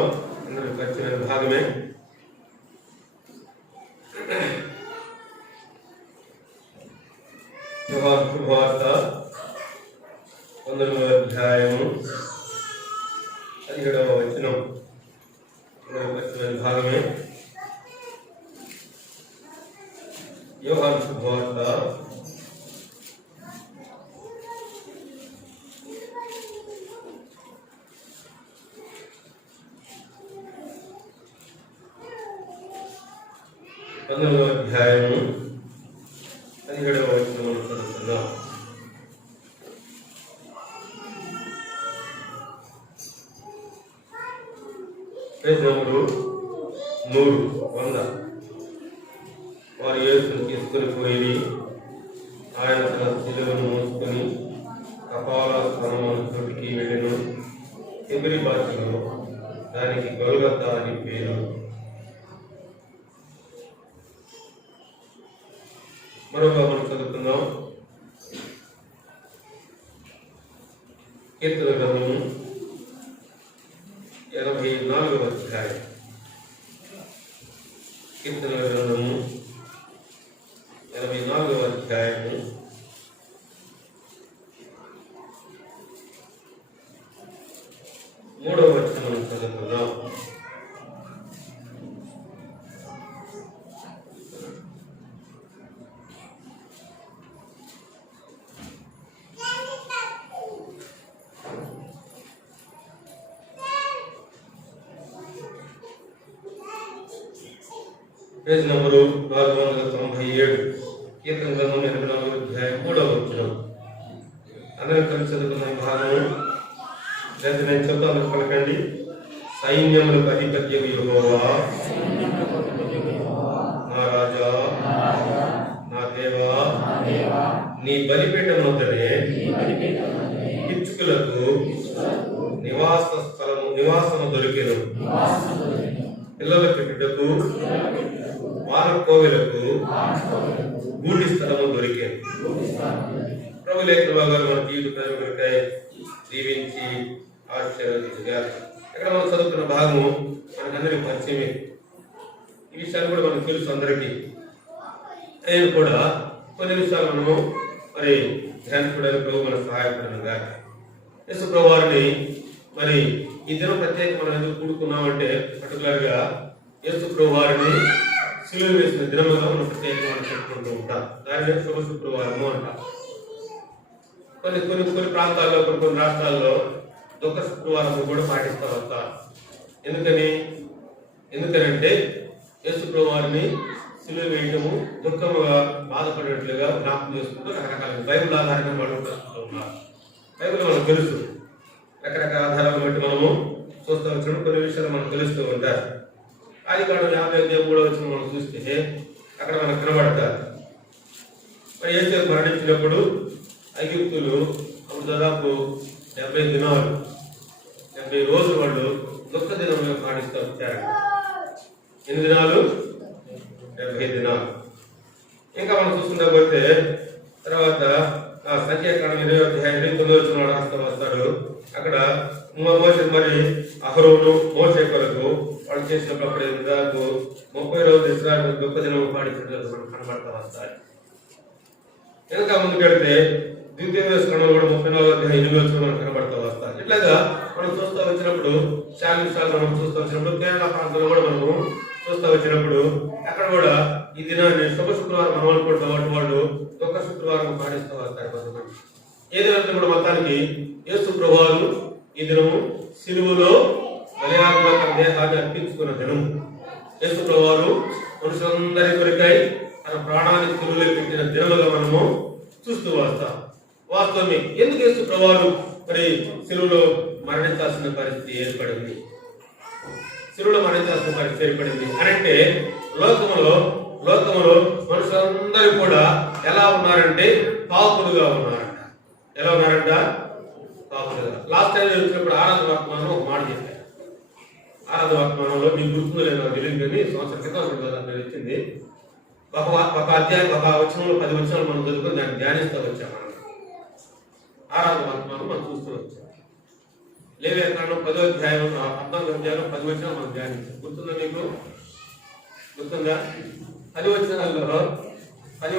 అందరికి పరిచయమైన భాగమే. యోహాను శుభవార్త 19వ అధ్యాయము 17వ వచనం అందరికి పరిచయమైన భాగమే. యోహాను శుభవార్త 19వ అధ్యాయము 17వ వచనం చదువుతున్నాం. Page number 100. వారు యేసును తీసుకుని పోయి ఆయన తన శిలువను మోసుకొని కపాల స్థానమున చోటికి వెళ్ళెను. హెబ్రీ భాషలో దానికి గొల్గొతా అని పేరు. మరొక మనం చదువుకుందాం. కీర్తన గ్రంథము 84వ అధ్యాయం. కీర్తన గ్రంథము 84వ అధ్యాయము 3వ వచనం చదువుకుందాం. Page number 497. కీర్తన గ్రంథం 84వ అధ్యాయం 3వ వచనం. అందరం కలిసి చదువుకున్న భాగము. లేదా నేను చెప్తాను, పలకండి. సైన్యములకు అధిపత్యము యెహోవా, నా రాజా, నా దేవా, నీ బలిపీఠం వద్దనే పిచ్చుకలకు నివాసము దొరికెను. పిల్లల పెట్టుటకు వానకోవెలకు గూడి స్థలము దొరికేది. ప్రభు లేఖన భాగాలు మన జీవితాలకై దీవించి ఆశీర్వదించారు. ఇక్కడ మనం చదువుతున్న భాగము మనకందరికీ పరిచయమే. ఈ విషయాలు కూడా మనకు తెలుసు అందరికీ. నేను కూడా కొన్ని విషయాలు మనము మరి ధ్యానించడానికి ప్రభు మన సహాయపడనుగా. యేసు ప్రభు వారిని మరి ఈ దినం ప్రత్యేక మనం ఎందుకు కూడుకున్నామంటే, పర్టికులర్గా యేసు ప్రభు వారిని శిలువ వేసిన దినముగా మనం ప్రత్యేకంగా చెప్పుకుంటూ ఉంటాం. దాని శుభ శుక్రవారము అంటాం. కొన్ని కొన్ని కొన్ని ప్రాంతాల్లో, కొన్ని రాష్ట్రాల్లో దుఃఖ శుక్రవారము కూడా పాటిస్తూ వస్తారు. ఎందుకనంటే యేసు ప్రభు వారిని శిలువ వేయటము దుఃఖముగా బాధపడినట్లుగా జ్ఞాపకం చేసుకుంటూ రకరకాల బైబిల్ ఆధారంగా మాట్లాడుతూ ఉన్నారు. బైబిల్ మనకు తెలుసు. రకరకాల ఆధారాలను బట్టి మనము చూస్తూ వచ్చినప్పుడు కొన్ని విషయాలు మనకు తెలుస్తూ ఉంటారు. ఆదికాండం 53వ వచనం మనం చూస్తే అక్కడ మనకు కనబడతారు. మరి యేసు మరణించినప్పుడు ఐగుప్తులు అప్పుడు దాదాపు 70 దినాలు 70 రోజులు వాళ్ళు దుఃఖ దినంలో పాటిస్తూ వచ్చారు. ఎన్ని దినాలు? 70 దినాలు. ఇంకా మనం చూసుకుంటా పోతే తర్వాత సంఖ్యాకాండం 20వ అధ్యాయం 29వ వచనం రాస్తూ వస్తాడు. అక్కడ మోషే మరి అహరోను మోషే కొరకు వాళ్ళు చేసినప్పుడు అప్పుడు దాదాపు 30 రోజులు ఇశ్రాయేలు దుఃఖ దినం పాటించినట్లు మనం కనబడతా వస్తాయి. ఇంకా ముందుకెళ్తే ద్వితీయోపదేశకాండంలో కూడా 34వ అధ్యాయం 8వ వచనం మనం కనబడతా వస్తాయి. ఇట్లాగా మనం చూస్తూ వచ్చినప్పుడు శాలిషాలు మనం చూస్తూ వచ్చినప్పుడు కేరళ ప్రాంతంలో కూడా మనము చూస్తూ వచ్చినప్పుడు అక్కడ కూడా ఈ దినాన్ని శుభ శుక్రవారం మనం అనుకుంటాం. వాటి వాళ్ళు దుఃఖ శుక్రవారం పాటిస్తూ వస్తారు కొంతమంది. ఏదైనా కూడా మొత్తానికి యేసు ప్రభువారు ఈ దినము సిలువలో బలియాత్మక దేహాన్ని అర్పించుకున్న దినం. యేసు ప్రభువారు మనుషులందరి కొరకై తన ప్రాణాన్ని సిలువలో పెట్టిన దినముగా మనము చూస్తూ వస్తాం. వాస్తవమే. ఎందుకు యేసు ప్రభువారు మరి సిలువలో మరణించాల్సిన పరిస్థితి ఏర్పడింది? సిలువలో మరణించాల్సిన పరిస్థితి ఏర్పడింది అంటే లోకములో మనుషులందరూ కూడా ఎలా ఉన్నారంటే పాపులుగా ఉన్నారంట. ఎలా ఉన్నారంట? పాపులుగా. లాస్ట్ టైం వచ్చినప్పుడు ఆరాధన వర్తమానం ఒక మాట చెప్పారు. ఆరాధన వర్తమానంలో మీకు గుర్తుందో లేదో తెలియదు కానీ సంవత్సరం క్రితం వచ్చింది. ఒక అధ్యాయం ఒక వచనంలో 10 వచనాలు మనం చదువుకొని దాన్ని ధ్యానిస్తూ వచ్చాం. మనం ఆరాధన వర్తమానం మనం చూస్తూ వచ్చాం. లేవియకాండం 10వ అధ్యాయం 14వ అధ్యాయం 10 వచనాలు మనం ధ్యానించాం. గుర్తుందా మీకు? గుర్తుందా? 10 వచనాల్లో 10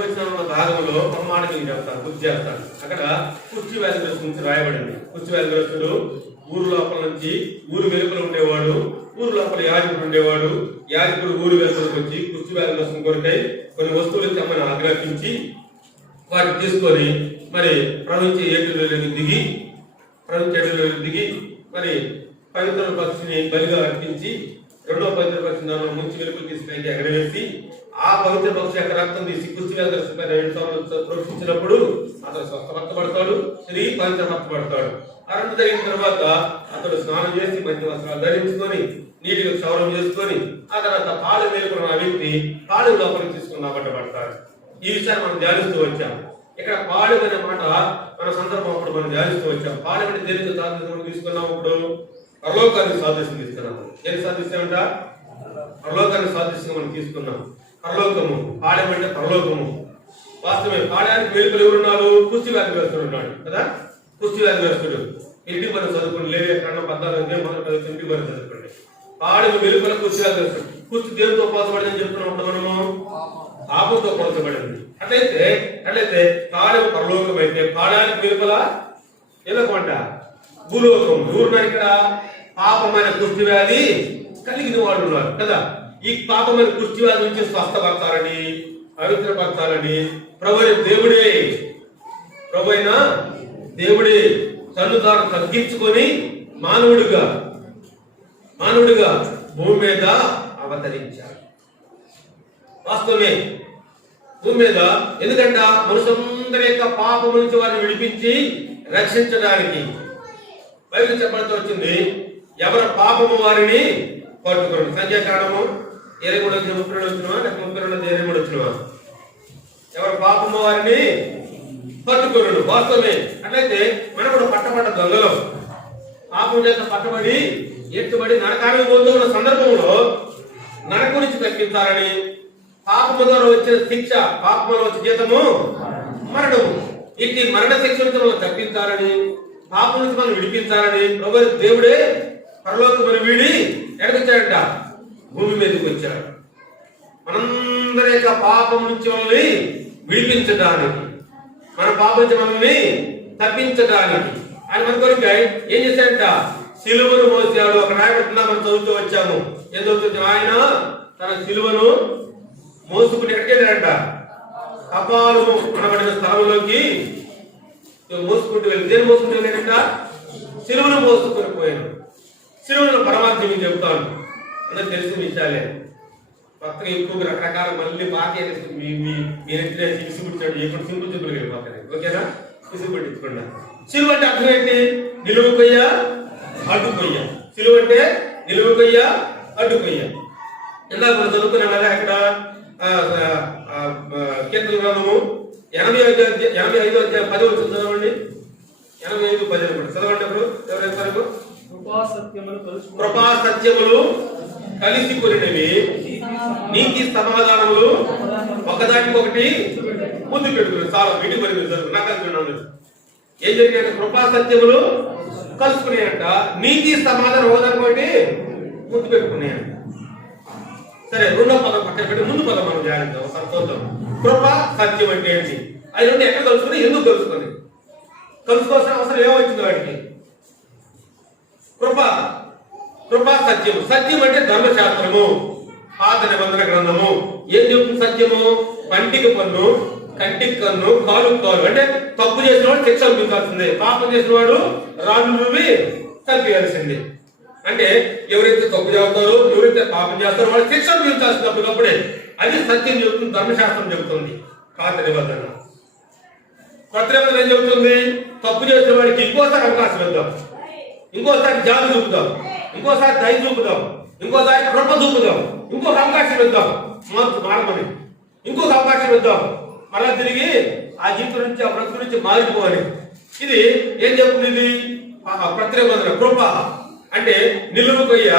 వచనాల భాగంలో ఒక మాట మీకు చెప్తాను, గుర్తు చేస్తాను. అక్కడ కుష్టి వ్యాధిగ్రస్తుల గురించి రాయబడింది. కుష్టి వ్యాధిగ్రస్తుడు ఊరు లోపల నుంచి ఊరు వెలుపల ఉండేవాడు, ఊరు లోపల యాజకుడు ఉండేవాడు. యాజకుడు ఊరు వెలుపలకు వచ్చి కుష్టి వ్యాధిగ్రస్తుల కొరకై కొన్ని వస్తువులు తెమ్మని ఆజ్ఞాపించి వాటిని తీసుకొని మరి ప్రవహించే ఏడులోకి దిగి మరి పవిత్ర పక్షిని బలిగా అర్పించి రెండవ పవిత్ర పక్షిని దానిలో ముంచి వెలుపలు తీసుకెళ్ళి ఎగరవేసి ఆ పవిత్ర పక్షి యొక్క రక్తం తీసి కుష్టి వ్యాధిగ్రస్తులపై 2 సంవత్సరాలు ప్రోక్షించినప్పుడు అతడు స్వస్థపరచబడతాడు, తిరిగి పవిత్రపరచబడతాడు. ఆ రెండు జరిగిన తర్వాత అతడు స్నానం చేసి మంచి వస్త్రాలు ధరించుకొని నీటిగా క్షౌరం చేసుకొని ఆ తర్వాత పాలు మేలుకున్న వ్యక్తి పాలు లోపలికి తీసుకుని రాబట్టబడతాడు. ఈ విషయాన్ని మనం ధ్యానిస్తూ వచ్చాం. ఇక్కడ పాలు అనే మాట మన సందర్భం అప్పుడు మనం ధ్యానిస్తూ వచ్చాం. పాలు అంటే దేనికి సాదృశ్యం తీసుకున్నాం? ఇప్పుడు పరలోకాన్ని సాదృశ్యం తీసుకున్నాము. ఏది సాదృశ్యమంట? పరలోకాన్ని సాదృశ్యంగా మనం తీసుకున్నాం. పరలోకము, పాడెం అంటే పరలోకము. వాస్తవమే. పాడానికి వెలుపలు ఎవరున్నారు? కుష్టి వ్యాధిగ్రస్తుడు ఉన్నాడు కదా. కుష్టి వ్యాధిగ్రస్తుడు ఇంటికి మనం చదువుకోండి. లేవియకాండం 14వ అధ్యాయం 1వ ఇంటికి మనం చదువుకోండి. పాడెము వెలుపల కుష్టి వ్యాధిగ్రస్తుడు. కుష్టి దేనితో పోల్చబడిందని చెప్తున్నప్పుడు మనము పాపంతో పోల్చబడింది. అట్లయితే పాడెము పరలోకం అయితే పాడానికి వెలుపల ఎలకంట భూలోకం. ఎవరున్నారు ఇక్కడ? పాపమైన కుష్టి వ్యాధి కలిగిన వాళ్ళు ఉన్నారు కదా. ఈ పాపమైన కుష్టి వ్యాధి నుంచి స్వస్థపడతారని, పవిత్రపడతారని ప్రభు అయిన దేవుడే తను తాను తగ్గించుకొని మానవుడిగా భూమి మీద అవతరించాడు. వాస్తవమే. భూమి మీద ఎందుకంట మనుషులందరి యొక్క పాపం నుంచి వారిని విడిపించి రక్షించడానికి బైబిల్ చెప్పడంతో వచ్చింది. ఎవరి పాపము వారిని పట్టుకోండి. సంఖ్యాకాండము 23:32 వచ్చినవా లేక 32:23 వచ్చినవా? ఎవరి పాపము వారిని పట్టుకోరు. వాస్తవమే. అట్లయితే మనం కూడా పట్టబడ్డ దొంగలు పాపం చేత పట్టబడి ఎత్తుబడి నరకానికి పోతూ ఉన్న సందర్భంలో నరక నుంచి తప్పించాలని, పాపము ద్వారా వచ్చిన శిక్ష, పాపములో వచ్చే జీతము మరణము, ఇట్టి మరణ శిక్ష నుంచి మనం తప్పించాలని, పాపం నుంచి మనం విడిపించాలని ప్రభు దేవుడే పరలోకమును వీడి ఎడకొచ్చాడంట, భూమి మీదకి వచ్చాడు. మనందరి యొక్క పాపం నుంచి మనల్ని విడిపించడానికి, మన పాపం నుంచి మనల్ని తప్పించడానికి ఆయన మన కొరకు ఏం చేశాడంట? సిలువను మోసాడు. ఒక రాయబడుతున్నా మనం చదువుతూ వచ్చాము. ఏం చదువుతుంది? ఆయన తన సిలువను మోసుకుని ఎక్కడికి వెళ్ళాడంట? కపాలము అనబడిన స్థలంలోకి మోసుకుంటూ వెళ్ళి. దేని మోసుకుంటూ వెళ్ళాడంట? సిలువను మోసుకొని పోయాను. సిలువను పరమార్థం మీకు చెబుతాను, అందరికి తెలిసిన విషయాలే. కొత్తగా ఎక్కువ రకరకాల మళ్ళీ పాత మీరు సిగ్గుపుచ్చాడు. ఎప్పుడు సింపుల్ వెళ్ళిపోతాను. ఓకేనా? సిగ్గు పెట్టించకుండా. సిలువ అంటే అర్థం ఏంటి? నిలువు కొయ్య, అడ్డు కొయ్య. సిలువ అంటే నిలువు కొయ్య, అడ్డు కొయ్య. ఇందాక మనం చదువుకున్నాం కదా అక్కడ కీర్తన గ్రంథము 85వ అధ్యాయం 10 వచ్చింది చదవండి. 85:10 కూడా చదవండి. అప్పుడు ఎవరైనా కృపా సత్యములు కలిసి కొనినవి, నీతి సమాధానములు ఒకదానికొకటి ముందు పెట్టుకుని చాలా వీటి మరి నాకు ఏం జరిగినట్టు? కృపా సత్యములు కలుసుకున్నాయంట, నీతి సమాధానం ఒకదానికొకటి ముందు పెట్టుకున్నాయంట. సరే, రెండో పదం పక్కన పెట్టి ముందు పదం మనం జాగ్రత్త ఒకసారి చూద్దాం. కృప సత్యం అంటే ఏంటి? అది రెండు ఎక్కడ కలుసుకుని, ఎందుకు కలుసుకుని? కలుసుకోవాల్సిన అవసరం ఏమొచ్చింది వాటికి? కృపా సత్యము. సత్యం అంటే ధర్మశాస్త్రము, పాత నిబంధన గ్రంథము. ఏం చెప్తుంది సత్యము? పంటికి పన్ను, కంటికి కన్ను, కాలు కాలు. అంటే తప్పు చేసిన వాడు శిక్ష అనిపించాల్సిందే, పాపం చేసిన వాడు రాళ్ళు రువి చంపేయాల్సిందే. అంటే ఎవరైతే తప్పు చేస్తారో, ఎవరైతే పాపం చేస్తారో వాళ్ళు శిక్ష అనిపించాల్సినప్పుడే. అది సత్యం చెబుతుంది, ధర్మశాస్త్రం చెబుతుంది. పాత నిబంధన. కొత్త నిబంధన ఏం చెబుతుంది? తప్పు చేసిన వాడికి ఇంకోసారి అవకాశం ఇద్దాం, ఇంకోసారి జాలి చూపుదాం, ఇంకోసారి దయ చూపుదాం, ఇంకోసారి కృప చూపుదాం, ఇంకొక అవకాశం ఇద్దాం, మారమని ఇంకొక అవకాశం ఇద్దాం, మళ్ళా తిరిగి ఆ జీవితం నుంచి ఆ బ్రతుకు నుంచి మారిపోవాలి. ఇది ఏం చెప్తుంది? ప్రతిబంధన. కృప అంటే నిలువు కొయ్య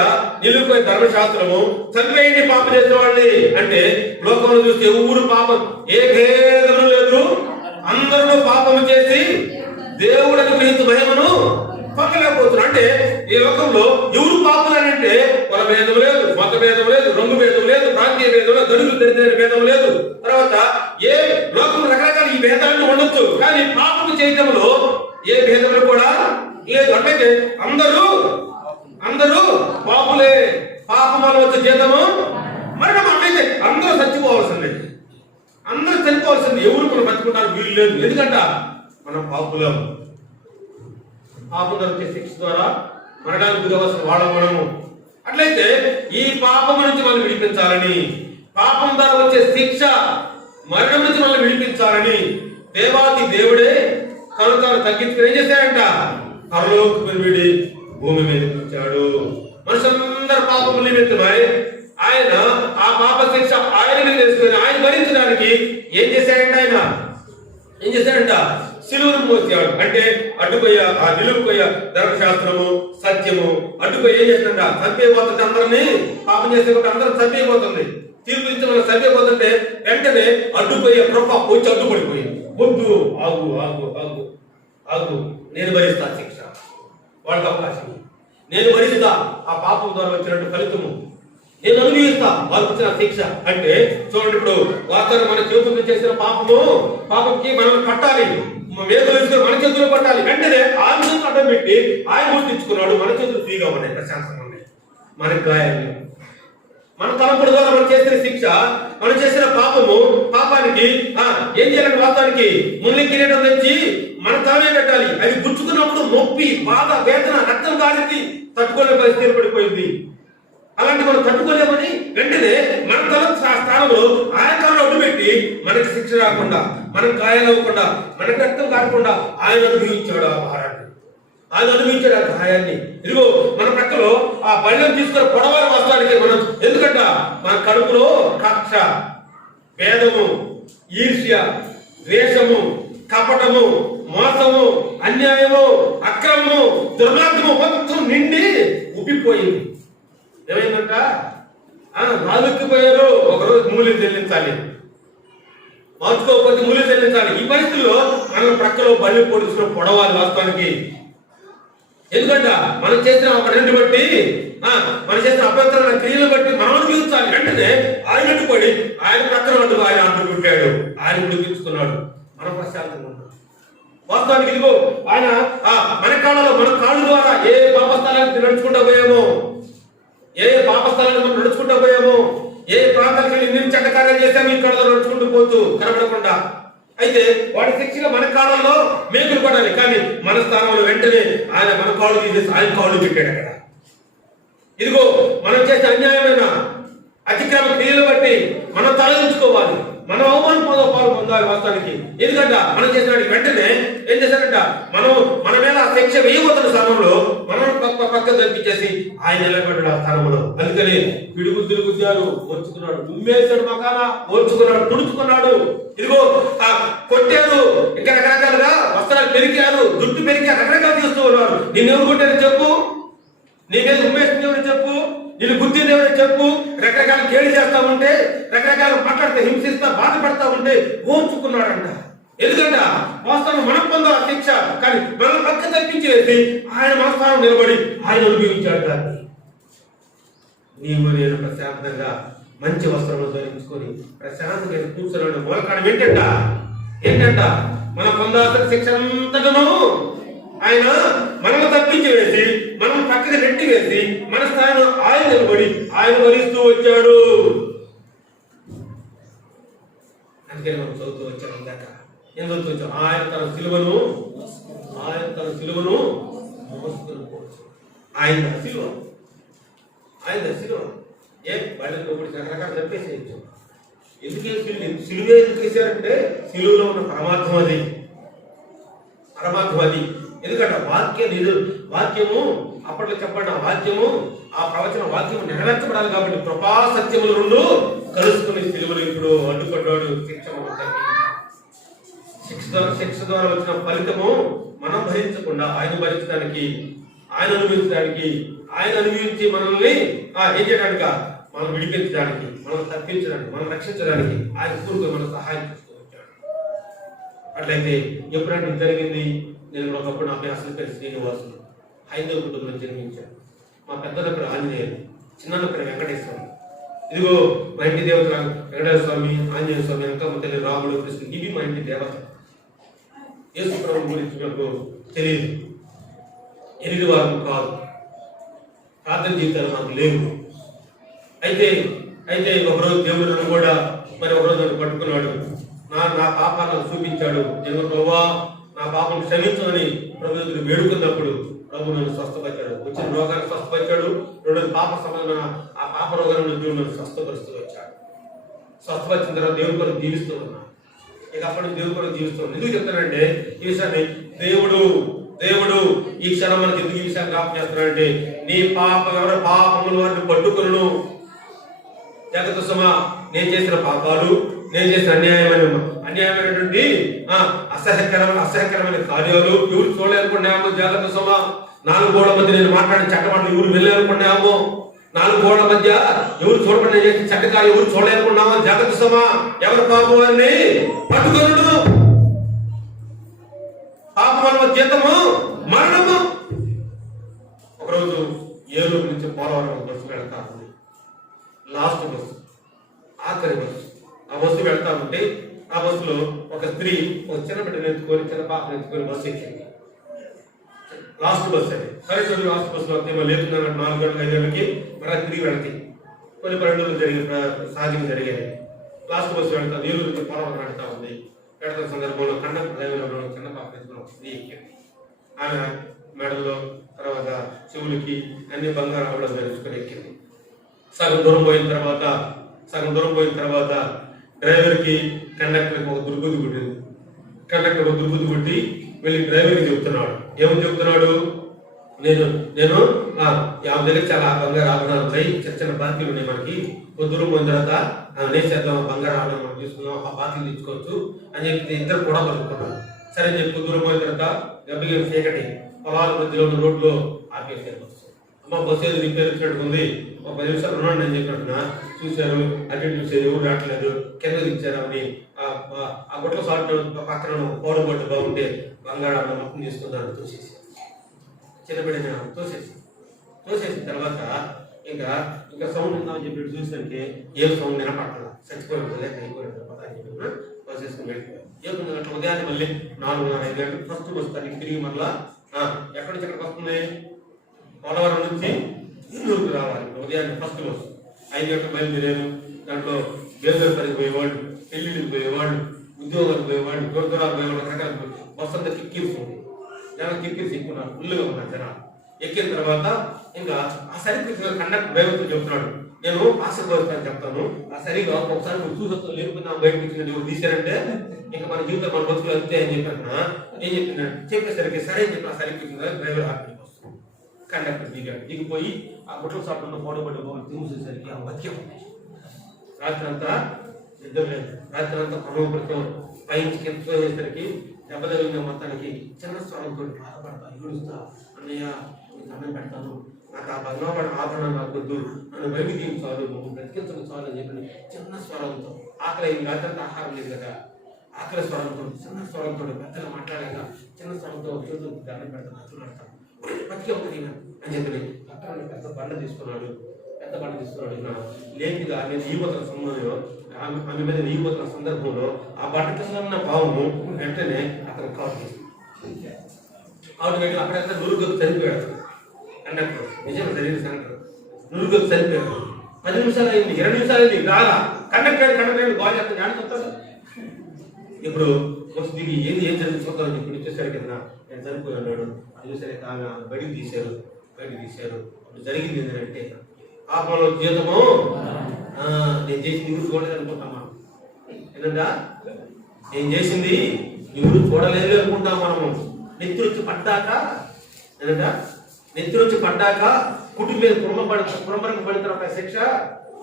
ధర్మశాస్త్రము. చదివేయండి పాపం చేసిన వాళ్ళని అంటే లోకంలో చూస్తే ఊరు పాపం, ఏ భేదము లేదు, అందరూ పాపము చేసి దేవుడు అనుగ్రహించే మహిమను పొందలేకపోతున్నారు. అంటే ఈ లోకంలో ఎవరు పాపులనంటే కుల భేదం లేదు, మత భేదం లేదు, రంగు భేదం లేదు, ప్రాంతీయ భేదం లేదు, దళితులు దరిద్ర భేదం లేదు. తర్వాత ఏ లోకం రకరకాల ఈ భేదాలను ఉండొచ్చు, కానీ పాపము చేయటంలో ఏ భేదములు కూడా లేదు. అంటే అందరూ పాపులే, పాపం వల్ల వచ్చే జీతము మరణం. అంటే అందరూ చచ్చిపోవాల్సిందే, అందరూ చనిపోవాల్సింది. ఎవరు మనం బతుకుంటారు వీలు లేదు. ఎందుకంటే మనం పాపులం. పాపం వచ్చే శిక్ష ద్వారా మరణానికి గురవలసిన వాళ్ళము. అట్లయితే ఈ పాపం నుంచి మనం విడిపించాలని, పాపం ద్వారా వచ్చే శిక్ష మరణం నుంచి మనం విడిపించాలని దేవాది దేవుడే కనుతాను తగ్గించుకుని ఏం చేశాడంట? పరలోకపు విడి భూమి మీద ఉంచాడు. మనుషులందరూ పాపము నిమిత్తమై ఆయన ఆ పాప శిక్ష ఆయన మీద వేసుకొని ఆయన భరించడానికి ఏం చేశాడంట? సిలువను మోసాడు. అంటే అడ్డుపోయ ఆ నిలువుపోయ ధర్మశాస్త్రము సత్యము అడ్డుపోయి ఏం చేస్తుంట? చంపేయబోతుంటే అందరినీ పాపం చేసే అందరూ చంపేయబోతుంది. తీర్పు ఇచ్చి మనం చంపేయబోతుంటే వెంటనే అడ్డుపోయే కృప వచ్చి అడ్డుపడిపోయింది. వద్దు, ఆగు ఆగు ఆగు ఆగు, నేను భరిస్తా శిక్ష, వాళ్ళకి అవకాశం నేను భరిస్తా. ఆ పాపం ద్వారా వచ్చినట్టు ఫలితము నేను అనుభవిస్తా, వాళ్ళకి వచ్చిన శిక్ష. అంటే చూడండి, ఇప్పుడు వాస్తవం మన చేతులు చేసిన పాపంకి మనం కట్టాలి, వేదలు వేసుకొని మన చేతులు పట్టాలి. వెంటనే ఆయన చేతులు అడ్డం పెట్టి ఆయన గుర్తించుకున్నాడు. మన చేతులు ఫ్రీగా ఉన్నాయి, ప్రశాంతంగా ఉన్నాయి. మనకి గాయాలు, మన తలంపుల ద్వారా మనం చేసిన శిక్ష, మనం చేసిన పాపానికి ఏం చేయాలంటే వాస్తవానికి ముళ్ళ కిరీటం తెచ్చి మన తలమే పెట్టాలి. అవి గుచ్చుకున్నప్పుడు నొప్పి, బాధ, వేదన, రక్తం కాలింది, తట్టుకోలే పరిస్థితి ఏర్పడిపోయింది. అలాంటి మనం తట్టుకోలేమని వెంటనే మన తల స్థానంలో ఆయన తలను అడ్డు పెట్టి మనకి శిక్ష రాకుండా, మనం గాయాలవ్వకుండా, మనకి రక్తం కాకుండా ఆయన అనుభవించాడు ఆ భారాన్ని, ఆయన అనుభవించాడు ఆ గాయాన్ని. ఇదిగో మన ప్రక్కలో ఆ బళ్ళను తీసుకొని పొడవాలి వస్తానికి మనం. ఎందుకంటే మన కడుపులో కక్ష, భేదము, ఈర్ష్య, ద్వేషము, కపటము, మోసము, అన్యాయము, అక్రమము, దుర్మార్గము మొత్తం నిండి ఉబ్బిపోయింది. ఏమైందంట? నాలుగుపోయారు, ఒకరోజు మూల్యం చెల్లించాలి, మార్చుకోకపోతే మూల్యం చెల్లించాలి. ఈ పరిస్థితుల్లో మనం ప్రక్కలో బలి పొడుచులో పొడవాలి వాస్తవానికి. ఎందుకంటే మనం చేసిన ఒక రెండు బట్టి, మనం చేసిన అభ్యంతరాల క్రియలు బట్టి మనం అనుభవించాలి. వెంటనే ఆయన అడ్డుపడి ఆయన ప్రక్కన అడ్డు ఆయన అడ్డుకుంటాడు, ఆయన విడిపించుకున్నాడు, మనం ప్రశాంతంగా ఉన్నాం. వాస్తవానికి ఇదిగో ఆయన మన కాళ్ళలో, మన కాళ్ళు ద్వారా ఏ పాపస్థలానికి నడుచుకుంటూ పోయామో, ఏ పాపస్థలాన్ని మనం నడుచుకుంటూ పోయామో, ఏ ప్రాంతానికి ఎన్ని చెడ్డ కార్యాలు చేసామో ఈ కాళ్ళలో నడుచుకుంటూ పోతూ కనబడకుండా. అయితే వాడి శిక్షగా మన కాళ్ళలో మేకులు పడాలి, కానీ మన స్థానంలో వెంటనే ఆయన మన కాళ్ళు తీసేసి ఆయన కాళ్ళు పెట్టాడు అక్కడ. ఇదిగో మనం చేసే అన్యాయమైన అతిక్రమ క్రియలు బట్టి మనం తలదించుకోవాలి, మనం అవమానం పాలు పొందాలి వాస్తవానికి. ఎందుకంటే మనం చేసిన వెంటనే ఏం చేశారంట? మన మీద ఆ శిక్ష వేయబోతున్న స్థానంలో మనం పక్క తప్పించేసి ఆయన నిలబడ్డాడు ఆ స్థానంలో. అందుకని పిడుగుద్దులు గుద్దారు, ఓర్చుకున్నాడు, ఉమ్మేశాడు, మకాన ఓర్చుకున్నాడు, తుడుచుకున్నాడు. ఇదిగో కొట్టారు, ఇంకా రకరకాలుగా వస్త్రాలు పెరిగారు, జుట్టు పెరిగారు, రకరకాలు చేస్తూ ఉన్నారు. నిన్నెవరు కొట్టారని చెప్పు, నీ మీద ఉమ్మేస్తుంది ఎవరు చెప్పు, నేను గుర్తింది ఎవరు చెప్పు. రకరకాల కేడి చేస్తా ఉంటే, రకరకాల మాట్లాడితే హింసిస్తా బాధపడతా ఉంటే ఓర్చుకున్నాడంట. ఎందుకంటే వాస్తవం మనం పొందాల శిక్ష, కానీ మనం పక్క తప్పించేసి ఆయన మన స్థానం నిలబడి ఆయన అనుభవించాడు దాన్ని. నీవు నేను ప్రశాంతంగా మంచి వస్త్రంలో ధరించుకొని ప్రశాంతంగా కూర్చున్నాడు. మూలకారణం ఏంటంట? మనం పొందాల్సిన శిక్ష అంతటను ఆయన మనము తప్పించి వేసి, మనం పక్కకి నెట్టి వేసి మన స్థాయిలో ఆయన నిలబడి ఆయన భరిస్తూ వచ్చాడు. అందుకే మనం చదువుతూ వచ్చాము ఇందాక. ఏం చదువుతూ వచ్చాం? ఆయన తన సిలువను మోసుకొని పోవచ్చు. ఆయన సిలువ ఏ వాళ్ళకి ఒకటి రకరకాలు చెప్పేసేయచ్చు. సిలువే ఎందుకు వేశారంటే సిలువలో ఉన్న పరమార్థం అది. ఎందుకంటే వాక్యము అప్పట్లో చెప్పండి, ఆ ప్రవచన వాక్యము నెరవేర్చబడాలి. కాబట్టి కృపా సత్యములు రెండు కలుసుకుని సిలువలు ఇప్పుడు అడ్డుపడ్డాడు. శిక్ష ద్వారా వచ్చిన ఫలితము మనం భరించకుండా ఆయన భరించడానికి, ఆయన అనుభవించి మనల్ని ఏం చేయడానికి, మనం విడిపించడానికి, మనం తప్పించడానికి, మనం రక్షించడానికి ఆయన కూరుకొని మనం సహాయం చేస్తూ వచ్చాడు. అట్లయితే ఎప్పుడంటే జరిగింది నేను కూడా ఒకప్పుడు నా పేరు అసలు పేరు శ్రీనివాసులు, హైందవ కుటుంబంలో జన్మించాను. మా పెద్దదక్కడ ఆంజనేయులు, చిన్నదక్కడ వెంకటేశ్వరం. ఇదిగో మా ఇంటి దేవత వెంకటేశ్వర స్వామి, ఆంజనేయ స్వామి, అంకమ్మ తల్లి, రాముడు, కృష్ణుడు, ఇవి మా ఇంటి దేవత. యేసు ప్రభు గురించి నాకు తెలియదు, ఎనిమిది వారం కాదు, ప్రార్థన జీవితాలు మాకు లేవు. అయితే ఒకరోజు దేవుడు నన్ను కూడా మరి ఒకరోజు నన్ను పట్టుకున్నాడు, నా పాపాలను చూపించాడు. నేను ప్రభువా నా పాపం క్షమించమని ప్రభు దగ్గర వేడుకున్నప్పుడు ప్రభు నన్ను స్వస్థపరిచాడు. వచ్చిన రోగాన్ని స్వస్థపరిచాడు. రెండోది పాప సంబంధమైన ఆ పాప రోగాలను దేవుడు నన్ను స్వస్థపరుస్తూ వచ్చాడు. స్వస్థపరిచిన తర్వాత దేవుడి కొరకు జీవిస్తూ ఉన్నాను. ఇక అప్పటి నుంచి దేవుడి కొరకు జీవిస్తూ ఉన్నాను. ఎందుకు చెప్తానంటే ఈ విషయాన్ని దేవుడు ఈ క్షణం మనకి ఎందుకు ఈ విషయాన్ని జ్ఞాపకం చేస్తున్నాడంటే, నీ పాపం ఎవరి పాపములు వారిని పట్టుకును. జాగ్రత్త సుమా, నేను చేసిన పాపాలు, నేను చేసిన అన్యాయమైనటువంటి అసహ్యకరమైన కార్యాలు ఎవరు చూడలేనుకున్నామో. జాగ్రత్త సుమా, 4 గోడల మధ్య నేను మాట్లాడిన చట్టమాటలు ఎవరు వెళ్ళాలనుకున్నామో. 4 గోడల మధ్య ఎవరు చూడబడి చేసిన చట్టకాలు ఎవరు చూడలేనుకున్నామో. జాగ్రత్త సుమా, ఎవరి పాపం వారిని పట్టుకొనుడు. పాపం జీతము మరణము. ఒకరోజు ఏలూరు నుంచి పోలవరం బస్సు వెళ్తా ఉంది, లాస్ట్ బస్సు, ఆఖరి బస్సు. ఆ బస్సు వెళ్తా ఉంటే ఆ బస్సులో ఒక స్త్రీ ఒక చిన్న బిడ్డను ఎత్తుకొని, చిన్న పాపను ఎత్తుకొని బస్సు ఎక్కింది. లాస్ట్ బస్సు అది. కరెక్ట్ లాస్ట్ బస్సులో ఏమో లేకుండా 4 గంటల 5 గంటలకి మళ్ళీ తిరిగి వెళ్తాయి. కొన్ని పల్లెటూరు సహజంగా జరిగేది. లాస్ట్ బస్సు వెళ్తా ఏలూరు నుంచి పోలవరం వెళ్తా ఉంది. వెళ్తున్న సందర్భంలో కండక్టర్ డ్రైవర్లో చిన్న పాపను ఎత్తుకొని ఒక స్త్రీ ఎక్కింది. ఆమె మెడల్లో తర్వాత చెవులకి అన్ని బంగారు ఆవిడ ధరించుకొని ఎక్కింది. సగం దూరం పోయిన తర్వాత డ్రైవర్కి కండక్టర్కి ఒక దుర్బుద్ధి పుట్టింది. కండక్టర్ ఒక దుర్బుద్ధి పుట్టి వెళ్ళి డ్రైవర్కి చెప్తున్నాడు. ఏమని చెప్తున్నాడు? నేను ఆమె దగ్గర చాలా బంగారు ఆభరణాలు ఉన్నాయి, చిన్న బాకీలు ఉన్నాయి, మనకి కొద్ది దూరం పోయిన తర్వాత నేను చేద్దాం, బంగారు ఆభరణం మనం తీసుకుందాం, ఆ బాకీలు తీసుకోవచ్చు అని చెప్పి ఇద్దరు కూడా పలుకుతున్నారు. సరే అని చెప్పి దూరం పోయిన తర్వాత గబ్బిగా చీకటి పొలాల మధ్యలో ఉన్న రోడ్లో ఆపేసారు బస్సు. అమ్మ బస్సు ఏదో రిపేర్ వచ్చినట్టు ఉంది, ఒక 10 నిమిషాలు ఉన్నాడు అని చెప్పినట్టున చూశారు. అటు చూసారు, ఎవరు రావట్లేదు, కింద దించారు. అని ఆ గుట్ల సాటు పక్కన పౌరం బొట్టు బాగుంటే బంగాళాన్ని మొత్తం తీసుకుందాన్ని తోసేసి, చిన్నబిడ్డ తోసేసిన తర్వాత ఇంకా సౌండ్ ఉందామని చెప్పి చూసానికి ఏం సౌండ్ వినపడాలి, చచ్చిపోయిన లేక అయిపోయిన పదా అని చెప్పిన తోసేసుకుని వెళ్ళిపోయారు. ఏముంది అట్లా ఉదయాన్నే మళ్ళీ 4:30-5 గంటలకు ఫస్ట్ బస్సు దానికి తిరిగి మళ్ళా ఎక్కడి నుంచి ఎక్కడికి వస్తుంది? పోలవరం నుంచి ఏలూరుకు రావాలి. ఉదయాన్నే ఫస్ట్ బస్సు 5 గంటలకు బయలుదేరారు. దాంట్లో బేదపల్లికి పోయేవాళ్ళు, పెళ్లిళ్ళకి పోయేవాళ్ళు, ఉద్యోగాలకు పోయేవాళ్ళు, గురుద్వారాలకు పోయేవాళ్ళు, రకరకాల బస్సు అంతా కిక్కిరిస్తుంది. జనం కిక్కిరిసి ఎక్కున్నారు, ఫుల్గా ఉన్నారు జనాలు. ఎక్కిన తర్వాత ఇంకా ఆ సరిగ్గా కండక్టర్ డ్రైవర్తో చెప్తున్నాడు, నేను పాస్ పోతాను చెప్తాను, ఆ సరిగా ఒకసారి నువ్వు చూసొస్తాను, లేకపోతే బయటకు వచ్చిన ఎవరు తీశారంటే ఇంకా మన జీవితం మన బతుకులు అంతే అని చెప్పిన ఏం చెప్పిన చెప్పేసరికి సరే అని చెప్పి ఆ సరిగ్గా డ్రైవర్ ఆపి వస్తుంది. కండక్టర్ దిగిపోయి ఆ గుట్ల సాట్లో పోడబడి తిరిగిసేసరికి ఆ మద్యం రాత్రి అంతా నిద్ర లేదు. రాత్రి అంతా క్రమపడతాం పైకి కింద వేసరికి దెబ్బ తగిలిన మొత్తానికి చిన్న స్వరంతో బాధపడతా, ఏడుస్తా, అన్నయ్య దండం పెడతాను, నాకు ఆ బంగారు ఆభరణం నాకు వద్దు, నన్ను బయటికి తీయం చాలు, నువ్వు బ్రతికించడం చాలు అని చెప్పి చిన్న స్వరంతో, ఆకలి రాత్రి అంతా ఆహారం లేదు కదా, ఆకలి స్వరంతో చిన్న స్వరంతో పెద్దగా మాట్లాడాక చిన్న స్వరంతో చేతులు దండం పెడతాను, అచ్చులు పెడతాను, బతికే ఉంటుంది అని చెప్పి అక్కడ పెద్ద బండ తీసుకున్నాడు. లేనిగా నేను ఈపోతున్న సమయంలో ఆమె మీద ఈపోతున్న సందర్భంలో ఆ బండ కింద ఉన్న పావును వెంటనే అతను కాటు పెట్టి అక్కడక్కడ నురుగొక్కు చనిపోయాడు. కండక్టర్ నిజంగా జరిగిన సంగతి, నురుగొక్కు చనిపోయాడు. 10 నిమిషాలు అయింది, 20 నిమిషాలు అయింది, రాగా కండక్టర్ బాగా చేస్తాను అని చెప్తాను. ఇప్పుడు కొంచెం దిగి ఏం జరిగింది చూద్దామని చెప్పి వచ్చేసరికి కింద నేను చనిపోయాడు. అది చూసరికి ఆమె బయటికి తీశారు. ఇప్పుడు జరిగింది ఏంటంటే పాపంలో జీతము నేను చేసింది ఎవరు చూడలేదు అనుకుంటాం. ఏంటంటే నేను చేసింది ఎవరు చూడలేదు అనుకుంటాం మనము. నెత్తి వచ్చి పడ్డాక కుటుంబం మీద కుటుంబానికి పడిన తర్వాత శిక్ష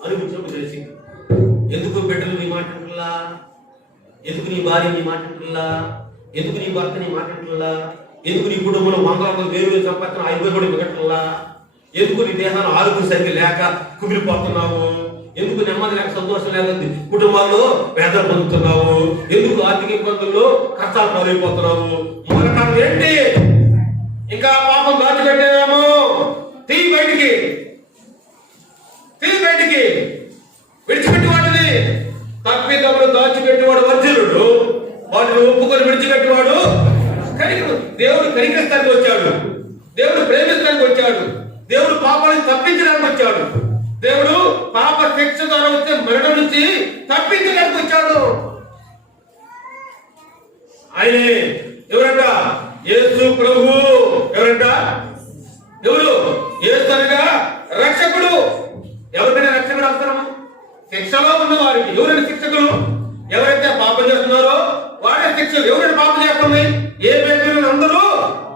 అనుభవించినప్పుడు తెలిసింది. ఎందుకు బిడ్డలు నీ మాట అంటున్నా, ఎందుకు నీ భార్య నీ మాట అంటున్నా, ఎందుకు నీ భర్త నీ మాట అంటున్నా, ఎందుకు నీ కుటుంబంలో 100 వేరు సంపాదన 5 కూడా మిగట్లా, ఎందుకు నీ దేహాన్ని ఆరోగ్యం సరిగ్గా లేక కుమిలిపోతున్నావు, ఎందుకు నెమ్మది లేక సంతోషం లేకుంది? కుటుంబాల్లో వేదన పొందుతున్నావు? ఎందుకు ఆర్థిక ఇబ్బందుల్లో కష్టాలు పాలైపోతున్నావు? మూల కారణం ఏంటి? ఇంకా పాపం దాచిపెట్టామో తీ బయటికి విడిచిపెట్టి వాటిని. తప్పిదములు దాచిపెట్టేవాడు వర్జిలుడు, వాటిని ఒప్పుకొని విడిచిపెట్టేవాడు కనికరు. దేవుడు కనికరిస్తానికి వచ్చాడు, దేవుడు ప్రేమిస్తానికి వచ్చాడు, దేవుడు పాపాలను తప్పించడానికి వచ్చాడు, దేవుడు పాప శిక్ష ద్వారా వచ్చే మరణం నుంచి తప్పించడానికి వచ్చాడు. ఆయనే ఎవరంట? యేసు ప్రభువు. ఎవరంట? ఎవరు? యేసు అనగా రక్షకుడు. ఎవరికైనా రక్షకుడు అవసరము? శిక్షలో ఉన్న వారికి. ఎవరైనా శిక్షకులు? ఎవరైతే పాపం చేస్తున్నారో వాడే శిక్షలు. ఎవరైనా పాపం చేస్తుంది? ఏ వ్యక్తులు అందరూ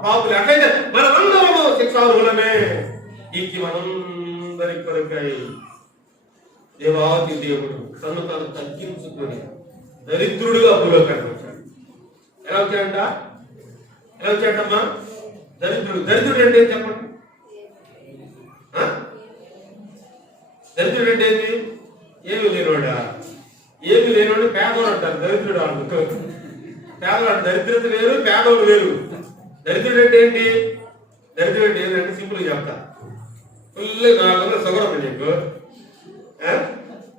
పాపులు. అట్లయితే మనమందరము శిక్షార్హులమే. ఇది మనందరి కొరకై దేవాది దేవుడు తను తాను తగ్గించుకొని దరిద్రుడుగా భూలోకానికి వచ్చాడు. ఎలా వచ్చాడమ్మా? దరిద్రుడు అంటే చెప్పండి. దరిద్రుడు అంటే ఏంటి? ఏమి లేనివాడా? ఏమి లేనివాడు పేదవాడు అంటారు. దరిద్రుడు అంటారు. పేదవాడు. దరిద్రత వేరు, పేదవాడు వేరు. దరిద్రుడు అంటే ఏంటి? దరిద్రుడు అంటే ఏంటంటే సింపుల్గా చెప్తా. ఫుల్ 400 షుగర్ ఉంది నీకు.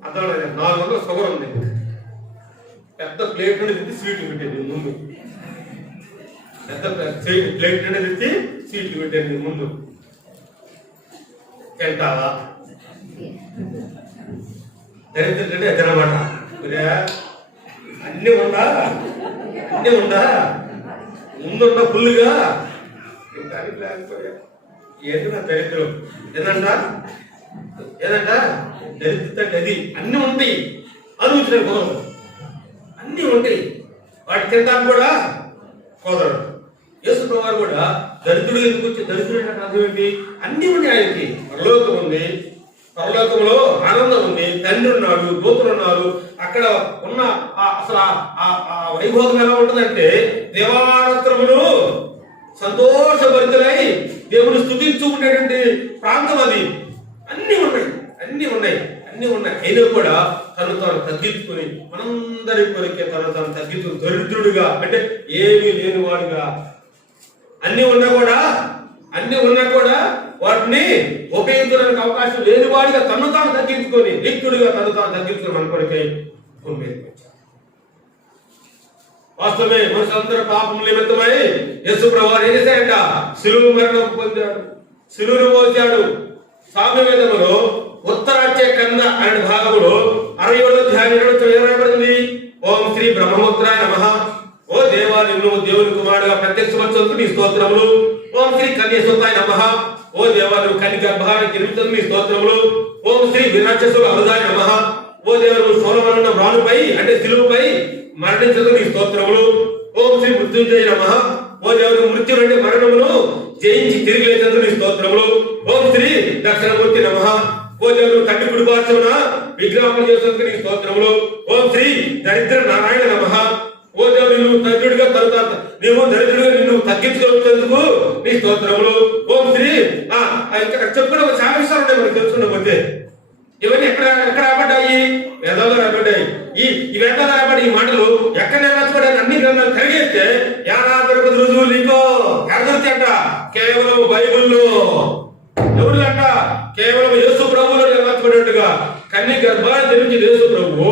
అర్థం 400 షుగర్ ఉంది. పెద్ద ప్లేట్ నుండి తెచ్చి స్వీట్లు పెట్టేది ముందు. పెద్ద ప్లేట్ నుండి తెచ్చి స్వీట్లు పెట్టేది ముందు. తింటావా? దరిద్రుడు అంటే అదనమాట. అన్నీ ఉందా ముందుండ ఫుల్గా ఏంటి నా దరిద్రం? ఏదంట దరిద్ర అది అన్ని ఉంటాయి. అనుభవించిన కుదరదు. అన్ని ఉంటాయి. వాటి తింటాను కూడా కుదరదు. యేసు ప్రభువు కూడా దరిద్రుడు ఎందుకు వచ్చి? దరిద్రుడు అంటే అర్థం ఏంటి? అన్ని ఉన్నాయి ఆయనకి. పరలోకం ఉంది, పరలోకంలో ఆనందం ఉంది, తండ్రి ఉన్నాడు, దూతలు ఉన్నారు. అక్కడ ఉన్న అసలు ఆ వైభోగం ఎలా ఉంటుందంటే దేవానంతరములు సంతోషభరితులై దేవుని స్తుతించుకునేటువంటి ప్రాంతం అది. అన్ని ఉన్నాయి. అయినా కూడా తను తాను తగ్గించుకుని మనందరి కొరికే తను తాను తగ్గించుకుని దరిద్రుడిగా అంటే ఏమీ లేనివాడుగా అన్ని ఉన్నా కూడా వాటిని ఉపయోగించడానికి అవకాశం లేనివాడిగా తను తాను తగ్గించుకొని లిక్తుడిగా తను తాను తగ్గించుకుని మన కొరికై భూమి మీదకి వచ్చాడు. వాస్తవమే. మనుషులందరూ పాపం నిమిత్తమై యేసు ప్రభువు ఏం చేశాడంట? శిలువ మరణం పొందాడు, శిలువను మోసాడు. సామ్యవేదములో ఉత్తరాచ్య కంద అనే భాగంలో 67వ అధ్యాయం రాయబడింది. ఓం శ్రీ బ్రహ్మముద్రాయ నమః. ఓ దేవా, నిన్ను దేవుని కుమారుడుగా ప్రత్యక్షపరచుటకు నీ స్తోత్రములు. ఓం శ్రీ కన్యసుతాయ నమః. ఓ దేవా, నువ్వు కన్య గర్భాన్ని జన్మించు నీ స్తోత్రములు. ఓం శ్రీ విరాక్షసుల హృదయ నమః. ఓ దేవా, నువ్వు సోలమన్న రాణుపై అంటే శిలువపై మరణించదు నీ స్తోత్రములు. ఓం శ్రీ మృత్యుంజయ నమః. ఓ దేవుడు మృత్యు నుండి మరణమును జయించి తిరిగి లేచందుకు నీ స్తోత్రములు. ఓం శ్రీ దక్షిణమూర్తి నమః. ఓ దేవుడు తండ్రి కుడిపార్శ్వమున విగ్రహములు చేసేందుకు నీ స్తోత్రములు. ఓం శ్రీ దరిద్ర నారాయణ నమః. ఓ దేవుడు నువ్వు దరిద్రుడిగా దరిద్రుడిగా నిన్ను తగ్గించుకున్నందుకు నీ స్తోత్రములు. ఓం శ్రీ ఇంకా చెప్పుకున్న ఒక చాలా విషయాలు ఉన్నాయి మనకు తెలుసుకున్నపోతే. ఇవన్నీ ఎక్కడ రాబడ్డాయి? వేదాల్లో రాబడ్డాయి. ఈ వేదాలు రాబడి ఈ మాటలు ఎక్కడ నెరవేర్చబడ్డాయి? అన్ని గ్రంథాలు కలిగేస్తే యానాదరకు రుజువులు నీకో ఎరదొచ్చాట. కేవలం బైబిల్లో ఎవరు అంట? కేవలం యేసు ప్రభువులో నెరవేర్చబడినట్టుగా కన్య గర్భాన్ని జన్మించిన యేసు ప్రభువు,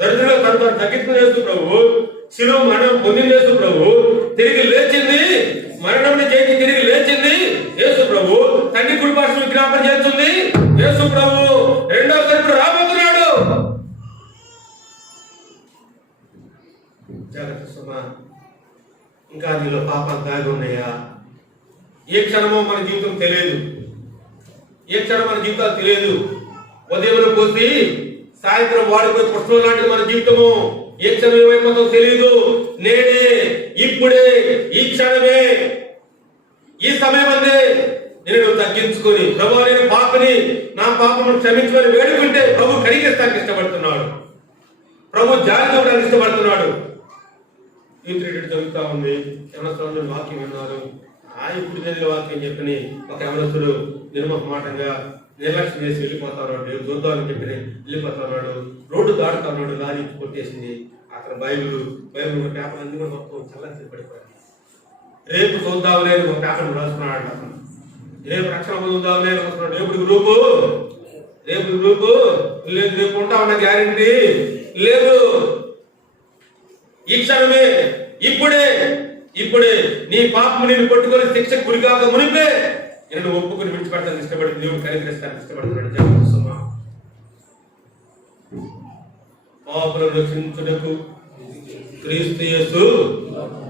దరిద్రుల తను తగ్గించిన యేసు ప్రభువు, శిలువ మరణం పొందిన యేసు ప్రభువు, తిరిగి లేచింది, మరణం చేసి తిరిగి లేచింది యేసు ప్రభు, తండ్రి కుడిపార్శ్వ విజ్ఞాపన చేస్తుంది యేసు ప్రభు. రెండోసారి ఇప్పుడు రాబోతున్నాడు. జాగ్రత్త సుమా. ఇంకా నీలో పాపాలు దాగి ఉన్నాయా? ఏ క్షణమో మన జీవితం తెలియదు. ఉదయం పోసి సాయంత్రం వాడిపోయి పుష్పం లాంటిది మన జీవితము. ఏ క్షణం ఏమైపోతుందో తెలియదు. నేనే, ఇప్పుడే, ఈ క్షణమే, ఈ సమయం అందే నేను తగ్గించుకొని ప్రభు నేను పాపని, నా పాపను క్షమించుకొని వేడుకుంటే ప్రభు కడిగిస్తానికి ఇష్టపడుతున్నాడు. ప్రభు జాలి చూడడానికి ఇష్టపడుతున్నాడు. ఈ రీతి జరుగుతా ఉంది. యవనస్తులు వాక్యం విన్నారు. ఇప్పుడు చదివే వాక్యం చెప్పని ఒక యవనస్తుడు నిర్మహమాటంగా నిర్లక్ష్యం చేసి వెళ్ళిపోతా ఉన్నాడు. రేపు చూద్దామని చెప్పి వెళ్ళిపోతా ఉన్నాడు. రోడ్డు దాడుతా ఉన్నాడు. లారీ కొట్టేసింది. అక్కడ బైబిల్ పేపర్ అన్ని కూడా మొత్తం చల్లని పడిపోయాడు. రేపు చూద్దామని ఒక పేపర్ రాసుకున్నాడు. అతను రేపు రక్షణ పొందుదామని రాసుకున్నాడు. రేపు గ్రూపు లేదు. రేపు ఉంటామన్న గ్యారెంటీ లేదు. ఈ క్షణమే ఇప్పుడే నీ పాపము నేను కొట్టుకొని శిక్షకు గురికాక మునిపే నేను ఒప్పుకొని విడిచిపెడతాను ఇష్టపడి దేవుడు కనికరిస్తాను ఇష్టపడుతున్నాడు. జగత్తుమా పాపులను రక్షించుటకు క్రీస్తు యేసు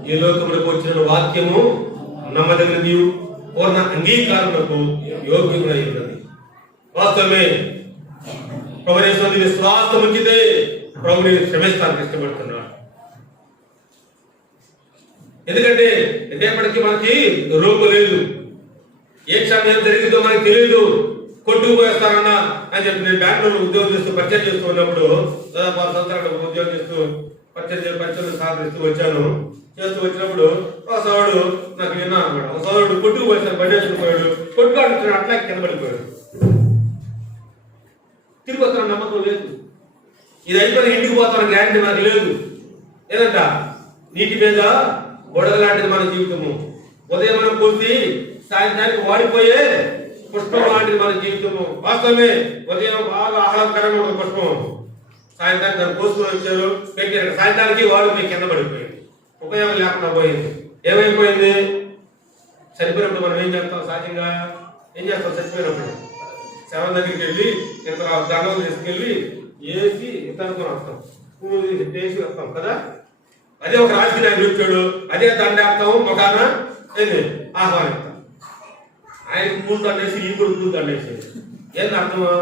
ఈ లోకములకు వచ్చిన వాక్యము నమ్మదగినది, పూర్ణ అంగీకారములకు యోగ్యమునై ఉన్నది. వాస్తవమే. ప్రభుని విశ్వాసం ఉంచితే ప్రభుని క్షమిస్తానికి ఇష్టపడుతున్నాడు. ఎందుకంటే రేపటికి మనకి రూపు లేదు. ఏ క్షణం ఏం జరిగిందో మనకి తెలియదు. కొట్టుకుపోయేస్తారన్నా అని చెప్పి నేను బెంగళూరు ఉద్యోగం చేస్తూ పరిచయం చేస్తూ ఉన్నప్పుడు దాదాపు 6 సంవత్సరాలు ఉద్యోగం చేస్తూ పరిచయం సాధిస్తూ వచ్చాను. చేస్తూ వచ్చినప్పుడు ఒక సోదరుడు నాకు విన్నా అనమాట. ఒక సోదరుడు కొట్టుకుపోయాడు, బండి వేసుకుపోయాడు, కొట్టుకుంటున్నాడు. అట్లా కింద పడిపోయాడు. తిరిగి వస్తాను నమ్మకం లేదు. ఇది అయిపోయిన ఇంటికి పోతాను గ్యారెంటీ నాకు లేదు. ఏదంట నీటి మీద గొడవ లాంటిది మన జీవితము. ఉదయం మనం పూర్తి సాయంత్రానికి వాడిపోయే పుష్పం లాంటిది మన జీవితము. వాస్తవమే. ఉదయం బాగా ఆహ్లాదకరంగా ఉన్న పుష్పం, సాయంత్రానికి దాన్ని కోసుకొని వచ్చారు, పెట్టారు. సాయంత్రానికి వాడిపోయి కింద పడిపోయింది. ఉపయోగం లేకుండా పోయింది. ఏమైపోయింది? చనిపోయినప్పుడు మనం ఏం చేస్తాం? సహజంగా ఏం చేస్తాం? చనిపోయినప్పుడు శవం దగ్గరికి వెళ్ళి ఇంత దండం తీసుకెళ్ళి వేసి ఇంత అనుకుని వస్తాం, పూలు వేసి వస్తాం కదా. అదే ఒక రాజకీయ నాయకుడు వచ్చాడు, అదే దండేస్తాము, మొగాన ఏంది ఆహ్వానిస్తాం. ఆయన పూలు దండేసి ఈ కూడా పూలు దండేసి ఏంది అర్థమా?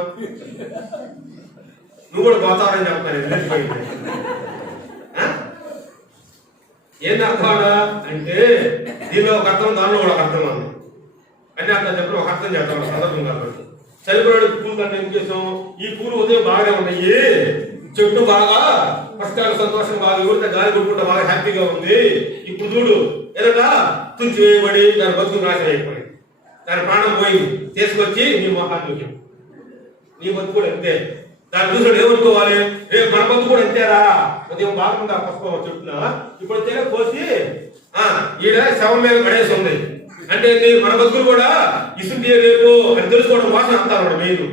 నువ్వు కూడా పోతావని చెప్తాను. ఏంది అర్థం అంటే దీనిలో ఒక అర్థం, దానిలో కూడా ఒక అర్థం ఉంది. అన్ని అర్థం చెప్పిన ఒక అర్థం చేస్తాం సందర్భం కాబట్టి. చనిపోయాడు పూలు దండ ఏం చేసాం? ఈ పూలు ఉదయం బాగానే ఉన్నాయి, చెట్టు బాగా పుస్తకాలు సంతోషం బాగా ఎవరితో గాలి కొట్టుకుంటా బాగా హ్యాపీగా ఉంది. ఇప్పుడు చూడు ఏదన్నా తుంచి వేయబడి దాని బతుకు నాశనం అయిపోయింది, దాని ప్రాణం పోయింది. తీసుకొచ్చి నీ మొహాన్ని నీ బతుకు కూడా అంతే. దాన్ని చూసాడు ఏమనుకోవాలి? రేపు మన బతుకు కూడా అంతేరా, ఉదయం బాగుంది ఆ పుస్తకం చెప్తున్నా, ఇప్పుడు వచ్చే కోసి ఈడ శవం మీద పడేసి ఉంది అంటే మన బతుకులు కూడా ఇసుంటి రేపు అని తెలుసుకోవడం కోసం అంటారు. మెయిన్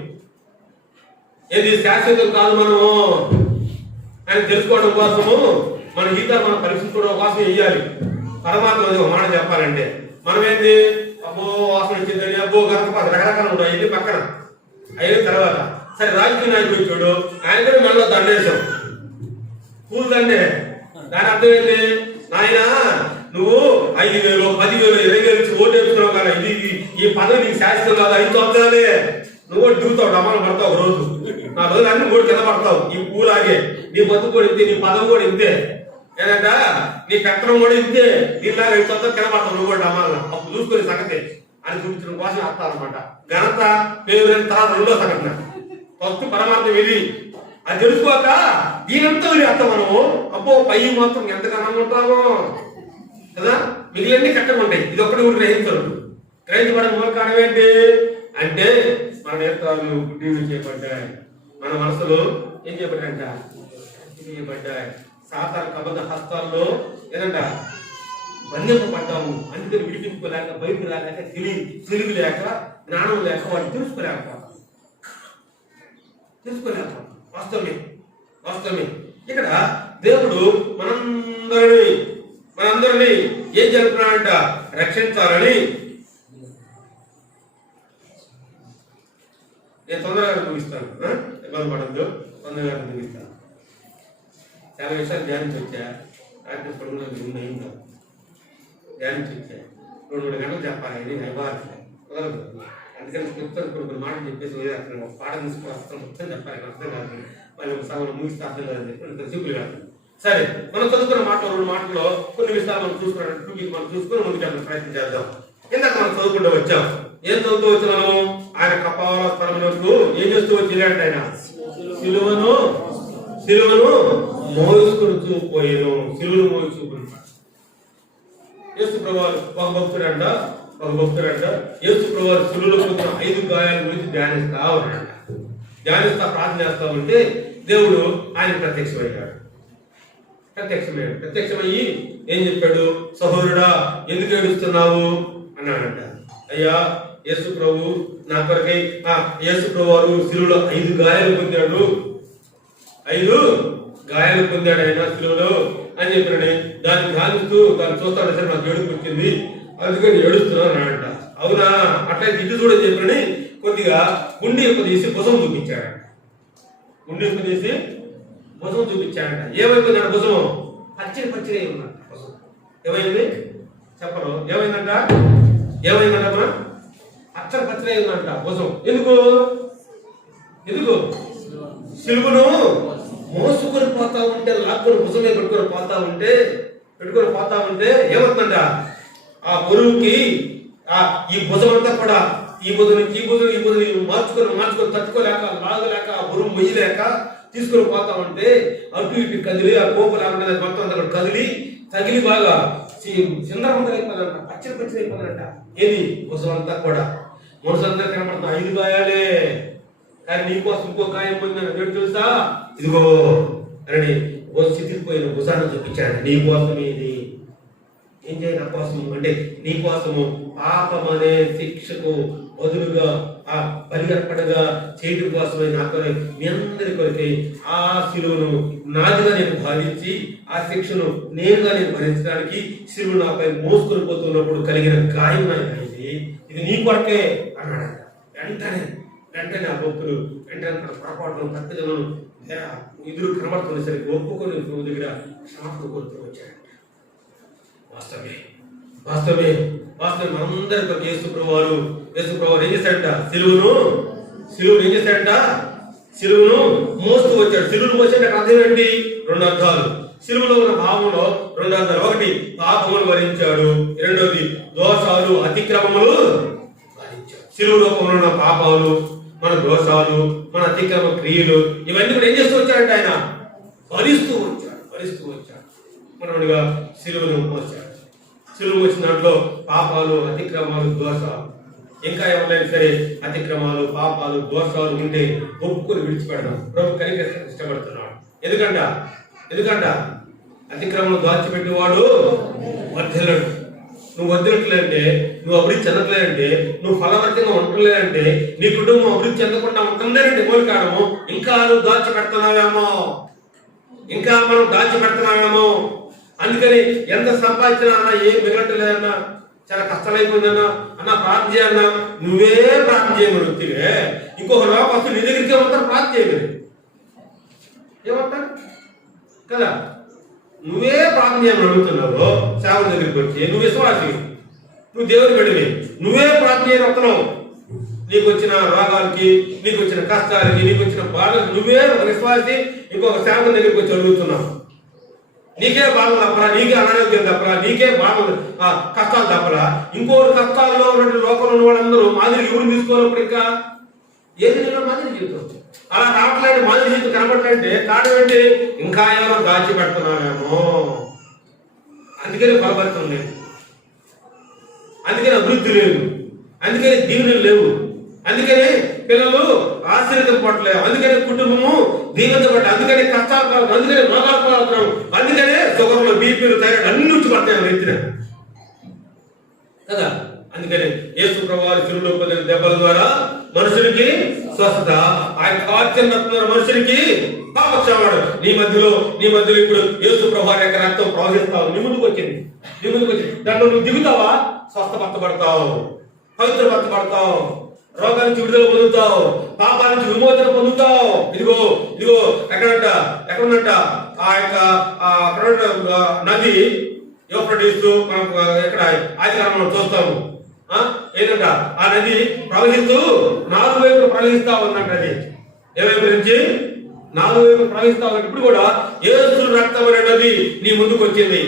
ఏది శాశ్వతం కాదు మనము అని తెలుసుకోవడం కోసము మన జీవితాలు మనం పరీక్షించుకోవడం కోసం వేయాలి. పరమాత్మ ఒక మాట చెప్పాలంటే మనం ఏంది, అబ్బో వాసన వచ్చిందని, అబ్బో గత రకరకాలు ఉంటాయి ఇది పక్కన అయిన తర్వాత సరే రాజకీయ నాయకుడు వచ్చాడు, ఆయన కూడా మెడలో దండేశాం, పూలు దండే. దాని అర్థం ఏంటి? నాయన నువ్వు 5,000, 10,000, 20,000 ఇచ్చి ఓటు వేసుకున్నావు కదా, ఇది ఈ పదవి నీకు శాశ్వతం కాదు, 5 సంవత్సరాలే నువ్వు కూడా దిగుతావు, డబ్బాలు పడతావు, ఒక రోజు నా రోజులు అన్ని కూడా కింద పడతావు. ఈ పూలాగే నీ బతుకు కూడా ఇంతే, నీ పదవి కూడా ఇంతే, ఏదంట నీ పెత్తనం కూడా ఇంతే, దీనిలాగా 5 సంవత్సరాలు కింద పడతావు నువ్వు కూడా డబ్బాలను. అప్పుడు చూసుకునే సంగతి అని చూపించడం కోసం అర్థం అనమాట. ఘనత పేరు తర్వాత రెండో సంఘటన. ఫస్ట్ పరమార్థం ఇది, అది తెలుసుకోక దీనంతా అర్థం మనము అబ్బో పై మాత్రం ఎంత కనమంటామో కదా, మిగిలిన్ని కట్టమంటాయి. ఇది ఒక్కటి కూడా గ్రహించరు. గ్రహించబడిన మూల కారణం ఏంటి అంటే మన నేత్రాలు గుడ్డీలు చేయబడ్డాయి, మన మనసులో ఏం చేయబడ్డాయంట చేయబడ్డాయి, సాతాను కబద్ధ హస్తాల్లో ఏదంట బంధింపబడ్డాము. అందుకని విడిపించుకోలేక, బయటకు లేక, తెలివి లేక, జ్ఞానం లేక వాటిని తెలుసుకోలేక. వాస్తవమే ఇక్కడ దేవుడు మనందరినీ ఏం జరుపుతున్నాడంట? రక్షించాలని. నేను తొందరగా ముగిస్తాను, ఇబ్బంది పడద్దు, తొందరగా ముగిస్తాను. చాలా విషయాలు ధ్యానించి వచ్చా, రాత్రి పడుకున్న అయిందా ధ్యానించి వచ్చా. 2-3 గంటలు చెప్పాలి, నేను అయిపోవాలి కుదరదు. అందుకని చెప్తాను కొన్ని మాటలు చెప్పేసి వదిలేస్తున్నాను. ఒక పాఠం తీసుకుని వస్తాను, మొత్తం చెప్పాలి, అర్థం కాదు, మళ్ళీ ఒక సగం ముగిస్తే అర్థం కాదని చెప్పి సింపుల్ కాదు. సరే, మనం చదువుకున్న మాటలు 2 మాటల్లో కొన్ని విషయాలు మనం చూసుకుని ముందుకు ప్రయత్నం చేద్దాం. ఇందాక మనం చదువుకుంటూ వచ్చాం. ఏం చదువుతూ వచ్చినాము? ఆయన కపాల స్థలములకు ఏం చేస్తూ వచ్చిందంటే ఆయన సిలువను మోసుకుని పోయాను. సిలువను మోసుకుని యేసు ప్రభువు ఒక భక్తుడు అంట ఒక భక్తుడంట యేసు ప్రభువారు శిలువలో పొందిన 5 గాయాల గురించి ధ్యానిస్తా ఉన్నాడంట. ధ్యానిస్తా ప్రార్థన చేస్తా ఉంటే దేవుడు ఆయన ప్రత్యక్షమయ్యి ఏం చెప్పాడు? సహోదరుడా, ఎందుకు ఏడుస్తున్నావు అన్నాడంట. అయ్యా, యేసు ప్రభు నా కొరకై యేసు ప్రభు వారు శిలువలో 5 గాయాలు పొందాడు, 5 గాయాలు పొందాడు ఆయన శిలువలో అని చెప్పాడని దాన్ని ధ్యానిస్తూ దాన్ని చూస్తాడు. సరే, నాకు ఏడుపు వచ్చింది, అందుకని ఏడుస్తున్నాను అన్నాడంట. అవునా, అట్లయితే ఇటు చూడని చెప్పని కొద్దిగా గుండె ఎక్కువ తీసి భుజం చూపించాడంట. ఏమైపోయిందంట భుజం? పచ్చిగా ఉందంట భుజం. ఏమైంది చెప్పరు? ఏమైందంట పచ్చగా ఉందంట భుజం. ఎందుకు సిలువను మోసుకొని పోతా ఉంటే, లాక్కొని భుజమే పెట్టుకొని పోతా ఉంటే ఏమవుతుందంట? ఆ బరువుకి ఈ భుజం అంతా కూడా ఈ భుజం మార్చుకొని తట్టుకోలేక, లాగలేక, ఆ బరువు మొయ్యలేక తీసుకొని పోతా ఉంటే అటు ఇటు కదిలి, ఆ కోప లేకుండా మొత్తం అంతా తగిలి బాగా చిందరమందర అయిపోదంట, పచ్చడి అయిపోదంట. ఏది భుజం అంతా కూడా. మనుషులందరూ కనబడుతున్నా 5 గాయాలే, కానీ నీకోసం ఇంకో గాయం పొందిన ఏంటి తెలుసా? ఇదిగో అని చితికిపోయిన భుజాన్ని చూపించాడు. నీకోసం ఇది ఏం చేయాలి? నా కోసము అంటే నీకోసము పాపం అనే శిక్షకు బదులుగా ఆ బలిగర్పణగా చేయడం కోసమే నాకు మీ అందరి కొరకై ఆ శిలువను నాదిగా నేను భావించి ఆ శిక్షను నేనుగా నేను భరించడానికి శిలువు నాపై మోసుకొని పోతున్నప్పుడు కలిగిన గాయం అయింది, ఇది నీ కొరకే అన్నాడు. వెంటనే ఆ భక్తులు వెంటనే తన పొరపాటును తప్పిదలను ఎదురు కనబడుతున్నసరికి ఒప్పుకొని దగ్గర క్షమాపణ కోరుతూ వచ్చాడు. వాస్తవమే మనందరి కొరకు యేసు ప్రభు వారు ఏం చేశాడంట? సిలువను మోస్తూ వచ్చాడు. సిలువను మోసాడు అర్థం ఏంటి? 2 అర్థాలు. సిలువలో ఉన్న భావంలో 2 అర్థాలు. 1 పాపములు భరించాడు, 2 దోషాలు అతిక్రమములు భరించాడు. సిలువలో ఉన్న పాపాలు, మన దోషాలు, మన అతిక్రమ క్రియలు ఇవన్నీ కూడా ఏం చేస్తూ వచ్చాడంటే ఆయన భరిస్తూ వచ్చాడు. మనగా సిలువను మోసాడు. సిలువ వచ్చిన దాంట్లో పాపాలు, అతిక్రమాలు, దోషాలు, ఇంకా ఎవరైనా సరే అతిక్రమాలు, పాపాలు, దోషాలు ఉంటే ఒప్పుకొని విడిచిపెడదాం. ప్రభు కనికరించడం ఇష్టపడుతున్నాడు. ఎందుకంట అతిక్రమం దాచిపెట్టేవాడు వర్ధిల్లడు. నువ్వు వదిలట్లేదంటే, నువ్వు అభివృద్ధి చెందట్లేదంటే, నువ్వు ఫలవర్తంగా ఉండలేదంటే, నీ కుటుంబం అభివృద్ధి చెందకుండా ఉంటుందేనంటే మూల కారణము ఇంకా నువ్వు దాచిపెడుతున్నావేమో. అందుకని ఎంత సంపాదించినా అన్నా ఏం మిగలట్లేదన్నా, చాలా కష్టాలైపోయిందన్నా అన్న ప్రార్థన చేయన్నా, నువ్వే ప్రార్థన చేయగలుగుతావే. ఇంకొక లోపం వస్తే నీ దగ్గరికి ఏమంటారు? ప్రార్థన చేయగలిగి ఏమంటారు కదా. నువ్వే ప్రార్థన చేయమని అడుగుతున్నావు సేవల దగ్గరికి వచ్చి. నువ్వు విశ్వాసి, నువ్వు దేవుని బిడ్డవి, నువ్వే ప్రార్థన చేయని వస్తున్నావు. నీకు వచ్చిన రోగాలకి, నీకు వచ్చిన కష్టాలకి, నీకు వచ్చిన బాధలకి నువ్వే ఒక విశ్వాసి ఇంకొక సేవల దగ్గరికి వచ్చి అడుగుతున్నావు. నీకే బాధలు తప్పరా, నీకే అనారోగ్యం తప్పరా, నీకే బాధలు కష్టాలు తప్పరా, ఇంకోటి కష్టాల్లో ఉన్నటువంటి లోకంలో ఉన్న వాళ్ళందరూ మాదిరి ఎవరు తీసుకోవాలప్పుడు ఇంకా ఏది నేను మాదిరి జీవితం అలా రావట్లేదు. మాదిరి జీవితం కనబడలేంటే కారణం ఏంటి? ఇంకా ఏమో దాచిపెడుతున్నామేమో. అందుకని బలపడతాం లేదు, అందుకని అభివృద్ధి లేదు, అందుకని దీవెనలు లేవు, అందుకని పిల్లలు ఆశీర్వదింపట్లేదు, అందుకని కుటుంబము దీవించబడ్డ, అందుకని కష్టాలు కాదు, అందుకని రోగాలు పాలవుతున్నాం, అందుకనే షుగర్లు, బీపీలు, థైరాయిడ్ అన్ని నుంచి పడతాయి ఎత్తిన కదా. అందుకని యేసు ప్రభువారు శిలువలో పొందిన దెబ్బల ద్వారా మనుషునికి స్వస్థత, ఆయన కార్యం మనుషునికి పాపక్షమాడు. నీ మధ్యలో ఇప్పుడు యేసు ప్రభువారి యొక్క రక్తం ప్రవహిస్తావు. నీ ముందుకు వచ్చింది దాంట్లో నువ్వు దిగుతావా? స్వస్థపరచబడతావు, పవిత్రపరచబడతావు, రోగాల నుంచి విడుదల పొందుతావు, పాపాల నుంచి విమోచన పొందుతావు. ఇదిగో ఎక్కడున్నట్ట ఆ యొక్క అక్కడ నది యూఫ్రటీస్ మనం ఎక్కడ ఆదికాండంలో చూస్తాము. ఏంటంట ఆ నది ప్రవహిస్తూ 4 వైపులు ప్రవహిస్తా ఉందంట. అది ఏవైపు నుంచి 4 వైపులు ప్రవహిస్తా ఉంది. ఇప్పుడు కూడా యేసు రక్తం అనే నది నీ ముందుకు వచ్చింది.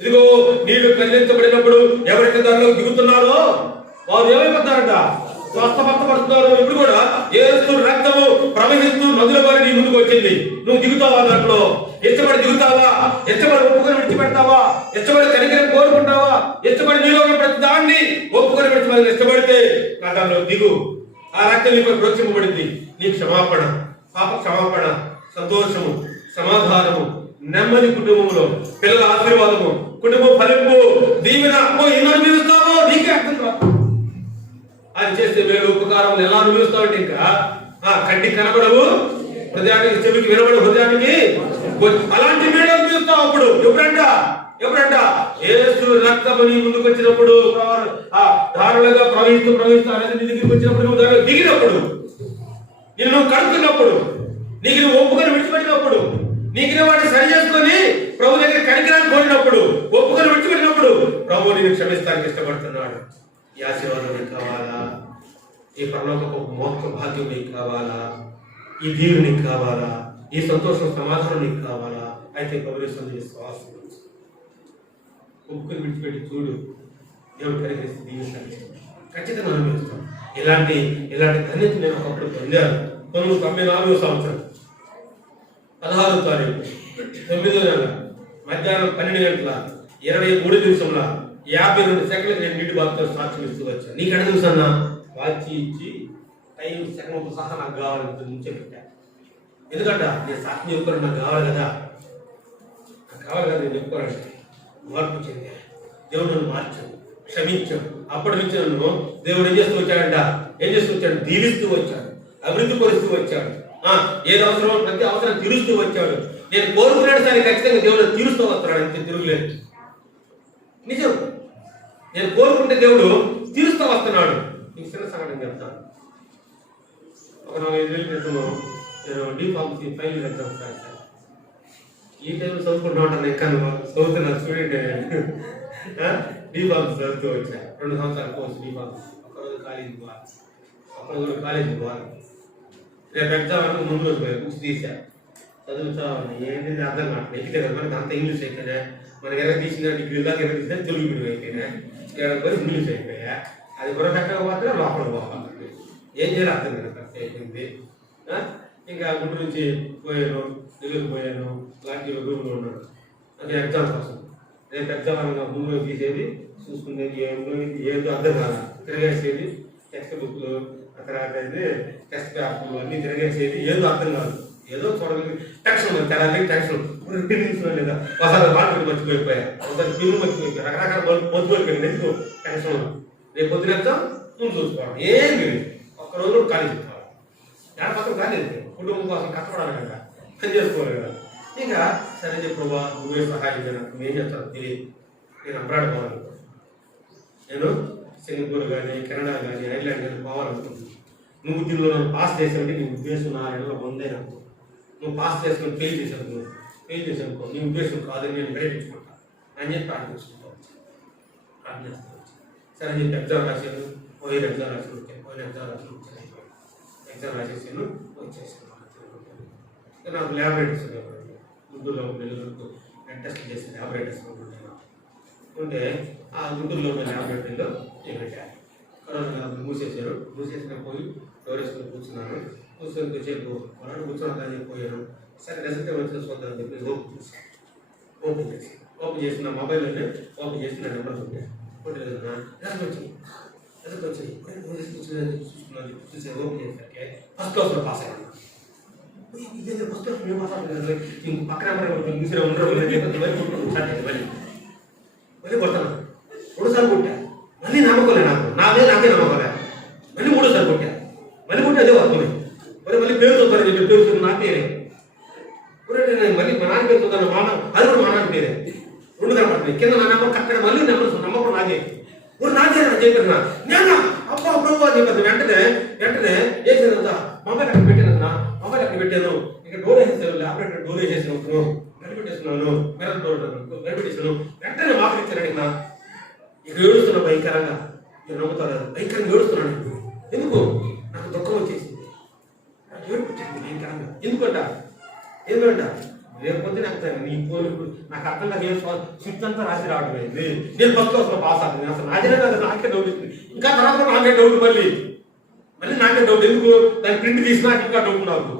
ఇదిగో నీళ్లు కదిలించబడినప్పుడు ఎవరికి దారిలో దిగుతున్నారో వారు ఏమైపోతారంట? స్వస్థపరచబడుతున్నారు. ఇప్పుడు కూడా యేసు రక్తము ప్రవహిస్తూ నదుల వారి నీ ముందుకు వచ్చింది. నువ్వు దిగుతావా దాంట్లో? ఇష్టపడి దిగుతావా? ఇష్టపడి ఒప్పుకొని విడిచిపెడతావా? ఇష్టపడి కనికరం కోరుకుంటావా? ఇష్టపడి నీలో ఉన్న ప్రతి దాన్ని ఒప్పుకొని విడిచిపెట్టి ఇష్టపడితే దాంట్లో దిగు. ఆ రక్తం నీకు ప్రోత్సహింపబడింది. నీ క్షమాపణ, పాప క్షమాపణ, సంతోషము, సమాధానము, నెమ్మది, కుటుంబంలో పిల్లల ఆశీర్వాదము, కుటుంబం ఫలింపు, దీవెన. ఎన్నో అనుభవిస్తావో నీకే అర్థం కాదు. అది చేస్తే వేలు ఉపకారం ఎలా అనుభవిస్తావంటే ఇంకా కంటికి కనబడవు, హృదయానికి చెవికి వినబడవు, హృదయానికి అలాంటి మేలు అనుభవిస్తావు. అప్పుడు ఎప్పుడంట యేసు రక్తము నీ ముందుకు వచ్చినప్పుడు, ధారులుగా ప్రవహిస్తూ అనేది నీ దగ్గరికి వచ్చినప్పుడు, నువ్వు దానిలో దిగినప్పుడు, నిన్ను నువ్వు కడుతున్నప్పుడు, నీకు నువ్వు ఒప్పుకొని విడిచిపెట్టినప్పుడు, నీకు వాటిని సరి చేసుకొని ప్రభు దగ్గర కనికరాన్ని కోరినప్పుడు, ఒప్పుకొని విడిచిపెట్టినప్పుడు ప్రభు నేను క్షమిస్తానికి ఇష్టపడుతున్నాడు. ఈ ఆశీర్వాదం నీకు కావాలా? ఈ పరలోకపు మోక్ష భాగ్యం నీకు కావాలా? ఈ దీవెన నీకు కావాలా? ఈ సంతోషం, సమాధానం నీకు కావాలా? అయితే పౌరేశ్వరుని విశ్వాసం ఒప్పుకొని విడిచిపెట్టి చూడు, దేవుడు కనికరిస్తే దీవిస్తాను, ఖచ్చితంగా అనుభవిస్తాను. ఇలాంటి ధన్యత నేను ఒకప్పుడు పొందాను. 1994 సంవత్సరం 16వ తారీఖు 9వ నెల మధ్యాహ్నం 12:23 52 సెకండ్లకు నేను నీటి బాబుతో సాక్ష్యం ఇస్తూ వచ్చాను. నీకు ఎక్కడ చూసన్నా వాచి ఇచ్చి టైం సెకండ్ సహా నాకు కావాలని నుంచే పెట్టా. ఎందుకంట నేను సాక్ష్యం చెప్పుకోవడం నాకు కావాలి కదా, నేను చెప్పుకోవాలంటే మార్పు చెందా. దేవుడు నన్ను మార్చాడు, క్షమించాడు. అప్పటి నుంచి నన్ను దేవుడు ఏం చేస్తూ వచ్చాడు? దీవిస్తూ వచ్చాడు, అభివృద్ధి పరుస్తూ వచ్చాడు. ఏది అవసరమో ప్రతి అవసరం తీరుస్తూ వచ్చాడు. నేను కోరుకున్నాడు సరే ఖచ్చితంగా దేవుడు తీరుస్తూ వస్తున్నాడు, అంతే, తిరుగులేదు. నిజం, నేను కోరుకుంటే దేవుడు తీరుస్తూ వస్తున్నాడు. నీకు చిన్న సంఘటన చెప్తాను. ఒక 4-5 క్రితము నేను D.Pharmacy ఫైనల్ ఎగ్జామ్స్ రాశాను. ఈ టైంలో చదువుకుంటూ ఉంటాను, ఎక్కాను చదువుతున్నా స్టూడెంట్. D.Pharmacy చదువుతూ వచ్చా. 2 సంవత్సరాల కోర్సు D.Pharmacy. ఒకరోజు కాలేజీకి పోవాలి. రేపు ఎగ్జామ్ ముందు రోజు బుక్స్ తీసా, చదువుతా ఏంటి అర్థం కావట్లేదు. ఎక్కితే కదా మనకి అంత ఇంగ్లీష్ అయిపోయినా, మనకి ఎక్కడ తీసిన డిగ్రీ దాకా ఎక్కడ తీసినా తెలుగు మీడియం అయిపోయినా, ఇక్కడ పోయి ఇంగ్లీష్ అయిపోయా. అది బుర్రకట్టగా మాత్రం లోపల పోవాలి. ఏం చేయాలి అర్థం కదా అయిపోయింది. ఇంకా గుంటూరు నుంచి పోయాను, తెలుగు పోయాను, లాంటి రూమ్లో ఉన్నాను. అది ఎగ్జామ్ కోసం. రేపు ఎగ్జామ్ అనగా ముందు తీసేది, చూసుకునేది ఏదో అర్థం కాదు, తిరగేసేది టెక్స్ట్ బుక్లు, తర్వాత టెస్ట్ పేపర్లు అన్నీ తిరగేసేది, ఏదో అర్థం కాదు. ఏదో చూడగలిగి టెన్షన్ టెన్షన్ లేదా ఒకసారి బాగా మర్చిపోయిపోయా, ఒకసారి పిల్లలు మర్చిపోయిపోయా, రకరకాల మర్చిపోయిపోయాను. ఎందుకు టెన్షన్? రేపు పొద్దున ఎగ్జామ్ ముందు చూసుకోవడం ఏం లేదు. ఒక్కరోజు కాలేజీ కావాలి, దాని పక్కన కాలేదు. కుటుంబం కోసం కష్టపడాలి కదా, పని చేసుకోవాలి కదా. ఇంకా సరే చెప్పవా, నువ్వే సహాయం చేయను, నువ్వేం చేస్తాను తెలియదు. నేను అబ్రాడ్ పోవాలి, నేను సింగపూర్ కానీ కెనడా కానీ ఐర్లాండ్ కానీ పోవాలనుకుంటున్నాను. నువ్వు దీనిలో నన్ను పాస్ చేసావంటే నీ ఉద్దేశం 4 నెలల ముందే అనుకో. నువ్వు పాస్ చేసుకొని ఫెయిల్ చేసావు నీ ఉద్దేశం కాదని నేను గ్రహించుకుంటా అని చెప్పి ప్రార్థించుకుంటాను. సరే అని చెప్పి ఎగ్జామ్ రాశాను, పోయిన ఎగ్జామ్ రాసి వచ్చాను, ఎగ్జామ్ రాసేసాను, వచ్చేసాను. నాకు ల్యాబొరేటరీస్ గుంటూరులో నెల్లూరుకు టెస్ట్ చేసిన ల్యాబొరేటరీస్ ఉంటే ఆ గుంటూరులో ఉన్న ల్యాబొరేటరీలో నేను పెట్టాను. కరోనా మూసేసారు, మూసేసిన పోయి డోర్ వేసుకొని కూర్చున్నాను. కూర్చొని కొద్దిసేపు కూర్చున్నాను పోయాను. సరే రిజల్ట్ వచ్చిన చూద్దామని చెప్పి ఓపెన్ చేసిన మొబైల్లోనే ఓపెన్ చేసి నా నెంబర్ కొట్టాను. కొట్టేదన్నా రిజల్ట్ వచ్చింది చూసుకున్నాను. చూసే ఓపెన్ చేసరికి ఫస్ట్ క్లాస్లో పాస్ అయ్యాను. ఫస్ట్ క్లాస్ మేము పాస్ అవ్వలేదు, ఇంక పక్కన ముసిరే ఉండరు మళ్ళీ కొడతాను. 3 సార్లు కొట్టా, మళ్ళీ నమ్మకోలే, నాకే నమ్మకోలే. మళ్ళీ 3వ సార్లు కొట్టా, మళ్ళీ కొట్టి అదే వస్తుంది. మళ్ళీ పేరు చూద్దాను చెప్పి పేరు నా పేరే మళ్ళీ మా నాన్న పేరు చూద్దాను, అది కూడా మా నాన్న పేరే. 2 కనపడుతుంది కింద నా నెంబర్ అక్కడ మళ్ళీ నమ్మకం నాకే నాకే చెప్పాను. నేను అబ్బా ప్రభు అని చెప్పాను. వెంటనే వేసేదంతా మొబైల్ అక్కడ పెట్టాను, మొబైల్ అక్కడ పెట్టాను. ఇక డోర్ వేసేసాను, ల్యాబొరేటరీ డోర్ వేసేసాను, నిలబెట్టేస్తున్నాను, మెరల్ డోర్ నిలబెట్టేసాను. వెంటనే మాకు ఇచ్చాను. ఇక ఏడుస్తున్నా భయంకరంగా, మీరు నమ్ముతారు భయంకరంగా ఏడుస్తున్నాను. ఎందుకు? నాకు దుఃఖం వచ్చేసింది, నాకు ఏడుపు వచ్చింది భయంకరంగా. ఎందుకంట రేపు పొద్దున నీ పోలికు నాకు అర్థం నాకు ఏం స్విచ్ అంతా రాసి రావడం అయింది. నేను ఫస్ట్ క్లాస్లో పాస్ అవుతుంది. అసలు నాదే కదా, నాకే డౌట్ ఇస్తుంది. ఇంకా తర్వాత నాకే డౌట్, మళ్ళీ నాకే డౌట్. ఎందుకు? దాని ప్రింట్ తీసినా ఇంకా డౌట్. నాకు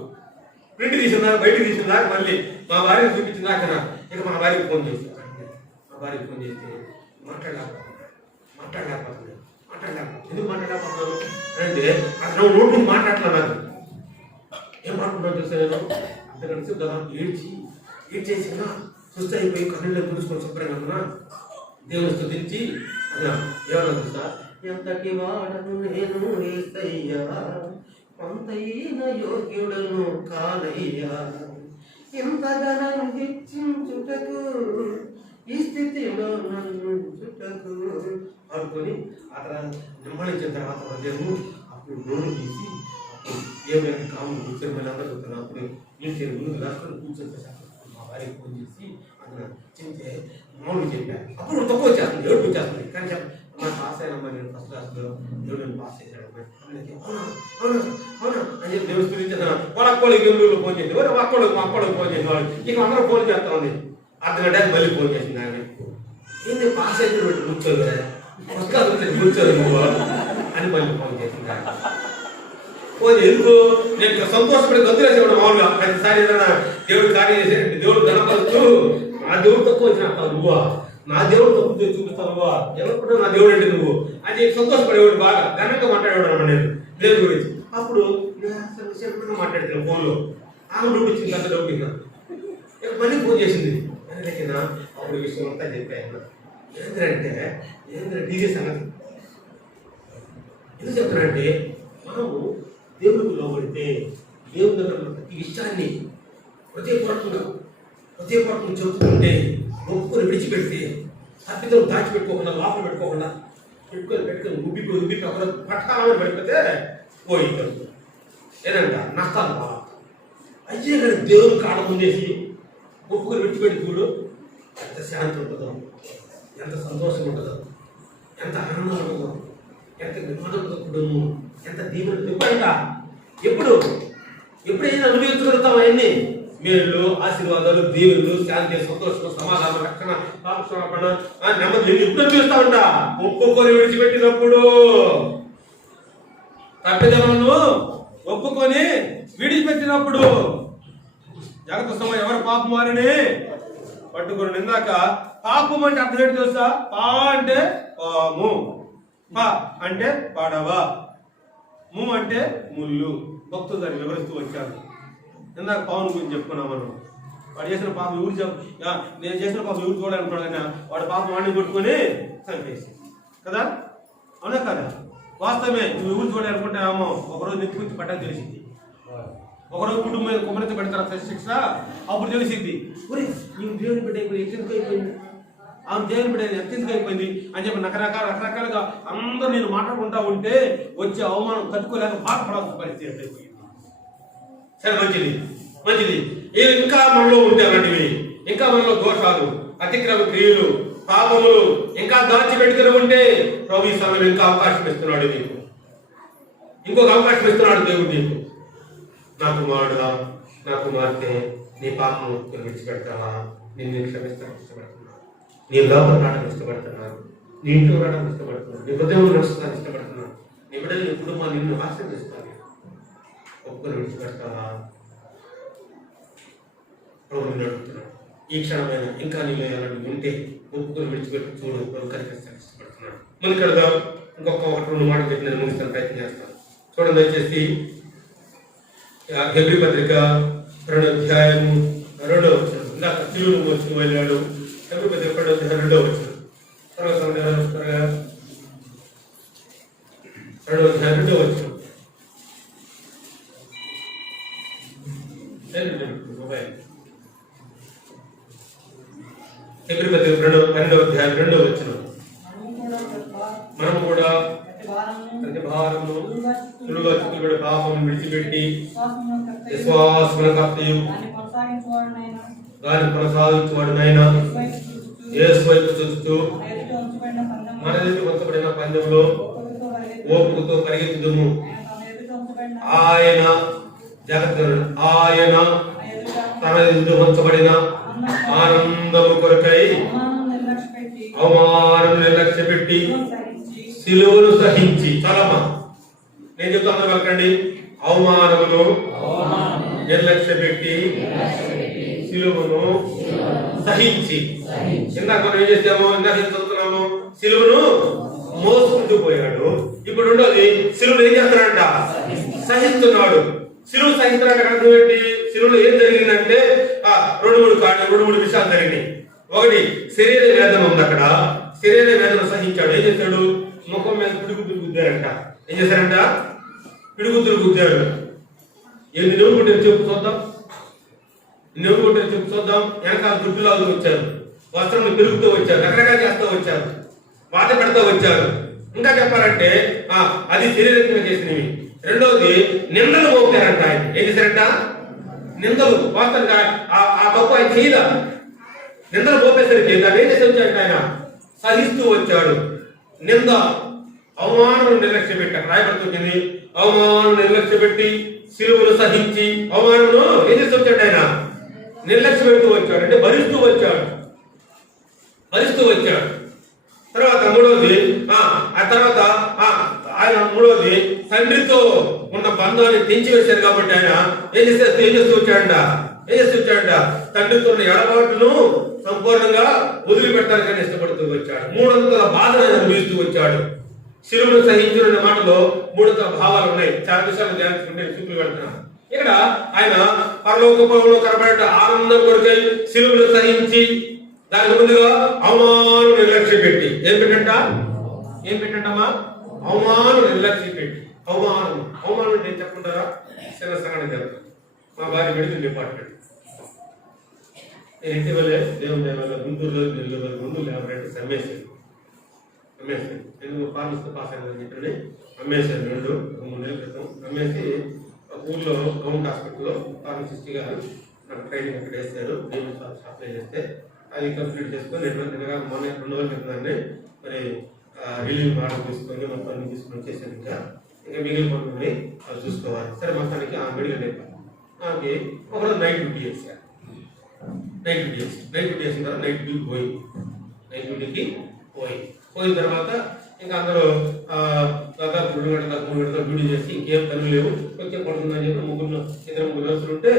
ప్రింట్ తీసిందా బయటకు తీసిందా మళ్ళీ మా భార్యకు చూపించిందాక ఇక మా భార్యకి ఫోన్ చేస్తాను. మా భార్యకి ఫోన్ చేస్తే మాట్లాడలేకపోతున్నాను. ఎందుకు మాట్లాడలేకపోతున్నాను అంటే అక్కడ నోటు మాట్లాడలే. నాకు ఏం మాట్లాడుతున్నాను చూస్తే నేను అంతకనిసి దాదాపు ఏడ్చేసినా చూస్తే అయిపోయి కన్నుల్లో చూసుకొని శుభ్రంగా దేవుని స్తుతించి అన్నా ఏమన్నా చూస్తా, ఎంతటి వాడను నేను యేసయ్యా, కొంతైన యోగ్యుడను కానయ్యా, ఇంతగానం హెచ్చించుటకు ఈ స్థితిలో నన్ను చుటకు అనుకొని అక్కడ నిమ్మడించిన తర్వాత హృదయము అప్పుడు నోరు తీసి దేవుని కాము కూర్చొని మళ్ళీ అందరూ చెప్తాను. అప్పుడు నేను ముందు రాసుకొని కూర్చొని మా భార్యకి ఫోన్ చేసి అన్న చెప్తే మామూలు చెప్పాను. అప్పుడు తక్కువ వచ్చేస్తుంది, ఏడు వచ్చేస్తుంది. కానీ నాకు పాస్ అయినమ్మా, నేను ఫస్ట్ క్లాస్లో దేవుడు నన్ను పాస్ చేశాడమ్మా. అవునా అవునా అవునా అని చెప్పి దేవుడు స్థితించాను. వాళ్ళ అక్కోళ్ళకి దేవుళ్ళు ఫోన్ చేసి మా అక్కోళ్ళకి ఫోన్ చేసేవాళ్ళు. ఇక అందరూ ఫోన్ చేస్తా ఉంది. అర్ధ గంటకి మళ్ళీ ఫోన్ చేసింది. ఆయన ఏంటి పాస్ అయితే పెట్టి కూర్చోదు ఫస్ట్ క్లాస్ వచ్చి కూర్చోదు నువ్వు అని మళ్ళీ ఫోన్ చేసింది. ఫోన్ ఎందుకు నేను సంతోషపడి గంతులేసేవాడు. మామూలుగా ప్రతిసారి ఏదైనా దేవుడు కార్యం చేసేటంటే దేవుడు గణపరుస్తూ నా దేవుడు తక్కువ వచ్చిన నువ్వా, నా దేవుడు తక్కువ చూపిస్తావు నువ్వా, ఎవరు నా దేవుడు అంటే నువ్వు అని సంతోషపడేవాడు. బాగా ఘనంగా మాట్లాడేవాడు అన్నమాట నేను దేవుడి గురించి. అప్పుడు విషయంగా మాట్లాడుతున్నాను ఫోన్లో. ఆమె డౌట్ వచ్చింది, అంత డౌట్ ఇన్నా మళ్ళీ ఫోన్ చేసింది. అందుకైనా అప్పుడు విషయం అంతా చెప్పాను. ఏంటంటే డీజే సంగతి ఎందుకు చెప్తానంటే, మనము దేవుడికి లోబడితే దేవుని దగ్గర ప్రతి విషయాన్ని హృదయపూర్వకంగా చెబుతుంటే ఒప్పుకొని విడిచిపెడితే తప్పిదం దాచిపెట్టుకోకుండా లోపల పెట్టుకోకుండా పెట్టుకొని ఉబ్బి ఒకరు పట్టాలని పడిపోతే పోయిద్దాం ఏదంట నష్టాలు బాగా అయితే కానీ దేవుని కాడ ముందేసి ఒప్పుకొని విడిచిపెట్టి చూడు ఎంత శాంతి ఉంటుందో, ఎంత సంతోషం ఉంటుందో, ఎంత ఆనందం ఉంటుందో, ఎంత వినోదంతో కూడము, ఎంత దీవెన చెప్పంట. ఎప్పుడైనా అనుభవించగలుగుతాం అవన్నీ మేలు ఆశీర్వాదాలు దీవెనలు శాంతి సంతోషం సమాధానం రక్షణ పాపక్షమాపణ నెమ్మది నేను ఎప్పుడు అనుభవిస్తామంట ఒప్పుకొని విడిచిపెట్టినప్పుడు. తప్పిదములను ఒప్పుకొని విడిచిపెట్టినప్పుడు. జాగ్రత్త సమయం ఎవరు పాపం వారిని పట్టుకుని. ఇందాక పాపం అంటే అర్థం ఏంటి తెలుసా? పా అంటే పాము, పా అంటే పడవ, ము అంటే ముళ్ళు. భక్తులు దాన్ని వివరిస్తూ వచ్చారు. ఇందాక పావును గురించి చెప్పుకున్నాం మనం. వాడు చేసిన పాపం నేను చేసిన పాపం ఎవరు చూడాలనుకున్నాడు కానీ వాడు పాపం వాడిని కొట్టుకొని చంపేసి కదా, అవునా కదా? వాస్తవమే. నువ్వు ఎవరు చూడాలనుకుంటే అమ్మో ఒకరోజు నెత్తి గురించి పట్టని తెలిసింది, ఒకరోజు కుటుంబం మీద కుమ్మరితో పెడతారు శిక్ష, అప్పుడు తెలిసింది ఒరే నీవు దేవుని బిడ్డ అయిపోయి ఎత్తెందుకు అయిపోయింది, ఆమె దేవుని బిడ్డ ఎత్తెందుకు అయిపోయింది అని చెప్పి రకరకాలుగా అందరూ నేను మాట్లాడుకుంటా ఉంటే వచ్చే అవమానం తట్టుకోలేక బాధపడాల్సిన పరిస్థితి అయిపోయింది. సరే మంచిది. ఇంకా మనలో ఉంటే అలాంటివి, ఇంకా మనలో దోషాలు, అతిక్రమ క్రియలు, పాపములు ఇంకా దాచిపెట్టుకుని ఉంటే ప్రభు ఈ సమయంలో ఇంకా అవకాశం ఇస్తున్నాడు నీకు, ఇంకొక అవకాశం ఇస్తున్నాడు దేవుడు నీకు. నా కుమారుడా, నా కుమార్తె, నీ పాపము విడిచిపెడతావా? నేను క్షమిస్తాను ఇష్టపడుతున్నాను, నీ లోపల రావడానికి ఇష్టపడుతున్నాను, నీ ఇంట్లో రావడానికి ఇష్టపడుతున్నాను, నీ హృదయం నడుస్తాను ఇష్టపడుతున్నాను, నీ బిడ్డలు నీ కుటుంబాన్ని నిన్ను ఆశీర్వదిస్తాను. ఒప్పుకొని విడిచిపెడతావా? ప్రభుని అడుగుతున్నాడు. ఈ క్షణమైన ఇంకా నీలో అలాంటి ఉంటే ఒప్పుకొని విడిచిపెట్టి చూడు, ప్రభు కనిపిస్తాను ఇష్టపడుతున్నాడు. ముందుకెడదా ఇంకొక 1-2 మాటలు చెప్పి నేను ముగిస్తాను, ప్రయత్నం చేస్తాను. చూడండి దయచేసి హెబ్రీ పత్రిక 2వ అధ్యాయము 2వ వచనం. ఇందాక సిలువను మోసుకు వెళ్ళాడు. హెబ్రీ పత్రిక 2వ అధ్యాయం 2వ వచనం. త్వరగా 2వ అధ్యాయం 2వ వచనం. హెబ్రీ పత్రిక 2వ అధ్యాయం 2వ వచనం. మనము కూడా ప్రతి భారము సులువుగా చిక్కుబడి పాపం విడిచిపెట్టి విశ్వాసమునకర్తయు దాన్ని కొనసాగించువాడునైనా యేసు వైపు చూస్తూ మన ఎదుట ఉంచబడిన పందెంలో ఓపికతో పరిగెత్తుదుము. ఆయన తన ఎదుట ఉంచబడిన ఆనందము కొరకై అవమానం నిర్లక్ష్య పెట్టి సిలువను సహించి. చాలమ్మా, నేను చెప్తా అందరూ వెళ్ళకండి. అవమానమును నిర్లక్ష్య పెట్టి సిలువను సహించి. ఇందాక మనం ఏం చేసాము? ఇందాక ఏం చదువుతున్నాము? సిలువను మోసుకుంటూ పోయాడు. ఇప్పుడు రెండోది సిలువను ఏం చేస్తున్నాడంట? సహిస్తున్నాడు. సిలువ సహిస్తున్నాడు. అర్థం ఏంటి? సిలువలో ఏం జరిగిందంటే రెండు మూడు విషయాలు జరిగినాయి. ఒకటి, శరీర వేదన ఉంది అక్కడ. శరీర వేదన సహించాడు. ఏం చేశాడు? ముఖం మీద పిడుగుతులు గుద్దారంట. ఏం చేశారంట? పిడుగుతులు గుద్దాడు. ఎన్ని నువ్వు కొట్టారు చెప్పు చూద్దాం. నువ్వు కొట్టారు చెప్పు చూద్దాం. వెనకాల దుడ్డులాగా వచ్చారు, వస్త్రం పెరుగుతూ వచ్చారు, రకరకాల చేస్తూ వచ్చారు, బాధ పెడతా వచ్చారు. ఇంకా చెప్పాలంటే అది శరీరంగా చేసినవి. రెండవది నిందలు మోపారంట. ఆయన ఏం చేశారంట? నిందలు వాస్తవంగా ఆ తప్పు ఆయన చేయదా. నిందలు మోపేసరికి దాన్ని ఏం చేసి వచ్చాడంట? ఆయన సహిస్తూ వచ్చాడు. నింద అవమానం నిర్లక్ష్య పెట్టి అక్కడ రాయబడుతుంది. అవమానం నిర్లక్ష్య పెట్టి సిలువను సహించి అవమానమును ఏం చేసి వచ్చాడు? ఆయన నిర్లక్ష్య పెడుతూ వచ్చాడు. అంటే భరిస్తూ వచ్చాడు. తర్వాత మూడవది ఆయన మూడవది తండ్రితో ఉన్న బంధాన్ని తెంచివేశారు కాబట్టి ఆయన ఏం చేస్తూ వచ్చాడంట? తండ్రితో ఉన్న ఎడబాటును సంపూర్ణంగా వదిలిపెట్టాలని ఇష్టపడుతూ వచ్చాడు. మూడొంతుల బాధను అనుభవిస్తూ వచ్చాడు. సిలువను సహించిన మాటలో మూడొంతుల భావాలు ఉన్నాయి. చాలా విషయాలు ధ్యానించుకుంటే చూపులు పెడుతున్నాను. ఇక్కడ ఆయన పరలోకంలో కనబడే ఆనందం కొరకై సిలువను సహించి దానికి ముందుగా అవమానం నిర్లక్ష్య పెట్టి ఏం పెట్టంటమ్మా? అవమానం నిర్లక్ష్య పెట్టి. అవమానం అంటే చెప్పుకుంటారా? చిన్న సంఘటన జరుగుతుంది. మా భార్య మెడికల్ డిపార్ట్మెంట్. నేను ఇటీవలే దేవుని దేవాలయ గుంటూరులో నెల్లూరు ముందు ల్యాబొరేటరీ అమ్మేశాను. ఎందుకు ఫార్మసీ పాస్ అయిందని చెప్పి అమ్మేశాను. 3 నెలల క్రితం అమ్మేసి ఊళ్ళో గవర్నమెంట్ హాస్పిటల్లో ఫార్మసిస్ట్ గారు నాకు ట్రైనింగ్ అక్కడ వేస్తారు. నేను అప్లై చేస్తే అది కంప్లీట్ చేసుకొని మొన్న 2 రోజుల క్రితాన్ని మరి రిలీవ్ మోడల్ తీసుకొని మొత్తం అన్ని తీసుకొని చేశాను. ఇంకా మిగిలిన పనులని అది చూసుకోవాలి. సరే మొత్తానికి ఆ మెడికల్ డిపార్ట్మెంట్ ఆమె ఒకరోజు నైట్ డ్యూటీ చేశారు. నైట్ డ్యూటీ చేసిన తర్వాత నైట్ డ్యూటీకి పోయిన తర్వాత ఇంకా అందరూ దాదాపు 2 గంటల డ్యూటీ చేసి ఇంకేం పనులు లేవు, కొంచెం పడుతుందని చెప్పి ముగ్గురు నర్సులు ఉంటే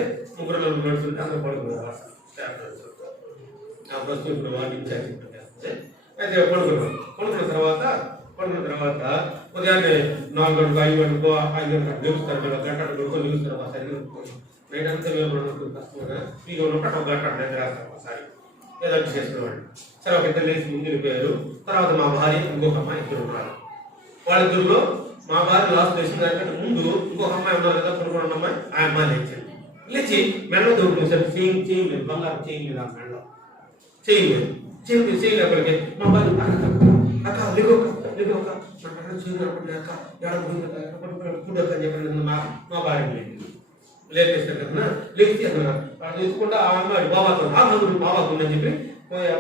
అందరూ పడుకున్నారు. స్టాఫ్ నర్సులు ప్రస్తుతం ఇప్పుడు వాళ్ళు ఇన్ఛార్జ్ అయితే పడుకున్న తర్వాత ఉదయాన్నే 4 గంటలకు 5 గంటలకు 5 గంటలకు నిలుస్తారు. గంట కొడుకొని నిలుస్తారు. ఒకసారి నైట్ అంతా మేము కష్టంగా ఫ్రీగా ఉన్నప్పుడు 1 గంట దగ్గర రాస్తారు. ఒకసారి ఏదో చేసుకునేవాళ్ళు. సరే ఒక ఇద్దరు లేచి ముందు వెళ్ళిపోయారు. తర్వాత మా భార్య ఇంకొక అమ్మాయి ఇద్దరు ఉన్నారు. వాళ్ళిద్దరులో మా భార్య లాస్ట్ చేసిన దానికంటే ముందు ఇంకొక అమ్మాయి ఉన్నారు కదా, పడుకున్న అమ్మాయి. ఆ అమ్మాయి లేచి మెడలో దొరుకుతుంది. సార్ చేయి లేదు, బంగారు చేయి లేదు. ఆ మెడలో చేయలేకపోతే మా భార్య అక్క లేక అని చెప్పి మా భార్య లేపేస్తారు కదా. లేచి తీసుకుంటే ఆ అమ్మాయి బాబాకు అని చెప్పి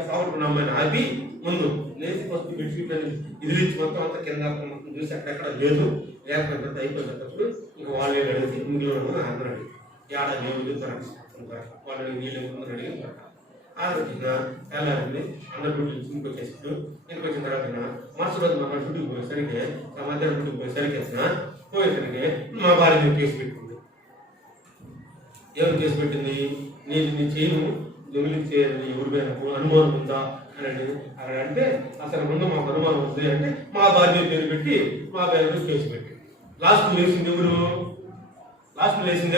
సాగుతున్న అమ్మాయిని ఆపి ముందు లేచి ఫస్ట్ బెడ్షీట్ అని ఇదిలిచ్చి మొత్తం అంతా కింద మొత్తం చూసి అక్కడెక్కడ లేదు లేకపోతే అయిపోయినప్పుడు ఇంకా వాళ్ళే అడిగి ఇందులో అన్నాడు ఏడాది వాళ్ళని నీళ్ళు అడిగి ఆరోగ్యంగా వెళ్ళాలని అందరు డ్యూటీలు ఇంటికి వచ్చేసాడు. ఇంటికి వచ్చిన తర్వాత మరుసటి రోజు మన డ్యూటీకి పోయేసరికి మధ్యాహ్నం డ్యూటీకి పోయేసరికి మా భార్య కేసు పెట్టుకుంది. ఏం కేసు పెట్టింది? నీ చేయను దొంగిలించే ఎవరి మీద అనుమానం ఉందా అని అక్కడ అంటే అసలు ముందు మాకు అనుమానం ఉంది అంటే మా భార్య పేరు పెట్టి మా పేరు కేసు పెట్టి లాస్ట్ లేచింది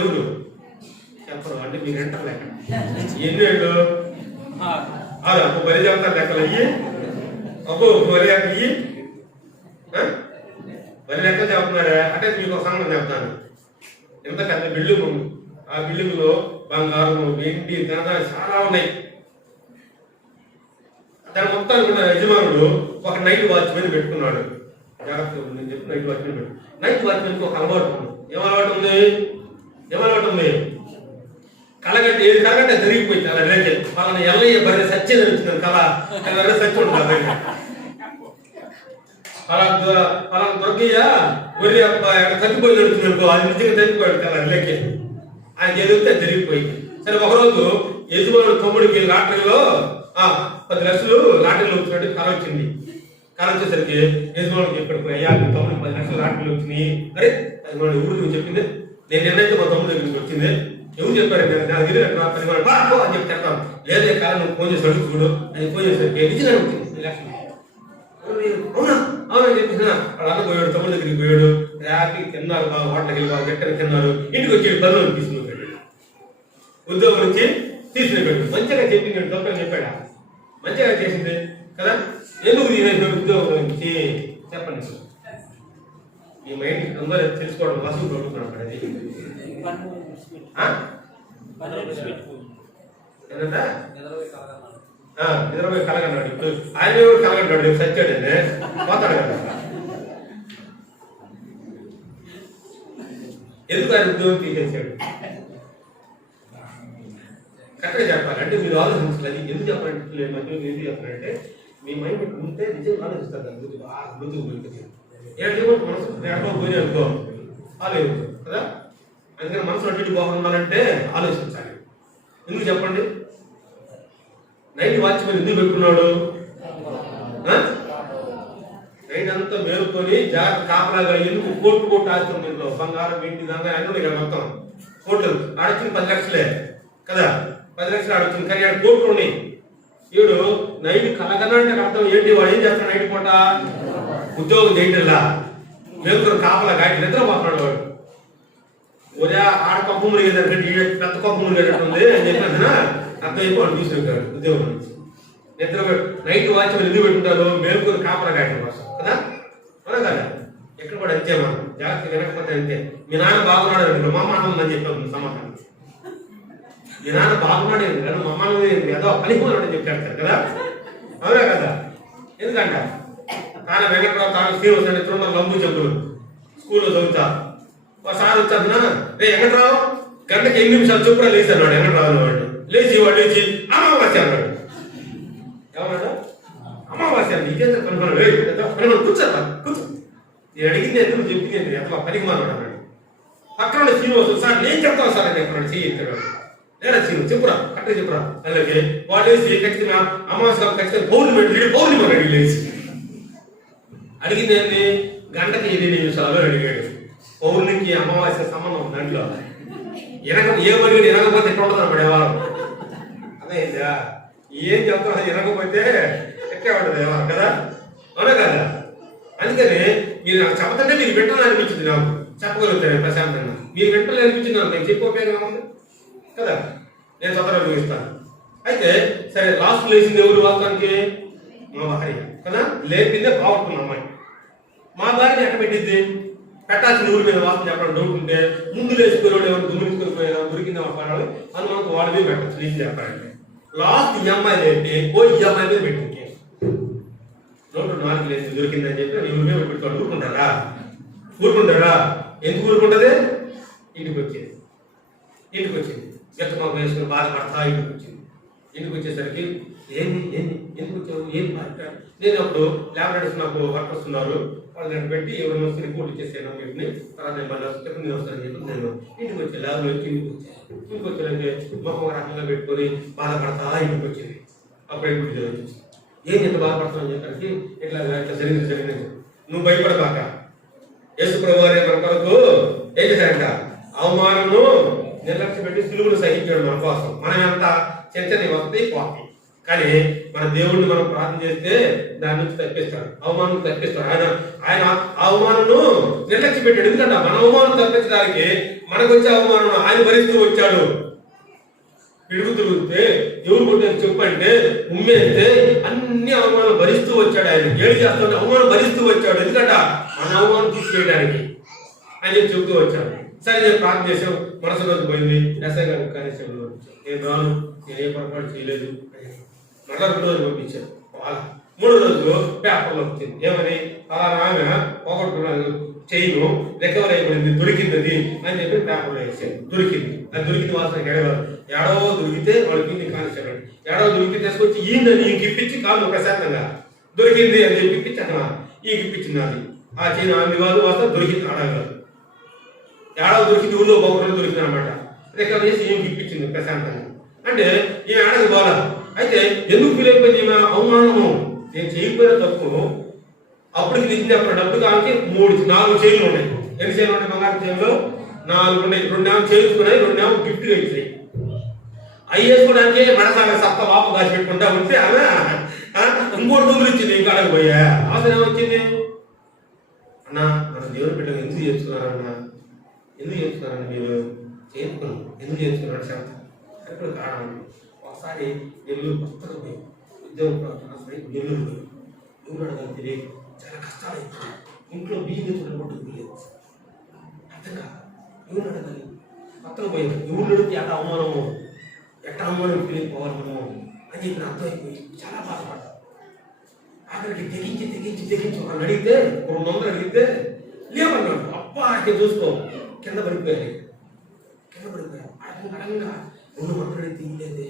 ఎవరు చెప్పరు. అంటే మీరు ఎంటర్ లెక్క ఎన్ని ఏళ్ళు అప్పు బలి చెప్తారు లెక్కలు అయ్యి బలి అయ్యి బలి లెక్క చెప్తున్నారా అంటే మీకు ఒక సంగతి చెప్తాను. ఎంత పెద్ద బిల్డింగ్ ఉంది. ఆ బిల్డింగ్ లో బంగారం వెండి ధనదాలు చాలా ఉన్నాయి. దాని మొత్తానికి ఉన్న యజమానుడు ఒక నైట్ వాచ్మెన్ పెట్టుకున్నాడు. జాగ్రత్తగా ఉందని చెప్పి నైట్ వాచ్మెన్ పెట్టు. నైట్ వాచ్మెన్కి ఒక అలవాటు ఉంది. ఏం అలవాటు ఉంది? కలగట్టి ఏది కలగట్టే జరిగిపోయింది. అలా రేంజ్ వాళ్ళని ఎల్లయ్య బర్రె సత్యం వచ్చింది. కళ సత్యం ఉంటుంది. అలా దొరకయ్య గొర్రె చనిపోయి నడుస్తుంది అనుకో, అది నిజంగా చనిపోయాడు కదా లేకే ఆయన ఎదిగితే జరిగిపోయింది. సరే ఒకరోజు యజమానుడు తమ్ముడికి లాటరీలో 10 లక్షలు లాటరీలో వచ్చినట్టు కళ వచ్చింది. కళ వచ్చేసరికి యజమానుడు చెప్పాడు, అయ్యా మీ తమ్ముడికి 10 లక్షలు లాటరీలో వచ్చినాయి. అరే యజమానుడు ఊరు నువ్వు చెప్పింది నేను నిన్నైతే మా తమ్ముడు దగ్గరికి వచ్చింది ఎవరు చెప్పారు నాకు తెలియదు అని చెప్పి చెప్తాం. లేదా కాలం నువ్వు ఫోన్ చేసి అడుగు చూడు అని ఫోన్ చేశారు నిజంగా అడుగుతుంది. అవునా అవునని చెప్పేసిన వాళ్ళ అన్న పోయాడు, తమ్ముడు దగ్గరికి పోయాడు, హ్యాపీ తిన్నారు, బాగా హోటల్కి వెళ్ళి బాగా గట్టిగా తిన్నారు. ఇంటికి వచ్చి పనులు తీసుకుని పెట్టాడు, ఉద్యోగం నుంచి తీసుకుని పెట్టాడు. మంచిగా చెప్పింది, తప్పని చెప్పాడా? మంచిగా చేసింది కదా. ఎందుకు తీసేసాడు ఉద్యోగం నుంచి చెప్పండి. ఈ మైండ్ అందరూ తెలుసుకోవడం కోసం అడుగుతున్నాను. నిద్రపోయి కలగన్నాడు. ఇప్పుడు ఆయన కూడా కలగంటాడు, రేపు సచ్చాడనే పోతాడు కదా. ఎందుకు ఆయన ఉద్యోగం తీసేసాడు? కరెక్ట్గా చెప్పాలి. అంటే మీరు ఆలోచించాలి. ఎందుకు చెప్పాలంటే మధ్యలో ఎందుకు చెప్పాలంటే మీ మైండ్ ఉంటే నిజంగా ఆలోచిస్తారు. దాని గురించి బాగా గుర్తుకు పెడుతుంది. ఏమంటే మనసు ఎక్కడో పోయి అనుకో ఆలోచించు కదా. అందుకని మనసు అటు బాగుండాలంటే ఆలోచించాలి. ఎందుకు చెప్పండి? నైట్ వాచ్మెన్ ఎందుకు పెట్టుకున్నాడు? నైట్ అంతా మేలుకొని జాగ్రత్త కాపలాగా ఎందుకు కోట్లు ఆడుతుంది. ఇంట్లో బంగారం ఇంటి దాకా అన్నీ కదా మొత్తం కోట్లు ఆడొచ్చింది 10 లక్షలే కదా. 10 లక్షలు ఆడొచ్చింది కానీ ఆడ కోట్లు ఉన్నాయి. వీడు నైట్ కలగనంటే అర్థం ఏంటి? వాడు ఏం చేస్తాడు? నైట్ పూట ఉద్యోగం చేయటంలా మేలుకొని కాపలా గాడి నిద్రపోతున్నాడు వాడు. ఒరే ఆడ కప్పు మురిగేదంటే పెద్ద కప్పు మురిగేటట్టుంది అని చెప్పిన అర్థం అయిపోయి తీసుకుంటాడు ఉద్యోగం నుంచి. నిద్ర నైట్ వాచ్మెన్ ఎందుకు పెట్టుకుంటారు? మేలుకొని కాపలా గాయటం కోసం కదా. అవునా కదా? ఎక్కడ కూడా అంతే. మనం జాగ్రత్త వినకపోతే అంతే. మీ నాన్న బాగున్నాడు అంటే మా అమ్మ ఉందని చెప్పాను సమాధానం. మీ నాన్న బాగున్నాడు కానీ మా అమ్మ ఏదో పనిపోనాడని చెప్పారు కదా. అవునా కదా? ఎందుకంట తాను వెంకట్రావు తాను శ్రీనివాస్ అంటే తిరుమల లంబు చెప్పులు స్కూల్లో చదువుతా సార్ వచ్చాదన్నా రే వెంకట్రావు గంటకి 8 నిమిషాలు చెప్పురా లేచాడు వాడు. వెంకట్రావు వాడు లేచి అమావాస్య అన్నాడు. ఏమన్నాడు? అమావాస్య అండి. ఇదేంత కనుగొన్నాడు. కూర్చోరా కూర్చో. నేను అడిగింది ఎందుకు చెప్పింది అట్లా పనికి మాట్లాడు అన్నాడు. పక్కన శ్రీనివాసు సార్ నేను చెప్తాను సార్ అని చెప్పాడు. చెయ్యి లేదా శ్రీనివాసు చెప్పురా కరెక్ట్గా చెప్పురా. అలాగే వాళ్ళు వేసి ఖచ్చితంగా అమావాస్య ఖచ్చితంగా పౌర్ణిమ రెడీ లేచి అడిగింది ఏంటి? గంటకి 8 నిమిషాలు అడిగాడు. పౌర్ణమికి అమావాస్య సంబంధం దాంట్లో ఏమడిగాడు వినకపోతే ఎట్లా ఉంటుంది అప్పుడు వ్యవహారం. అదేందా ఏం చెప్తాడు? వినకపోతే ఎట్లా ఉంటుంది వ్యవహారం కదా. అవునా కదా? అందుకని మీరు నాకు చెప్తుంటే మీరు వింటాలని అనిపించింది. నాకు చెప్పగలుగుతాను ప్రశాంతంగా. మీరు వింటాలని అనిపించింది నాకు. నేను చెప్పే ఉపయోగం ఉంది కదా. నేను స్వతంత్రం ఉపయోగిస్తాను. అయితే సరే లాస్ట్ లేచింది ఎవరు? వాస్తవానికి మా భార్య కదా. లేపిందే బాగుంటుంది అమ్మాయి. మా భార్యని ఎక్కడ పెట్టింది? పెట్టాల్సిన ఊరి మీద వాసన చెప్పడం డౌట్ ఉంటే ముందు లేచిపోయాడు ఎవరు దుమ్ముకొని పోయినా దొరికిందా పడాలి అనుమానం వాడి మీద పెట్టచ్చు. నీకు చెప్పాలంటే లాస్ట్ ఈ అమ్మాయి లేంటే పోయి ఈ అమ్మాయి మీద పెట్టింది. నోటు 4 లేచి దొరికిందని చెప్పి ఊరి మీద పెట్టుకోవాలి. ఊరుకుంటారా? ఎందుకు ఊరుకుంటుంది? ఇంటికి వచ్చింది గట్ట మాకు వేసుకుని బాధపడతా ఇంటికి వచ్చింది. ఇంటికి వచ్చేసరికి ఏంది ఎందుకు వచ్చావు? ఏం మాట్లాడు? నేను అప్పుడు ల్యాబొరేటరీస్ నాకు వర్కర్స్ ఉన్నారు, వాళ్ళని పెట్టి ఎవరిని వస్తే రిపోర్ట్ ఇచ్చేసాను వీటిని. తర్వాత నేను మళ్ళీ వస్తే నేను వస్తానని చెప్పి నేను ఇంటికి వచ్చాను. ల్యాబ్లో వచ్చి ఇంటికి వచ్చానంటే మాకు ఒక రకంగా పెట్టుకొని బాధపడతా ఇంటికి వచ్చింది. అప్పుడే గుడి జరుగుతుంది. ఏం ఎంత బాధపడతావు అని చెప్పడానికి ఇట్లా జరిగింది. నువ్వు భయపడబాక. యేసు ప్రభువు వారు మన కొరకు ఏం చేశారంట? అవమానము నిర్లక్ష్యం పెట్టి సులువును సహించాడు మన కోసం. మనం ఎంత చిన్న వస్తాయి పోతాయి కానీ మన దేవుడిని మనం ప్రార్థన చేస్తే దాని నుంచి తప్పిస్తాడు, అవమానం తప్పిస్తాడు. ఆయన అవమానం నిర్లక్ష్యం పెట్టాడు. ఎందుకంటే మన అవమానం తప్పించడానికి మనకు వచ్చే అవమానం ఆయన భరిస్తూ వచ్చాడు. పిడుగు తిరుగుతే ఎవరు కొట్టిన చెప్పంటే ఉమ్మేస్తే అన్ని అవమానం భరిస్తూ వచ్చాడు. ఆయన ఏడు చేస్తాడు అవమానం భరిస్తూ వచ్చాడు. ఎందుకంటే మన అవమానం తీసుకెళ్ళడానికి అని చెప్పి చెబుతూ వచ్చాడు. సరే నేను ప్రార్థన చేసాం, మనసు రోజు పోయింది. ఎస్ఐ గారు కానిస్టేబుల్ నేను రాను, నేను ఏ పొరపాటు చేయలేదు. మళ్ళా 2 రోజులు పంపించాను. మూడో రోజు పేపర్లో వచ్చింది ఏమని? ఆమె పోగొట్టుకున్నాను చేయను రికవర్ అయిపోయింది, దొరికింది అది అని చెప్పి పేపర్లో వేసాను. దొరికింది. అది దొరికింది వాసన ఏడవ దొరికితే వాళ్ళకి కానిస్టేబుల్ ఏడవ దొరికితే తీసుకొచ్చి ఈయనని ఈయనకి ఇప్పించి కాదు ప్రశాంతంగా దొరికింది అని చెప్పి ఇప్పించి అతను ఈయనకి ఇప్పించింది. అది ఆ చైన్ ఆమె కాదు వాసన దొరికింది. ఆడగారు ఏడవ దొరికింది, ఊళ్ళో బాగుంటుంది దొరికింది అనమాట. రికవర్ చేసి ఈయనకి ఇప్పించింది ప్రశాంతంగా. అంటే ఈ ఆడది బాగా అయితే ఎందుకు ఫీల్ అయిపోయింది? ఈమె అవమానము నేను చేయకపోయిన తప్పు అప్పటికి నిజం చెప్పిన డబ్బులు కావాలంటే 4 చైన్లు ఉన్నాయి. ఎన్ని చైన్లు ఉన్నాయి? బంగారు చైన్లు 4 ఉన్నాయి. 2 ఏమో చేయించుకున్నాయి, 2 ఏమో గిఫ్ట్గా ఇచ్చినాయి. అవి వేసుకోవడానికి మనసాగా సత్త వాపు దాచి పెట్టుకుంటా ఉంటే ఆమె ఇంకోటి దుమ్ములు ఇచ్చింది. ఇంకా అడగపోయా అవసరం ఏమొచ్చింది? అన్న మన దేవుని బిడ్డలు ఎందుకు చేస్తున్నారన్న, ఎందుకు చేస్తున్నారన్న మీరు చేసుకున్నాం, ఎందుకు చేస్తున్నాడు శాంత ఎప్పుడు కారణం. ఒకసారి నెల్లూరు కొత్తగా పోయి ఉద్యోగం నెల్లూరు పోయి ఎవరు అడగాలి తెలియదు, చాలా కష్టాలు అయిపోయి ఇంట్లో బియ్యం తెచ్చుకున్నప్పుడు తెలియదు, అర్థం కాదు ఎవరు అడగాలి. కొత్తగా పోయింది ఎవరు నడిపి ఎట్ట అవమానం ఫీలింగ్ పోవాలి మనము అని చెప్పి అర్థమైపోయి చాలా బాధపడ్డా. అక్కడికి తెగించి ఒక అడిగితే 200 అడిగితే లేవన్నాడు. అబ్బా అక్కడ చూసుకో కింద పడిపోయాయి అడగంగా 200 అడిగితే ఇల్లేదే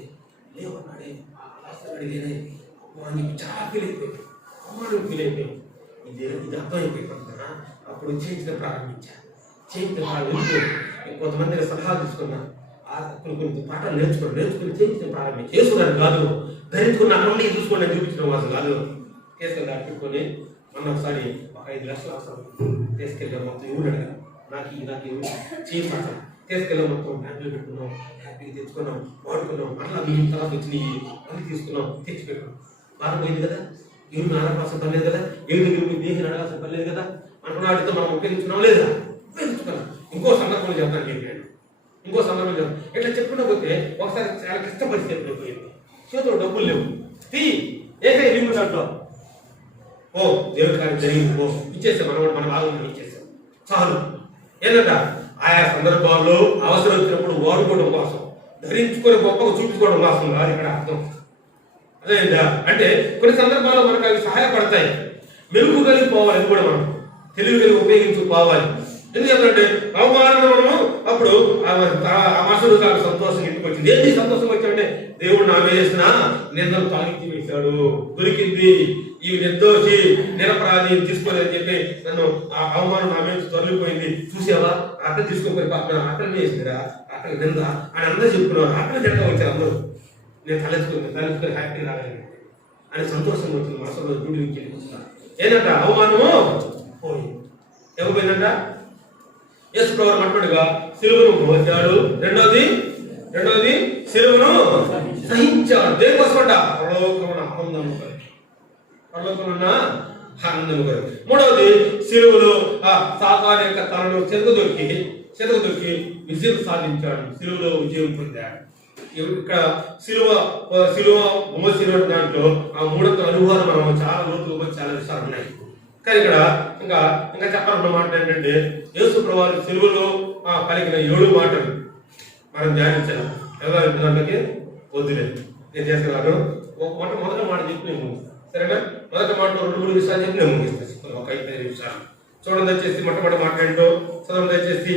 లేవన్నాడే అడిగేనే అని చెప్పి చాలా ఫీల్ అయిపోయింది, అవమానం ఫీల్ అయిపోయింది. ఇది అర్థమైపోయి పడుతున్నా. అప్పుడు చేయించడం ప్రారంభించా. కొంతమంది సలహాలు తీసుకున్నా, కొన్ని పాఠాలు నేర్చుకుని చేయించడం ప్రారంభించి చేసుకున్నాను కాదు, ధరించుకున్న అన్నీ చూసుకోండి అని చూపించడం వాసు కాదు. తీసుకెళ్ళి పెట్టుకొని మొన్న ఒకసారి ఒక 5 లక్షలు అవసరం తీసుకెళ్ళాం. మొత్తం ఎవరు అడగాలి నాకు చేయించాలి. తీసుకెళ్ళాం, మొత్తం బ్యాంకులో పెట్టుకున్నాం, హ్యాపీగా తెచ్చుకున్నాం, వాడుకున్నాం. అట్లా మేము తర్వాత వచ్చినాయి మళ్ళీ తీసుకున్నాం, తెచ్చిపెట్టాం. బాగా పోయింది కదా, ఎవరు నారాల్సిన పని లేదు కదా, ఎవరి దగ్గర మీ దేశం అడగాల్సిన పని లేదు కదా. అనుకున్న వాటితో మనం ఉపయోగించుకున్నాం లేదా? ఉపయోగించుకున్నాం. ఇంకో సందర్భంలో చెప్తాను చెప్పాను, ఇంకో సందర్భం చెప్తాను. ఇట్లా చెప్పుకుంటూ పోతే ఒకసారి చాలా కష్ట పరిస్థితి అయిపోయింది, చేతిలో డబ్బులు లేవు. ఏకై రింగు దాంట్లో దేవుడి కార్యం జరిగింది, ఇచ్చేసాం. మన భాగం ఇచ్చేసాం చాలు. ఏంటంట ఆయా సందర్భాల్లో అవసరం వచ్చినప్పుడు వాడుకోవడం కోసం, ధరించుకొని గొప్పగా చూపించుకోవడం కోసం కాదు ఇక్కడ అర్థం. అదేంటా అంటే కొన్ని సందర్భాల్లో మనకు అవి సహాయపడతాయి. మెరుగు కలిగి పోవాలి, అది కూడా మనం తెలివి కలిగి ఉపయోగించుకోవాలి. ఎందుకంటే అవమానము అప్పుడు అమసుడు కాదు సంతోషం ఇంటికి వచ్చింది. ఏంటి సంతోషం వచ్చాడంటే దేవుడు నా చేసిన నిందలు తాగించి వేశాడు, దొరికింది, ఈ నిర్దోషి నిరపరాధి తీసుకోలేదని చెప్పి నన్ను ఆ అవమానం నా మీద తొలగిపోయింది. చూసావా అక్కడ తీసుకోపోయి అక్కడ వేసిందిరా, అక్కడ నింద అని అందరూ చెప్పుకున్నారు. అక్కడ తింటా వచ్చారు అందరూ. నేను తలెత్తుకొని హ్యాపీ రాగలిగాను అని సంతోషం వచ్చింది. మనసులో గుడి నుంచి వెళ్ళిపోతున్నా. ఏంటంట అవమానము పోయి ఎవరు పోయిందంట? యేసు ప్రభువు అన్నట్టుగా సిలువను మోసాడు. రెండోది సిలువను సహించాడు. దేనికోసమంట? పరలోకమున ఆనందము కొరకు, పరలోకమున ఆనందము కొరకు. మూడవది సిలువలో సాతాను యొక్క తలను చెదగదొక్కి విజయం సాధించాడు, సిలువలో విజయం పొందాడు. ఇక్కడ సిలువ మోసిన దాంట్లో ఆ మూడొక్క అనుభవాలు మనం చాలా లోతుగా చాలా విషయాలు ఉన్నాయి. కానీ ఇక్కడ ఇంకా చెప్పాలన్న మాట ఏంటంటే యేసు ప్రభువు సిలువలో పలికిన 7 మాటలు మనం ధ్యానించాలి. ఎలా దాంట్లోకి వద్దులేదు, నేను చేస్తున్నాను. మొదటి మాట చెప్పి నేను ముగిస్తాను, సరేనా? మొదటి మాటలో 2-3 విషయాలు చెప్పి నేను ముగిస్తాను, ఒక 5 నిమిషాలు. చూడండి దయచేసి మొట్టమొదటి మాట ఏంటో చదవండి దయచేసి,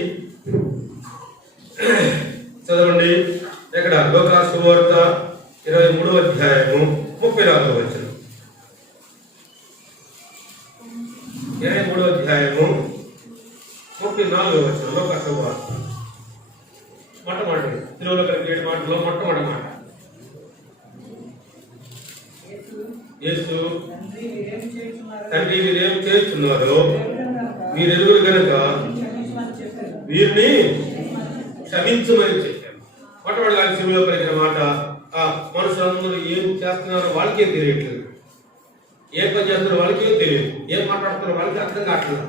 చదవండి. ఇక్కడ లోకాసు సువార్త 23వ అధ్యాయము 34వ వచనం. 23వ అధ్యాయము 34వ వచనం. లోకాసు సువార్త మొట్టమొదటి సిలువలో కలిపి 7 మాటల్లో మొట్టమొదటి మాట. యేసు తండ్రి మీరేం చేస్తున్నారో మీరెరుగురు కనుక వీరిని క్షమించమని చెప్పారు. మొట్టమొదటి కానీ సిలువలో పలికిన మాట మనుషులందరూ ఏం చేస్తున్నారో వాళ్ళకే తెలియట్లేదు, ఏం పని చేస్తున్నారో వాళ్ళకే తెలియదు, ఏం మాట్లాడుతున్నారో వాళ్ళకి అర్థం కావట్లేదు.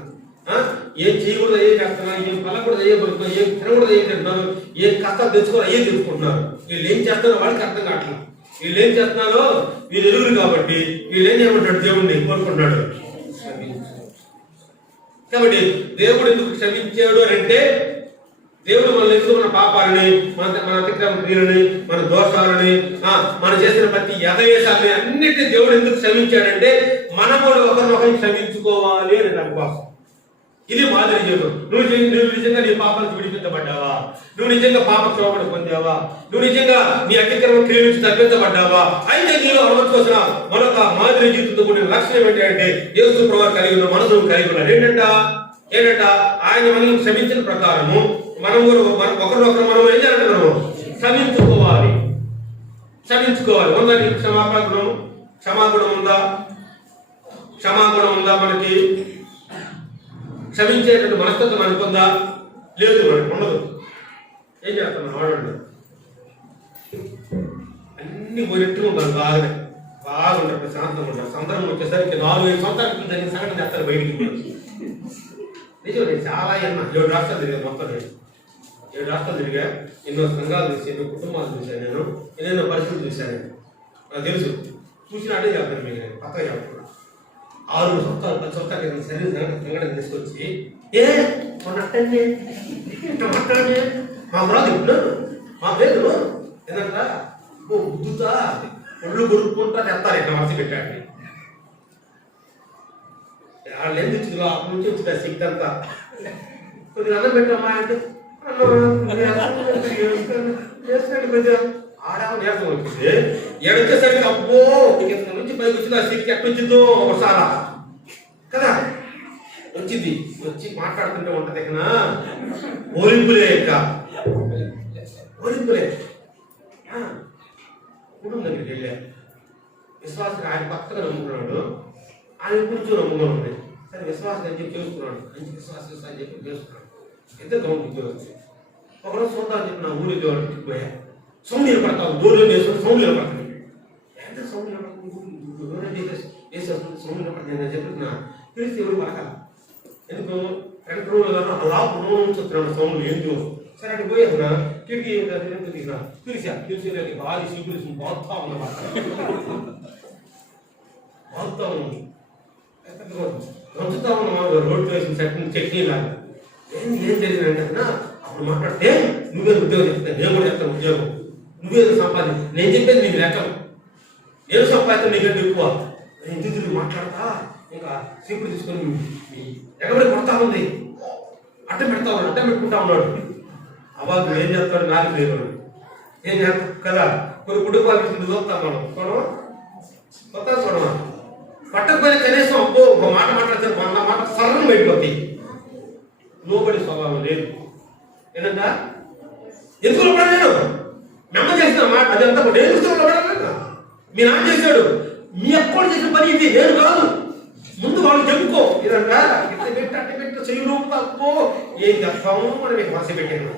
ఏం చేయకూడదు ఏం చేస్తున్నారు, ఏం పలకూడదు ఏం పడుతున్నారు, ఏం తినకూడదు ఏం తింటున్నారు, ఏం కష్టాలు తెచ్చుకోవాలి ఏం తెచ్చుకుంటున్నారు. వీళ్ళు ఏం చేస్తున్నారో వాళ్ళకి అర్థం కావట్లేదు. వీళ్ళు ఏం చేస్తున్నారో వీళ్ళు ఎరుగురు కాబట్టి వీళ్ళు ఏం చేయమంటాడు? దేవుడిని కోరుకుంటున్నాడు. కాబట్టి దేవుడు ఎందుకు క్షమించాడు అని అంటే దేవుడు మన ఎందుకు మన పాపాలని, మన అతిక్రమ క్రియలని, మన దోషాలని, మనం చేసిన ప్రతి యథవేశాలని అన్నిటినీ దేవుడు ఎందుకు క్షమించాడంటే మనము ఒకరినొకరిని క్షమించుకోవాలి అని దానికోసం. ఇది మాదిరి జీవితం. నువ్వు నిజంగా నీ పాపాలకు విడిపించబడ్డావా? నువ్వు నిజంగా పాప క్షోభను పొందావా? నువ్వు నిజంగా నీ అతిక్రమ క్రియ నుంచి తప్పించబడ్డావా? అయితే నీలో అలవర్చుకోసిన మరొక మాదిరి జీవితంతో కూడిన లక్ష్యం ఏంటంటే యేసు ప్రభువు కలిగి ఉన్న మనసును కలిగి ఉన్నాడు. ఏంటంట ఆయన మనల్ని క్షమించిన ప్రకారము మనం ఒకరినొకరు మనం ఏం చేయాలంటే మనము క్షమించుకోవాలి. ఉందా నీకు క్షమాగుణం ఉందా? క్షమాగుణం ఉందా? మనకి క్షమించేటువంటి మనస్తత్వం అనుకుందా? లేదు మనకి ఉండదు. ఏం చేస్తాను వాడండి అన్ని పోయినట్టుగా ఉంటారు, బాగుంటారు, ప్రశాంతంగా ఉంటారు. సందర్భం వచ్చేసరికి 4-5 సంవత్సరాల జరిగిన సంఘటన చేస్తారు బయటికి. నిజం, నేను చాలా 7 రాష్ట్రాలు తిరిగాను. మొత్తం నేను 7 రాష్ట్రాలు తిరిగా, ఎన్నో సంఘాలు చూసి, ఎన్నో కుటుంబాలు చూశాను, నేను ఎన్నెన్నో పరిస్థితులు చూశాను. నాకు తెలుసు, చూసినట్టే చెప్తాను మీకు, నేను కొత్తగా చెప్తున్నా. 6 సంవత్సరాలు 10 సంవత్సరాల క్రితం సంఘటన తీసుకొచ్చి మాట్లాడి మా రాదు ఇప్పుడు మా లేదు ఏంటంట బుద్ధుతా ఒళ్ళు కొడుకుంటా తెస్తారు ఇక్కడ మనసు పెట్టండి. వాళ్ళు ఏం తెచ్చింది అప్పటి నుంచి వచ్చింది ఆ శక్తి అంతా. కొద్దిగా అన్నం పెట్టామా అంటే ఆడా నేర్చం వచ్చింది. ఏడొచ్చేసరికి అబ్బో కింద నుంచి పైకి వచ్చింది ఆ శక్తి ఎక్కడ వచ్చిందో ఒకసారా కదా వచ్చింది. వచ్చి మాట్లాడుతుంటే ఉంటది ఇక్కడ ఓరింపులే, ఇంకా ఓరింపులే. కుటుంబం దగ్గరికి వెళ్ళా, విశ్వాసం ఆయన పక్కగా నమ్ముకున్నాడు, ఆయన కొంచెం నమ్ముకుని ఉంది. సరే విశ్వాసం అని చెప్పి చేసుకున్నాడు, మంచి విశ్వాసం అని చెప్పి చేసుకున్నాడు. ఇద్దరు గౌరవం వచ్చి ఒకరోజు చూద్దాం చెప్పి నా ఊరి ఇంటికి పోయా. సౌండ్ నిలబడతావు దూరం చేసుకుని సౌండ్ నిలబడుతుంది. ఎంత సౌండ్ నిలబడుతుంది వేసేస్తుంది, సౌండ్ నిలబడుతుంది చెప్తున్నా. తెలిసి ఎవరు పడకాలి ఎందుకు 2 రోజులు అలా చూస్తున్నాడు సౌండ్ ఏంటో. సరే అటు పోయేస్తున్నా కిటికీ తీసినా తెలిసి బాగా సీకులు బాగుతా ఉన్నమాట, బాగుతా ఉంది, దంచుతా ఉన్న రోడ్డు వేసిన చట్నీ లాగా. ఏం జరిగిందంటే అప్పుడు మాట్లాడితే నువ్వే ఉద్యోగం చెప్తాను, నేను కూడా చెప్తాను ఉద్యోగం, నువ్వే సంపాదించి నేను చెప్పేది నీకు లెక్కలు, నేను సంపాదిస్తాను నీకంటే ఎక్కువ. నేను తిరిగి మాట్లాడతా ఇంకా సీకులు తీసుకొని ఎగబడి కొడతా ఉంది, అడ్డం పెట్టుకుంటా ఉన్నాడు. అవాదు ఏం చేస్తాడు నాకు లేదు, ఏం చేస్తాం కదా. కొన్ని కుటుంబాలు తీసుకుంటూ చూస్తాం మనం కొత్త చూడమా పట్టకపోయినా కనీసం అబ్బో ఒక మాట మాట్లాడితే 100 మాట సర్రం పెట్టిపోతాయి. లోబడి స్వభావం లేదు. ఏంటంట ఎందుకు లోపడలేను మెమ్మ చేసిన మాట అదంతా నేను లోపడలేదు. మీ నాన్న చేశాడు, మీ అప్పుడు చేసిన పని ఇది, నేను కాదు. ముందు వాళ్ళు చెప్పుకో ఇదంట ఇట్లా పెట్టి అట్ట పెట్టి చెయ్యి తప్పో ఏం చెప్తాము మనం మీకు వలస పెట్టాను.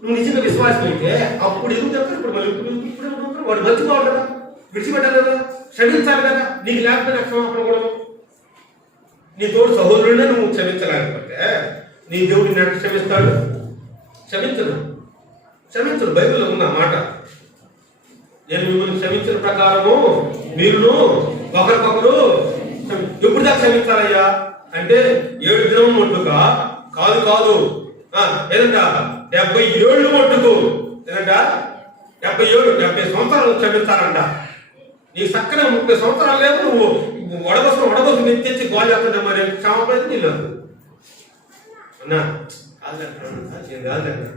నువ్వు నిజంగా విశ్వాసం అయితే అప్పుడు ఎందుకు చెప్తారు, ఇప్పుడు మళ్ళీ ఇప్పుడు వాడు మర్చిపోవాలి కదా, విడిచిపెట్టాలి కదా, క్షమించాలి కదా. నీకు లేకపోతే క్షమాపణ కూడా నీ తోడు సహోదరుడే నువ్వు క్షమించలేకపోతే నీ దేవుడు నిన్ను క్షమిస్తాడు? క్షమించడు. బైబిల్లో ఉన్న మాట, నేను మిమ్మల్ని క్షమించిన ప్రకారము మీరును ఒకరికొకరు ఎప్పుడు దాకా క్షమించాలయ్యా అంటే 7 దినం మట్టుగా కాదు ఏదంట 70 ఏళ్ళు మట్టుకు ఏదంట 70 సంవత్సరాలు క్షమించాలంట. నీ చక్కగా 30 సంవత్సరాలు లేవు, నువ్వు వడబోసు తెచ్చి గోల్ చేస్తుంటే మరి క్షమాపణ నీళ్ళు అన్నా కాదులేన్నా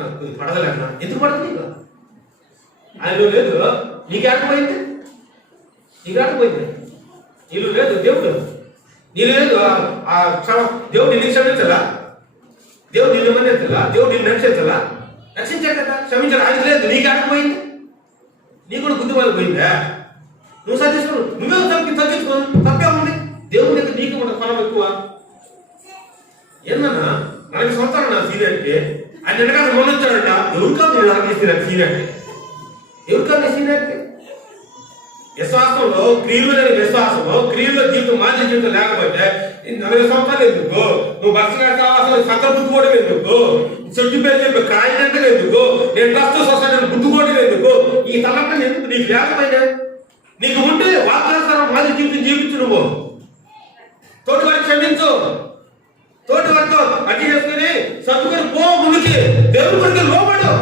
నాకు పడదలేన్నా. ఎందుకు పడదు నీకు? ఆయన లేదు, నీకు ఆటపోయింది నీళ్ళు లేదు, దేవుడు నీళ్ళు లేదు. దేవుడు నిన్ను క్షమించాలా? దేవుడు నిన్ను మన్నించాలా? దేవుడు నిన్ను రక్షించాడు కదా, క్షమించాలి. ఆయన లేదు, నీకు ఆటపోయింది, నీకు కూడా బుద్ధి వాళ్ళు పోయిందా? నువ్వు సర్దించుకోను, నువ్వే తగ్గించుకోను, తప్పే ఉంది. దేవుడి దగ్గర నీకు కూడా ఫలం ఎక్కువ. ఏందన్నా 40 సంవత్సరాలు నా సీనియర్కి ఆయన వెనకాల మొన్నొచ్చాడంట. ఎవరు కాదు నేను అర్థం సీనియర్కి, ఎవరు కాదు సీనియర్కి? విశ్వాసంలో క్రియలో జీవితం మాజీ జీవితం లేకపోతే 40 సంవత్సరాలు ఎందుకు? నువ్వు బస్సు కావాల్సిన సత్తా బుద్ధుకోవడం ఎందుకు? చెట్టు పేరు చెప్పి కాయనంటే ఎందుకు? నేను ట్రస్ట్ సొసైటీ బుద్ధుకోవడం ఎందుకు? ఈ తలంపని ఎందుకు నీకు లేకపోయినా? నీకు ఉంటే వాగ్దానం మాజీ జీవితం జీవించు. నువ్వు తోటి వారికి క్షమించు, తోటి వారితో అడ్డు చేసుకుని సర్దుకొని పో ముందుకి. దేవుడి కొరికి లోబడు,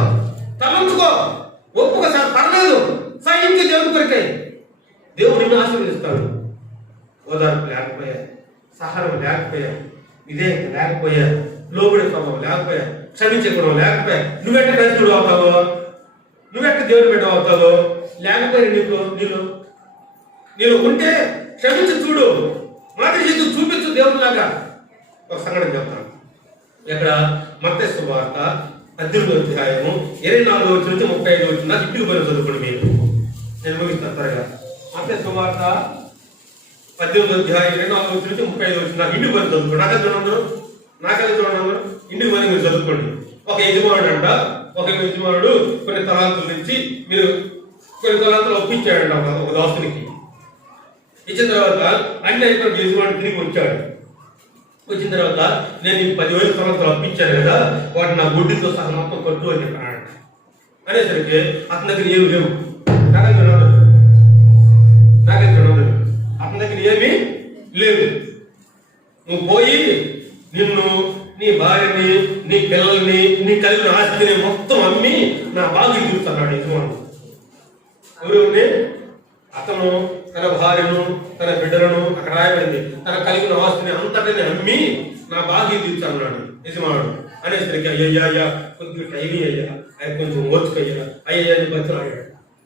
తలంచుకో, ఒప్పుకో, పర్లేదు సైన్కి దేవుడి కొరికాయి. దేవుడు నిన్ను ఆశీర్వదిస్తాడు. ఓదార్పు లేకపోయా, సహనం లేకపోయా, విధేయత లేకపోయా, లోబడి స్వభావం లేకపోయా, క్షమించే గుణం లేకపోయా, నువ్వెట్ట దరిద్రుడు అవుతావు, నువ్వెట్ట దేవుడు బిడ్డ అవుతావు? లేకపోయినా నీలో ఉంటే క్షమించి చూడు, మాదిరి చేసి చూపించు దేవుడిలాగా. ఒక సంఘటన చెప్తాను. ఇక్కడ మత్తయి సువార్త 18వ అధ్యాయము 24వ వచనం నుంచి 35వ వచనం దాకా ఇంటికి పోయి చదువుకోండి. నేను ముగిస్తాను త్వరగా. మత్తయి సువార్త 18వ అధ్యాయం 24వ వచనం నుంచి 35వ వచనం దాకా ఇంటికి పోయి చదువుకోండి. అక్కడ చూడండి నాకైతే చూడండి అందరూ ఇంటికి పోయి మీరు చదువుకోండి. ఒక యజమానుడు కొన్ని తలాంతుల నుంచి మీరు కొన్ని తలాంతులు ఒప్పించాడంట ఒక దాసునికి. ఇచ్చిన తర్వాత అన్ని అయిపోయిన యజమానుడు తిరిగి వచ్చాడు. వచ్చిన తర్వాత నేను 10,000 తలాంతులు అప్పించాను కదా, వాటి నా గుడ్డితో సహా మొత్తం కొట్టు అని చెప్పాడు. అనేసరికి అతని దగ్గర ఏమి లేవు. నాకైతే అతని దగ్గర ఏమీ లేవు. నువ్వు పోయి నిన్ను, నీ భార్యని, నీ పిల్లల్ని, నీ కలిగిన ఆస్తిని మొత్తం అమ్మి నా బాగు తీరుతున్నాడు యజమానుడు. ఎవరు? అతను తన భార్యను, తన బిడ్డలను, అక్కడ రాయబడింది, తన కలిగిన ఆస్తిని అంతటిని అమ్మి నా బాగు తీర్చున్నాడు యజమానుడు. అనేసరికి అయ్యా కొంచెం టైం అయ్యా, ఆయన కొంచెం ఓర్చుకయ్యా, అయ్యా అని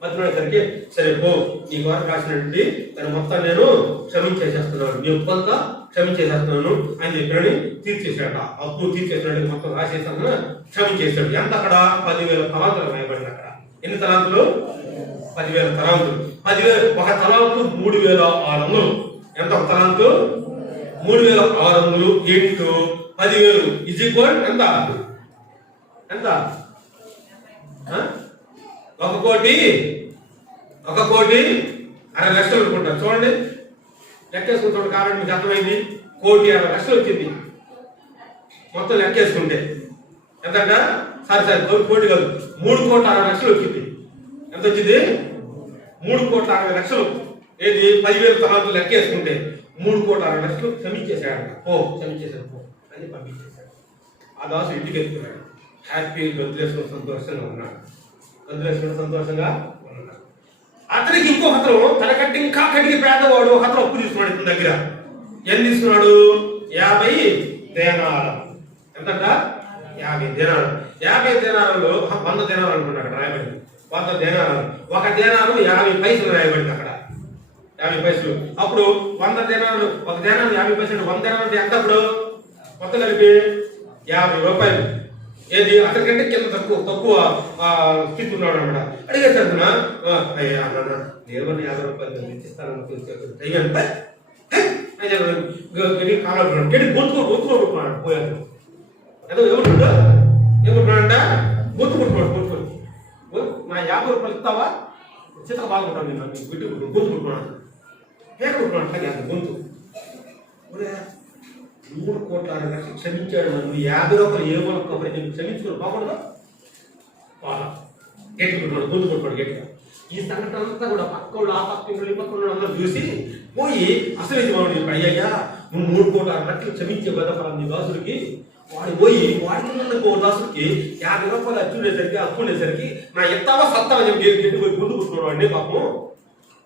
బతిలాడేసరికి సరే పో, నీ వారు రాసినట్టు తన మొత్తం నేను క్షమించేసేస్తున్నాను, నీ కొంత క్షమించేసేస్తున్నాను అని చెప్పి తీర్చేసాడు. అప్పు తీర్చేసినట్టు మొత్తం రాసేసాను, క్షమించేశాడు. ఎంత అక్కడ 10,000 తలాంతులు రాయబడింది. అక్కడ ఎన్ని తలాంతులు? 10,000 తలాంతులు. 10,000 ఒక తలాంతు 3,600. ఎంత ఒక తలాంతు? 3,600 ఇంటూ 10,000 ఈజ్ ఈక్వల్ ఎంత? ఎంత? 1,60,00,000 అనుకుంటారు. చూడండి, లెక్కేసుకుంటాడు కాబట్టి మీకు అర్థమైంది. 1,60,00,000 వచ్చింది మొత్తం లెక్కేసుకుంటే. ఎంతంట? సరే కోటి కాదు, 3,60,00,000 వచ్చింది. ఎంత వచ్చింది? 3,60,00,000. ఏది? 10,000 తలాంతులు లెక్కేసుకుంటే 3,60,00,000 క్షమించేశాడు. క్షమించేశాడు అని పంపించేశాడు. ఆ దాసు ఇంటికి ఎత్తుకున్నాడు. హ్యాపీ గంతులేసుకుని సంతోషంగా ఉన్నాడు. అతనికి ఇంకొకతను తనకంటే ఇంకా కడిగి పేదవాడు ఒకతను అప్పు తీసుకున్నాడు ఇతని దగ్గర. ఏం తీసుకున్నాడు? 50 దేనారం. ఎంతట? 50 దేనారం. 50 దేనారంలో 100 దేనారాలు అనుకున్నాడు అక్కడ రాయబడింది. 100 దేనారాలు. ఒక దేనారం 50 పైసలు రాయబడింది అక్కడ. 50 పైసలు. అప్పుడు 100 దేనారాలు, ఒక దేనారం 50 పైసలు, 100 దేనారం అంటే ఎంత? అప్పుడు మొత్తం కలిపి 50 రూపాయలు. ఏది? అతనికంటే కింద తక్కువ స్థితి ఉన్నాడు అన్నమాట. అడిగేసాడు, అయ్యా అన్న దేవుని 50 రూపాయలు ఇచ్చిస్తాను కావాలన్నాడు. గడి గొంతుకోడుకున్నాడు. పోయాడు ఏదో ఏమంటున్నాడంట? గొంతుకుంటున్నాడు. నా 50 రూపాయలు ఇస్తావా? చిత్త బాగుంటాను నేను బిడ్డ గొంతుకుంటున్నాను, పేక కొట్టుకున్నాడు. అట్లాగే గొంతు 3,60,00,000 క్షమించాడు. నన్ను 50 రూపాయలు ఏమనుకోబడి నేను క్షమించుకుని బాగుండదా? గెట్టుకుంటున్నాడు, గొంతుకుంటున్నాడు గట్టిగా. ఈ సంఘటన అంతా కూడా పక్కలు, ఆ పక్కలు, ఈ పక్కన అందరూ చూసి పోయి అసలు యజమానుడు చెప్పాడు, అయ్యా నువ్వు 3,60,00,000 క్షమించే కదా నీ దాసుడికి. వాడు పోయి వాడికి దాసుడికి 50 రూపాయలు అచ్చుండేసరికి నా ఎత్తావా సత్తావా చెప్పి గెట్టి పోయి గుంతుకుంటున్నాడు వాడిని. పాపం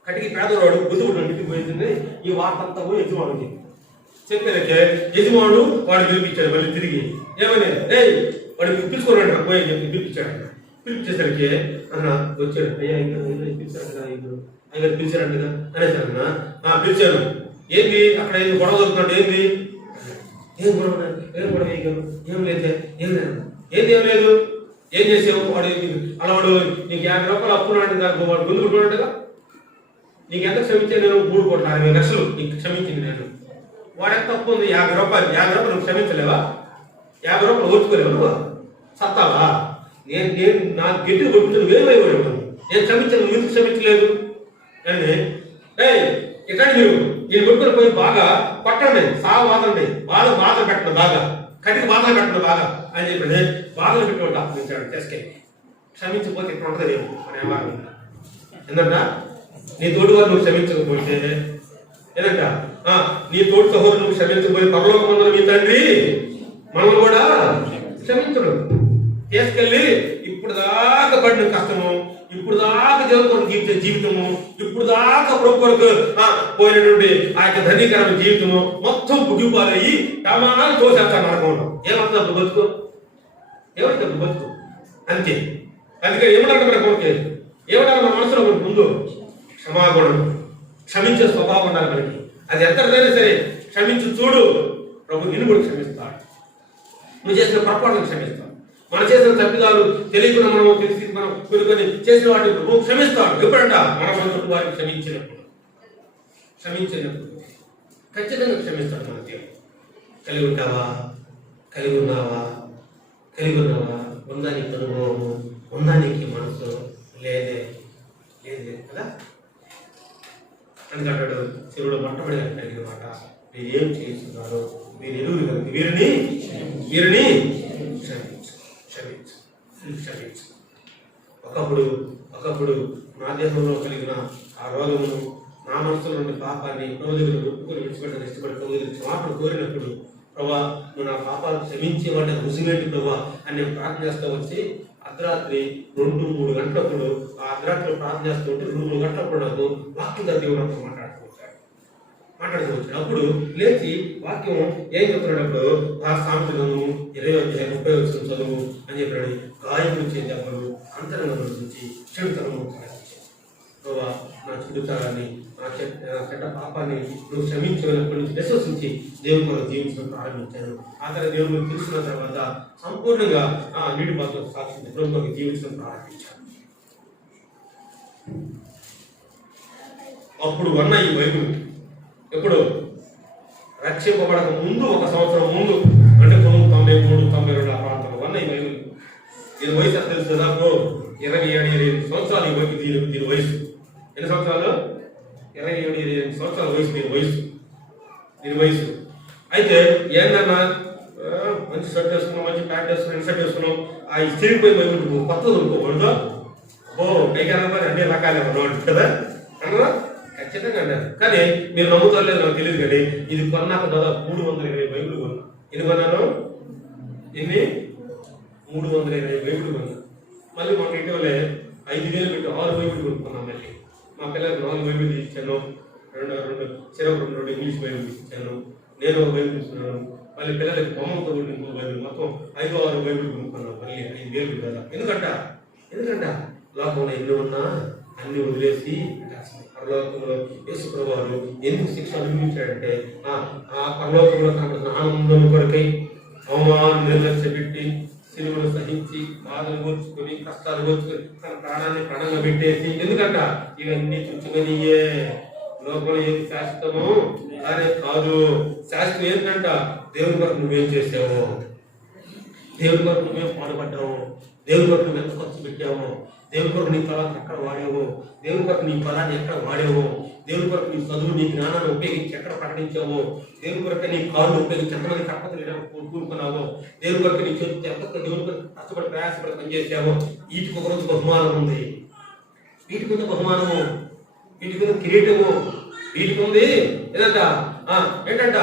కటికి పేదవాడు గుంతుకుంటున్నాడు. ఇంటికి పోయింది. ఈ వార్త అంతా పోయి యజమానుడికి చెప్పేదైతే యజమానుడు వాడు పిలిపించాడు. మళ్ళీ తిరిగి ఏమని, వాడు పిలుచుకోరంట పోయి చెప్పి పిలిపించాడు. పిలిపించేసరికి అన్న వచ్చాడు. అయ్యా ఇంకా పిలిచారంటగా, ఆయన పిలిచారంటగా అనేసారన్న. పిలిచాను. ఏంది అక్కడ ఏంది గొడవ జరుగుతున్నాడు? ఏంది? ఏం గొడవ? ఏం లేదు. ఏం లేదు. ఏం చేసావు? వాడు అలా వాడు నీకు 50 రూపాయలు అప్పున్నాడు, దానికి వాడు గుందుకుంటున్నాడుగా. నీకు ఎంత క్షమించాను? నేను 3,60,00,000 నీకు క్షమించింది నేను. వాడెంత తప్పు ఉంది? 50 రూపాయలు. 50 రూపాయలు నువ్వు క్షమించలేవా? 50 రూపాయలు ఓర్చుకోలేవు నువ్వు? సత్తావా? నేను నా గట్టి కొట్టుకుంటే నువ్వేమైపోయావు? నేను క్షమించాను, నువ్వు ఎందుకు క్షమించలేదు అని. ఇక్కడ నేను కొట్టుకుని పోయి బాగా కొట్టండి, సాగు బాధండి, బాధ పెట్టండి, బాగా కటికి బాధలు పెట్టండి బాగా అని చెప్పి బాధలు పెట్టుకోండి అప్పగించాడు. చేసుకెళ్ళి క్షమించకపోతే ఇక్కడ ఉంటుంది రేపు అని అన్నారు. ఎందుకంట నీ తోటి వారు నువ్వు క్షమించకపోతే ఏదంట, నీ తోటి సహోదరు నువ్వు క్షమించకపోతే పరలోకమందున మీ తండ్రి మనల్ని కూడా క్షమించడు. తీసుకెళ్ళి ఇప్పుడు దాకా పడిన కష్టము, ఇప్పుడు దాకా జరుగుతున్న జీవితము, ఇప్పుడు దాకా ప్రభు కొరకు పోయినటువంటి ఆ యొక్క ధనీకరణ జీవితము మొత్తం పుగిపాలయ్యి ప్రమాణాలు తోసేస్తాను నరకంలో. ఏమంటారు బతుకు? ఏమంటారు బతుకు? అంతే. అందుకే ఏమంటారు మన కొడుకే, ఏమంటారు మన మనసులో ముందు క్షమాగుణం, క్షమించే స్వభావం ఉండాలి మనకి. అది ఎంతైనా సరే క్షమించు చూడు, ప్రభు నిన్ను కూడా క్షమిస్తాడు. నువ్వు చేసిన పొరపాటును క్షమిస్తాడు. మనం చేసిన తప్పిదాలు తెలియకుండా మనం తెలిసి మనం కొన్ని చేసిన వాటిని ప్రభు క్షమిస్తాడు. ఎప్పుడంట? మన బంధువులు వారిని క్షమించినప్పుడు ఖచ్చితంగా క్షమిస్తాడు. మన దేవుడు కలిగి ఉంటావా? కలిగి ఉన్నావా? కలిగి ఉన్నావా? ఉందా నీకు అనుభవము? ఉందా నీకు మనసు? లేదే లేదే కదా. అందుకంటాడు శివుడు మొట్టమొదటి కలిగిన మాట, మీరు ఏం చేస్తున్నారు? మీరు ఎరువులు కలిగి వీరిని వీరిని క్షమించు క్షమించు క్షమించు. ఒకప్పుడు నా దేహంలో కలిగిన ఆ రోగమును, నా మనసులో ఉన్న పాపాన్ని ప్రభు దగ్గర ఒప్పుకొని విడిచిపెట్టడం ఇష్టపడి ప్రభు దగ్గర క్షమాపణ కోరినప్పుడు, ప్రభా నువ్వు నా పాపాలు క్షమించే వాటి రుజువేంటి ప్రభా అని నేను ప్రార్థన చేస్తూ వచ్చి అర్ధరాత్రి 2-3 గంటలప్పుడు ఆ అర్ధరాత్రిలో ప్రార్థన చేస్తూ ఉంటే 2-3 గంటలప్పుడు నాకు వాక్యంగా దేవుడు నాతో మాట్లాడుతూ వచ్చాడు. అప్పుడు లేచి వాక్యం ఏం చెప్తున్నాడు? ఆ సామెతలను 20-30 చదువు అని చెప్పాడు. గాయకులు వచ్చే దెబ్బలు అంతరంగం నుంచి చెడుతనము ప్రభా నా చెడుతనాన్ని, నా చెడ్డ పాపాన్ని నువ్వు క్షమించగలప్పటి నుంచి విశ్వసించి దేవుని కొరకు జీవించడం ప్రారంభించాను. ఆ తర్వాత దేవుని తెలుసుకున్న తర్వాత సంపూర్ణంగా ఆ నీటి బాధ సాక్షి దేవుని కొరకు జీవించడం ప్రారంభించాను. అప్పుడు ఉన్న ఈ బైబిల్ ఎప్పుడు రక్షింపబడక ముందు, 1 సంవత్సరం ముందు, అంటే 1993-92 ఆ ప్రాంతంలో ఉన్న ఈ బైబిల్. దీని వయసు ఎంత తెలుసు? దాదాపు 27-28 సంవత్సరాలు ఈ బైబిల్. దీని వయసు ఎన్ని సంవత్సరాలు? 27-28 సంవత్సరాల వయసు దీని వయసు. అయితే ఏంటన్నా మంచి షర్ట్ వేసుకున్నాం, మంచి ప్యాంట్ వేసుకున్నాం, ఇన్షర్ట్ వేసుకున్నాం, ఆ ఇస్త్రీపోయి బైబిల్ కొత్తది అనుకోకూడదు. పైగా అన్ని రకాలే అన్నమాట కదా అన్నా, ఖచ్చితంగా అన్నారు. కానీ మీరు నమ్ముతారు లేదు నాకు తెలియదు. కానీ ఇది కొన్నాక దాదాపు 320 బైబిల్ కొన్నా. ఎన్ని కొన్నాను? 320 బైబిల్ కొన్నా. మళ్ళీ మన ఇటీవలే 5,000 పెట్టి 6 బైబిల్ కొనుక్కున్నాం. మళ్ళీ మా పిల్లలకు 4 బైబిల్ ఇచ్చాను, 2 ఇంగ్లీష్ బైబిల్ ఇచ్చాను, నేను ఒక బైబిల్ ఇస్తున్నాను. మళ్ళీ పిల్లలకి బొమ్మతో ఇంకో బైబిల్, మొత్తం 5-6 బైబిల్ కొనుక్కున్నాను. మళ్ళీ 5,000 కదా. ఎందుకంట లోకంలో ఎన్ని ఉన్నా అన్ని వదిలేసి పరలోకంలో యేసు ప్రభువు ఎందుకు శిక్ష అనుభవించాడంటే ఆ పరలోకంలో కనబడుతున్న ఆనందం కొరకై అవమానం నిర్లక్ష్యపెట్టి సిలువను సహించి బాధలు కోర్చుకొని కష్టాలు కోర్చుకొని తన ప్రాణాన్ని ప్రాణంగా పెట్టేసి, ఎందుకంట ఇవన్నీ చుచ్చుకొనియే. లోకంలో ఏది శాశ్వతమో అదే కాదు. శాశ్వతం ఏంటంట దేవుని కొరకు నువ్వేం చేసావు, దేవుని కొరకు నువ్వేం పాటుపడ్డావు, దేవుని కొరకు నువ్వు ఎంత ఖర్చు పెట్టావు, దేవుని కొరకు నీ పొలాన్ని ఎక్కడ వాడావు, దేవుని కొరకు నీ పొలాన్ని ఎక్కడ వాడావు, దేవుని కొరకు నీ చదువు, నీ జ్ఞానాన్ని ఉపయోగించి ఎక్కడ ప్రకటించావు, దేవుని కొరకు నీ కాళ్ళు ఉపయోగించి ఎంతమంది కప్పతలు కూరుకున్నావో, దేవుని కొరకు నీ చేతి ఎంత దేవుని కొరకు కష్టపడి ప్రయాసపడి పనిచేసావో. వీటికి ఒక రోజు బహుమానం ఉంది, వీటికి ఉంది బహుమానము, వీటికి ఉంది కిరీటము, వీటికి ఉంది ఏదంట ఏంటంట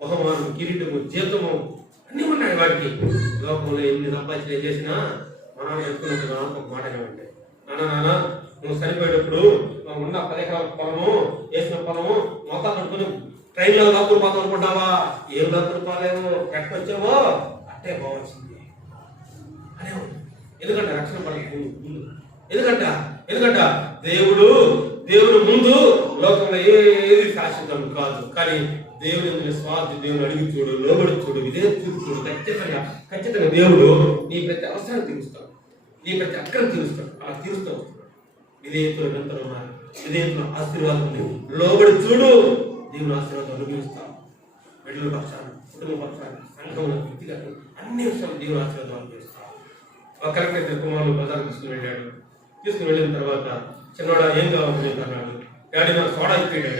బహుమానం, కిరీటము, జీతము అన్నీ ఉన్నాయి వాటికి. లోకంలో ఎన్ని సంపాదించిన ఏం చేసినా మనం ఎత్తుకున్నట్టు ఒక మాట ఏమంటే, నాన్న నువ్వు చనిపోయేటప్పుడు ఉన్న 10 ఎకరాల పొలము వేసిన పొలము మొత్తం కట్టుకుని ట్రైన్లో దాక్కుని పోతాం అనుకుంటావా? ఏం దాక్కుని పోలేవు, ఎక్కడ వచ్చావో అట్టే పోవాల్సింది అనే. ఎందుకంటే రక్షణ పడక ముందు, ఎందుకంట దేవుడు ముందు లోకంలో ఏది శాశ్వతం కాదు. కానీ దేవుని స్వార్థ దేవుని అడిగి చూడు, లోబడి చూడు, ఇదే చూడు, ఖచ్చితంగా దేవుడు నీ ప్రతి అవసరాన్ని తీరుస్తాడు, నీ ప్రతి అక్కడిని తీరుస్తాడు. అలా తీరుస్తూ వస్తున్నాడు. విధేయతలో నిరంతరం ఉన్నారు, విధేయతలో ఆశీర్వాదం లోబడి చూడు, దేవుని ఆశీర్వాదం అనుభవిస్తావు. బిడ్డల పక్షాన్ని, కుటుంబ పక్షాన్ని, సంఘంలో, వ్యక్తిగత అన్ని విషయాలు దేవుని ఆశీర్వాదం అనుభవిస్తావు. ఒక కలెక్టర్ కుమారులు బజార్ తీసుకుని వెళ్ళాడు. తీసుకుని వెళ్ళిన తర్వాత చిన్నవాడ ఏం కావాలి అన్నాడు. డాడీ నాకు సోడా ఇప్పాడు,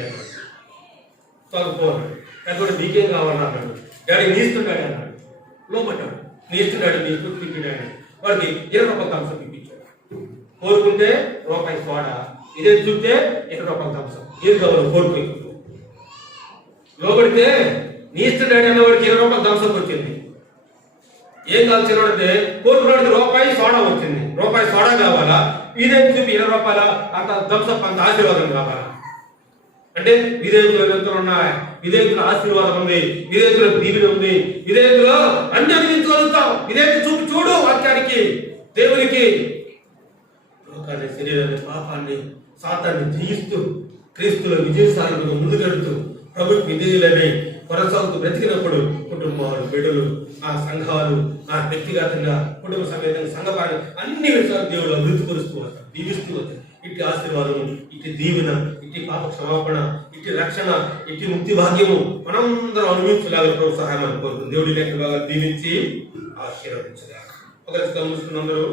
తాగుపోన్నాడు. పెద్దవాడు నీకేం కావాలన్నా అన్నాడు. డాడీ నీ ఇస్తున్నాడు అన్నాడు. లోపడ్డాడు. నీ ఇస్తున్నాడు, నీ కుట్టి తిప్పినాడు. వాడికి 20 రూపాయల థమ్సప్ ఇప్పించాడు. కోరుకుంటే రూపాయి సోడా, ఇదే చూస్తే 20 రూపాయల థమ్సప్. ఏది కావాలి కోరుకు. లోపడితే నీ ఇస్తున్నాడు అన్నవాడికి 20 రూపాయల థమ్సప్ వచ్చింది. ఏం కావాలి చిన్నవాడంటే కోరుకున్నాడికి రూపాయి సోడా వచ్చింది. రూపాయి సోడా కావాలా, ఇదే చూపి 20 రూపాయల అంత థమ్సప్, అంత ఆశీర్వాదం కావాలా? అంటే విధేయతలో ఎంత ఉన్నాయి, విధేయతలో ఆశీర్వాదం ఉంది, విధేయతలో దీవెన ఉంది, విధేయతలో అన్ని అందించగలుగుతాం. విధేయత చూపి చూడు వాక్యానికి, దేవునికి. లోకాన్ని, శరీరాన్ని, పాపాన్ని, సాతాన్ని జయిస్తూ క్రీస్తులో విజయసారులుగా ముందుకెడుతూ ప్రభుత్వ విధేయులనే కొనసాగుతూ బ్రతికినప్పుడు కుటుంబాలు, బిడ్డలు, ఆ సంఘాలు, ఆ వ్యక్తిగతంగా కుటుంబ సమేతంగా సంఘపాన్ని అన్ని విషయాలు దేవుడు అభివృద్ధి పరుస్తూ వస్తాడు, దీవిస్తూ వస్తాడు. ఇటు ఆశీర్వాదము, ఇటు దీవెన, ఇట్టి పాప క్షమాపణ, ఇట్టి రక్షణ, ఇట్టి ముక్తి భాగ్యము మనందరం అనుభవించలాగా ప్రభు సహాయం అనుకోరుతుంది. దేవుడి లేఖ బాగా దీవించి ఆశీర్వదించగా. ఒకరికి కళ్ళు మూసుకున్నందరూ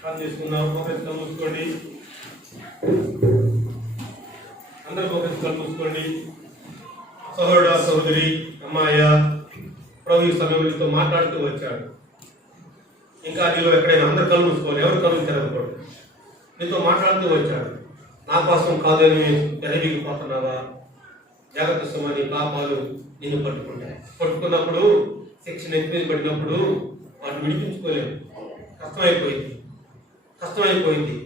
ప్రార్థన చేసుకున్నాం. ఒకరికి కళ్ళు మూసుకోండి, అందరూ ఒకరికి కళ్ళు మూసుకోండి. సహోదరుడా, సహోదరి, అమ్మాయ, ప్రభు ఈ సమయంలో మాట్లాడుతూ వచ్చాడు. ఇంకా నీలో ఎక్కడైనా అందరు కళ్ళు మూసుకోవాలి, ఎవరు కళ్ళు తెరవకూడదు. నీతో మాట్లాడుతూ వచ్చాడు. నా కోసం కాదని తెరవిగిపోతున్నావా? జాగ్రత్త సమని పాపాలు నిన్ను పట్టుకుంటాయి. పట్టుకున్నప్పుడు శిక్షణ ఎక్కువ పడినప్పుడు వాటిని విడిపించుకోలేము. కష్టమైపోయింది.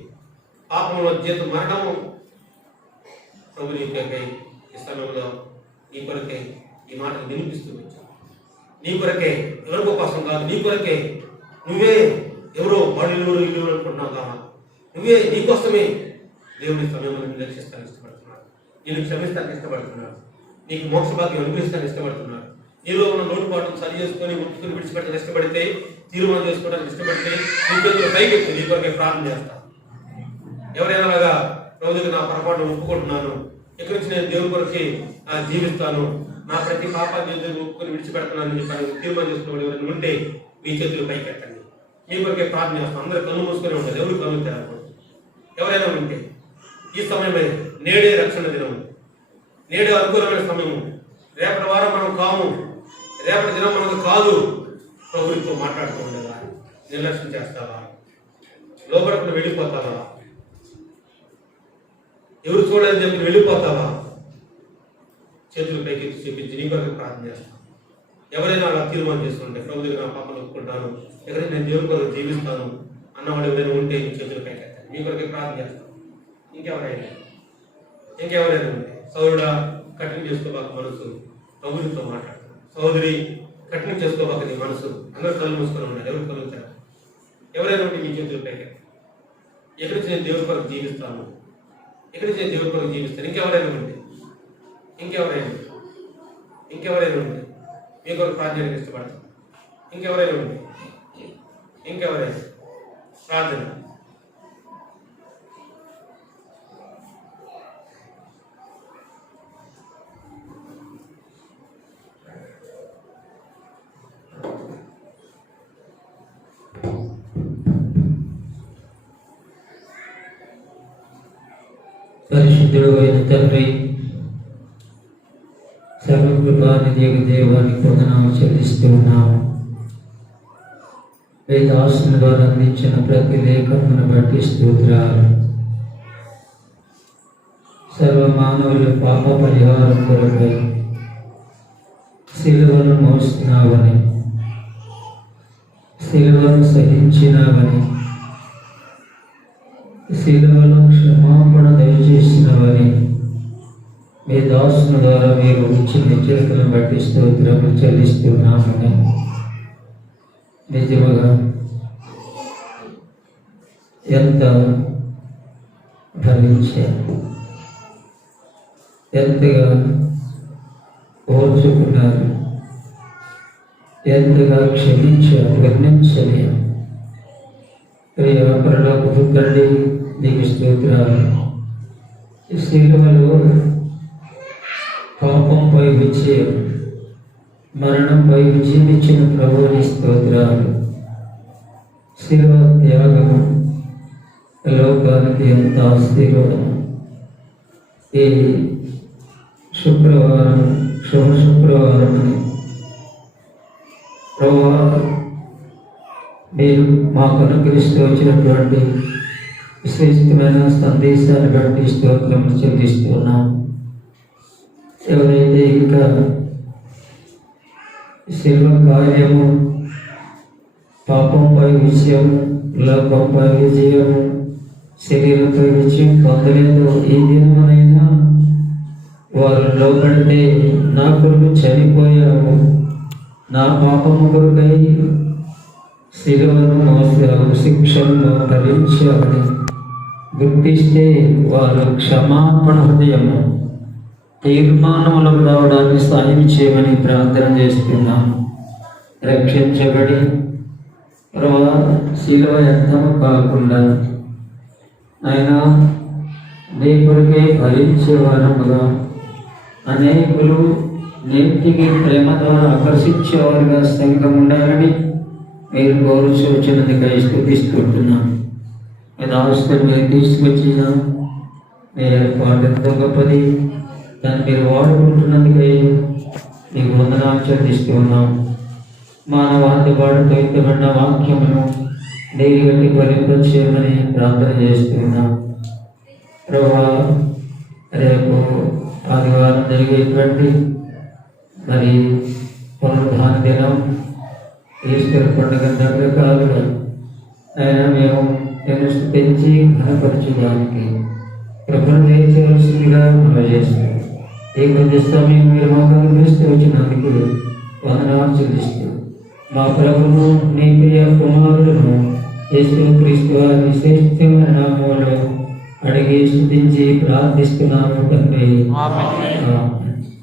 పాపంలో జీతం మరణము. ప్రభు నీకై ఈ సమయంలో నీ కొరకే ఈ మాటలు వినిపిస్తూ వచ్చావు. నీ కొరకే, ఎవరికో కోసం కాదు, నీ కొరకే. నువ్వే ఎవరో వాళ్ళు ఇల్లు అనుకుంటున్నావు కాదా? నువ్వే నీకోసమే దేవుడి సమయంలో నిన్ను రక్షిస్తానికి ఇష్టపడుతున్నాడు, నిన్ను క్షమిస్తానికి ఇష్టపడుతున్నాడు, నీకు మోక్ష భాగ్యం అనుభవిస్తానికి ఇష్టపడుతున్నాడు. నీలో ఉన్న లోటుపాటును సరి చేసుకొని ముట్టుకుని విడిచిపెట్టడానికి ఇష్టపడితే, తీర్మానం చేసుకోవడానికి ఇష్టపడితే నీ చేతులు పైకెత్తి నీ కొరకే ప్రార్థన చేస్తా. ఎవరైనా లాగా రోజుకి నా పొరపాటును ఒప్పుకుంటున్నాను, ఇక్కడి నుంచి నేను దేవుడి కొరకే జీవిస్తాను, నా ప్రతి పాపాన్ని ఒప్పుకొని విడిచిపెడుతున్నాను తీర్మానం చేసుకోవడం ఎవరైనా ఉంటే మీ చేతులు పైకెత్తండి. మీ కొరకే ప్రార్థన చేస్తాను. అందరూ కళ్ళు మూసుకొని ఉంటారు, ఎవరు కళ్ళు తెరవకూడదు. ఎవరైనా ఉంటే ఈ సమయమే నేడే రక్షణ దినము, నేడే అనుకూలమైన సమయము. రేపటి వారం మనం కాము, రేపటి దినం మనకు కాదు. ప్రభుత్వంతో మాట్లాడుతూ ఉండేవా? నిర్లక్ష్యం చేస్తావా? లోపడకుండా వెళ్ళిపోతావా? ఎవరు చూడని చెప్పి వెళ్ళిపోతావా? చేతులు పైకి చూపించి నీ కొరకు ప్రార్థన చేస్తాను. ఎవరైనా అలా తీర్మానం చేసుకుంటే, ప్రభు దగ్గర నా పాపలు ఒప్పుకుంటాను, ఎవరైనా నేను దేవుడి కొరకు జీవిస్తాను అన్నవాడు ఎవరైనా ఉంటే నీ చేతులు పైకి ఎత్తాను. నీ కొరకే ప్రార్థన చేస్తాను. ఇంకెవరైనా ఉంటే సోదరుడా, కఠినం చేసుకోబాక మనసు, ప్రభుత్వంతో మాట్లాడతాను. సహోదరి, కఠినం చేసుకోబాక నీ మనసు. అందరూ కళ్ళు మూసుకొని ఉన్నారు, ఎవరు కలుగుతారు? ఎవరైనా ఉంటే నీ చేతులు పైకి ఎక్కడి నుంచి నేను దేవుడి కొరకు జీవిస్తాను, ఇంకెవరైనా ఉంటే మీ కొరకు ప్రార్థన ఇష్టపడతాను. ఇంకెవరైనా ప్రార్థన. పరిశుద్ధుడు అయిన తండ్రి, సర్వకృపానిధి దేవానికి వందనాలు చెల్లిస్తూ ఉన్నాము. వేదాసుల ద్వారా అందించిన ప్రతి లేఖను బట్టి స్తోత్రాలు. సర్వ మానవుల పాప పరిహారం కొరకై సిలువను మోస్తున్నావని, సిలువను సహించినావని, సిలువలో క్షమాపణ దయచేసినవని మీ దాసుల ద్వారా మీరు ఇచ్చిన హెచ్చరికలను బట్టి స్తోత్రములు చెల్లిస్తున్నామని. నిజముగా ఎంత భరించారు, ఎంతగా ఓర్చుకున్నారు, ఎంతగా క్షమించారు, వర్ణించలేము. ప్రియ పరలోకపు తండ్రి, నీకు స్తోత్రాలు. ఈ సిలువలో పాపంపై విజయం, మరణంపై విజయం ఇచ్చిన ప్రభువుని స్తోత్రాలు. శిలువ త్యాగము లోకానికి ఎంత ఆశీర్వాదము. ఈ శుక్రవారం, శుభ శుక్రవారం ప్రభు మీరు మాకు అనుగ్రహిస్తూ వచ్చినటువంటి శ్రేష్టమైన సందేశాన్ని బట్టి స్తోత్రములు చెల్లిస్తున్నాం. ఎవరైతే ఇంకా శిల్వ కార్యము, పాపంపై విజయము, లోకంపై విజయము, శరీరంపై విజయం పొందలేదు, ఈ దినమునైనా వారు లోపడితే నా కొరకు చనిపోయాము, నా పాపము కొరకై శిలువను మోసావు, శిక్షను భరించాలని గుర్తిస్తే వారు క్షమాపణ హృదయము, తీర్మానములకు రావడానికి సాయం చేయమని ప్రార్థన చేస్తున్నాను. రక్షించబడి శిలువ వ్యర్థము కాకుండా ఆయన దేవుడికే భరించేవారముగా అనేకులు నేటికి ప్రేమ ద్వారా ఆకర్షించేవారుగా సంఘం ఉండాలని మీరు కోరు సూచనకై స్థుతిస్తుంటున్నాం. మీ దాసుని మీరు తీసుకొచ్చిన మీ ఏర్పాటు ఎంతో గొప్పది. దాన్ని మీరు వాడుకుంటున్నందుకై మీకు వందనాలు చెల్లిస్తూ ఉన్నాం. మానవాంతపాటుతో ఎత్తబడిన వాక్యమును దేవుని ఫలింపచేయమని ప్రార్థన చేస్తున్నాం. ప్రభువా, రేపు ఆదివారం జరిగేటువంటి మరి పునరుద్ధాన దినం, ఈస్టర్ పండుగ రకరకాలుగా అయినా మేము నేను స్థుతించి ఘనపరచడానికి కృపను దయచేయవలసిందిగా మనం చేస్తాం. ఈ కొద్ది సమయం మీరు మమ్మల్ని పిలుస్తూ వచ్చినందుకు వందనాలు చెల్లిస్తూ మా ప్రభువును నీ ప్రియ కుమారులను యేసుక్రీస్తు వారి శ్రేష్టమైన నామములో అడిగి స్తుతించి ప్రార్థిస్తున్నాము తండ్రి. ఆమేన్.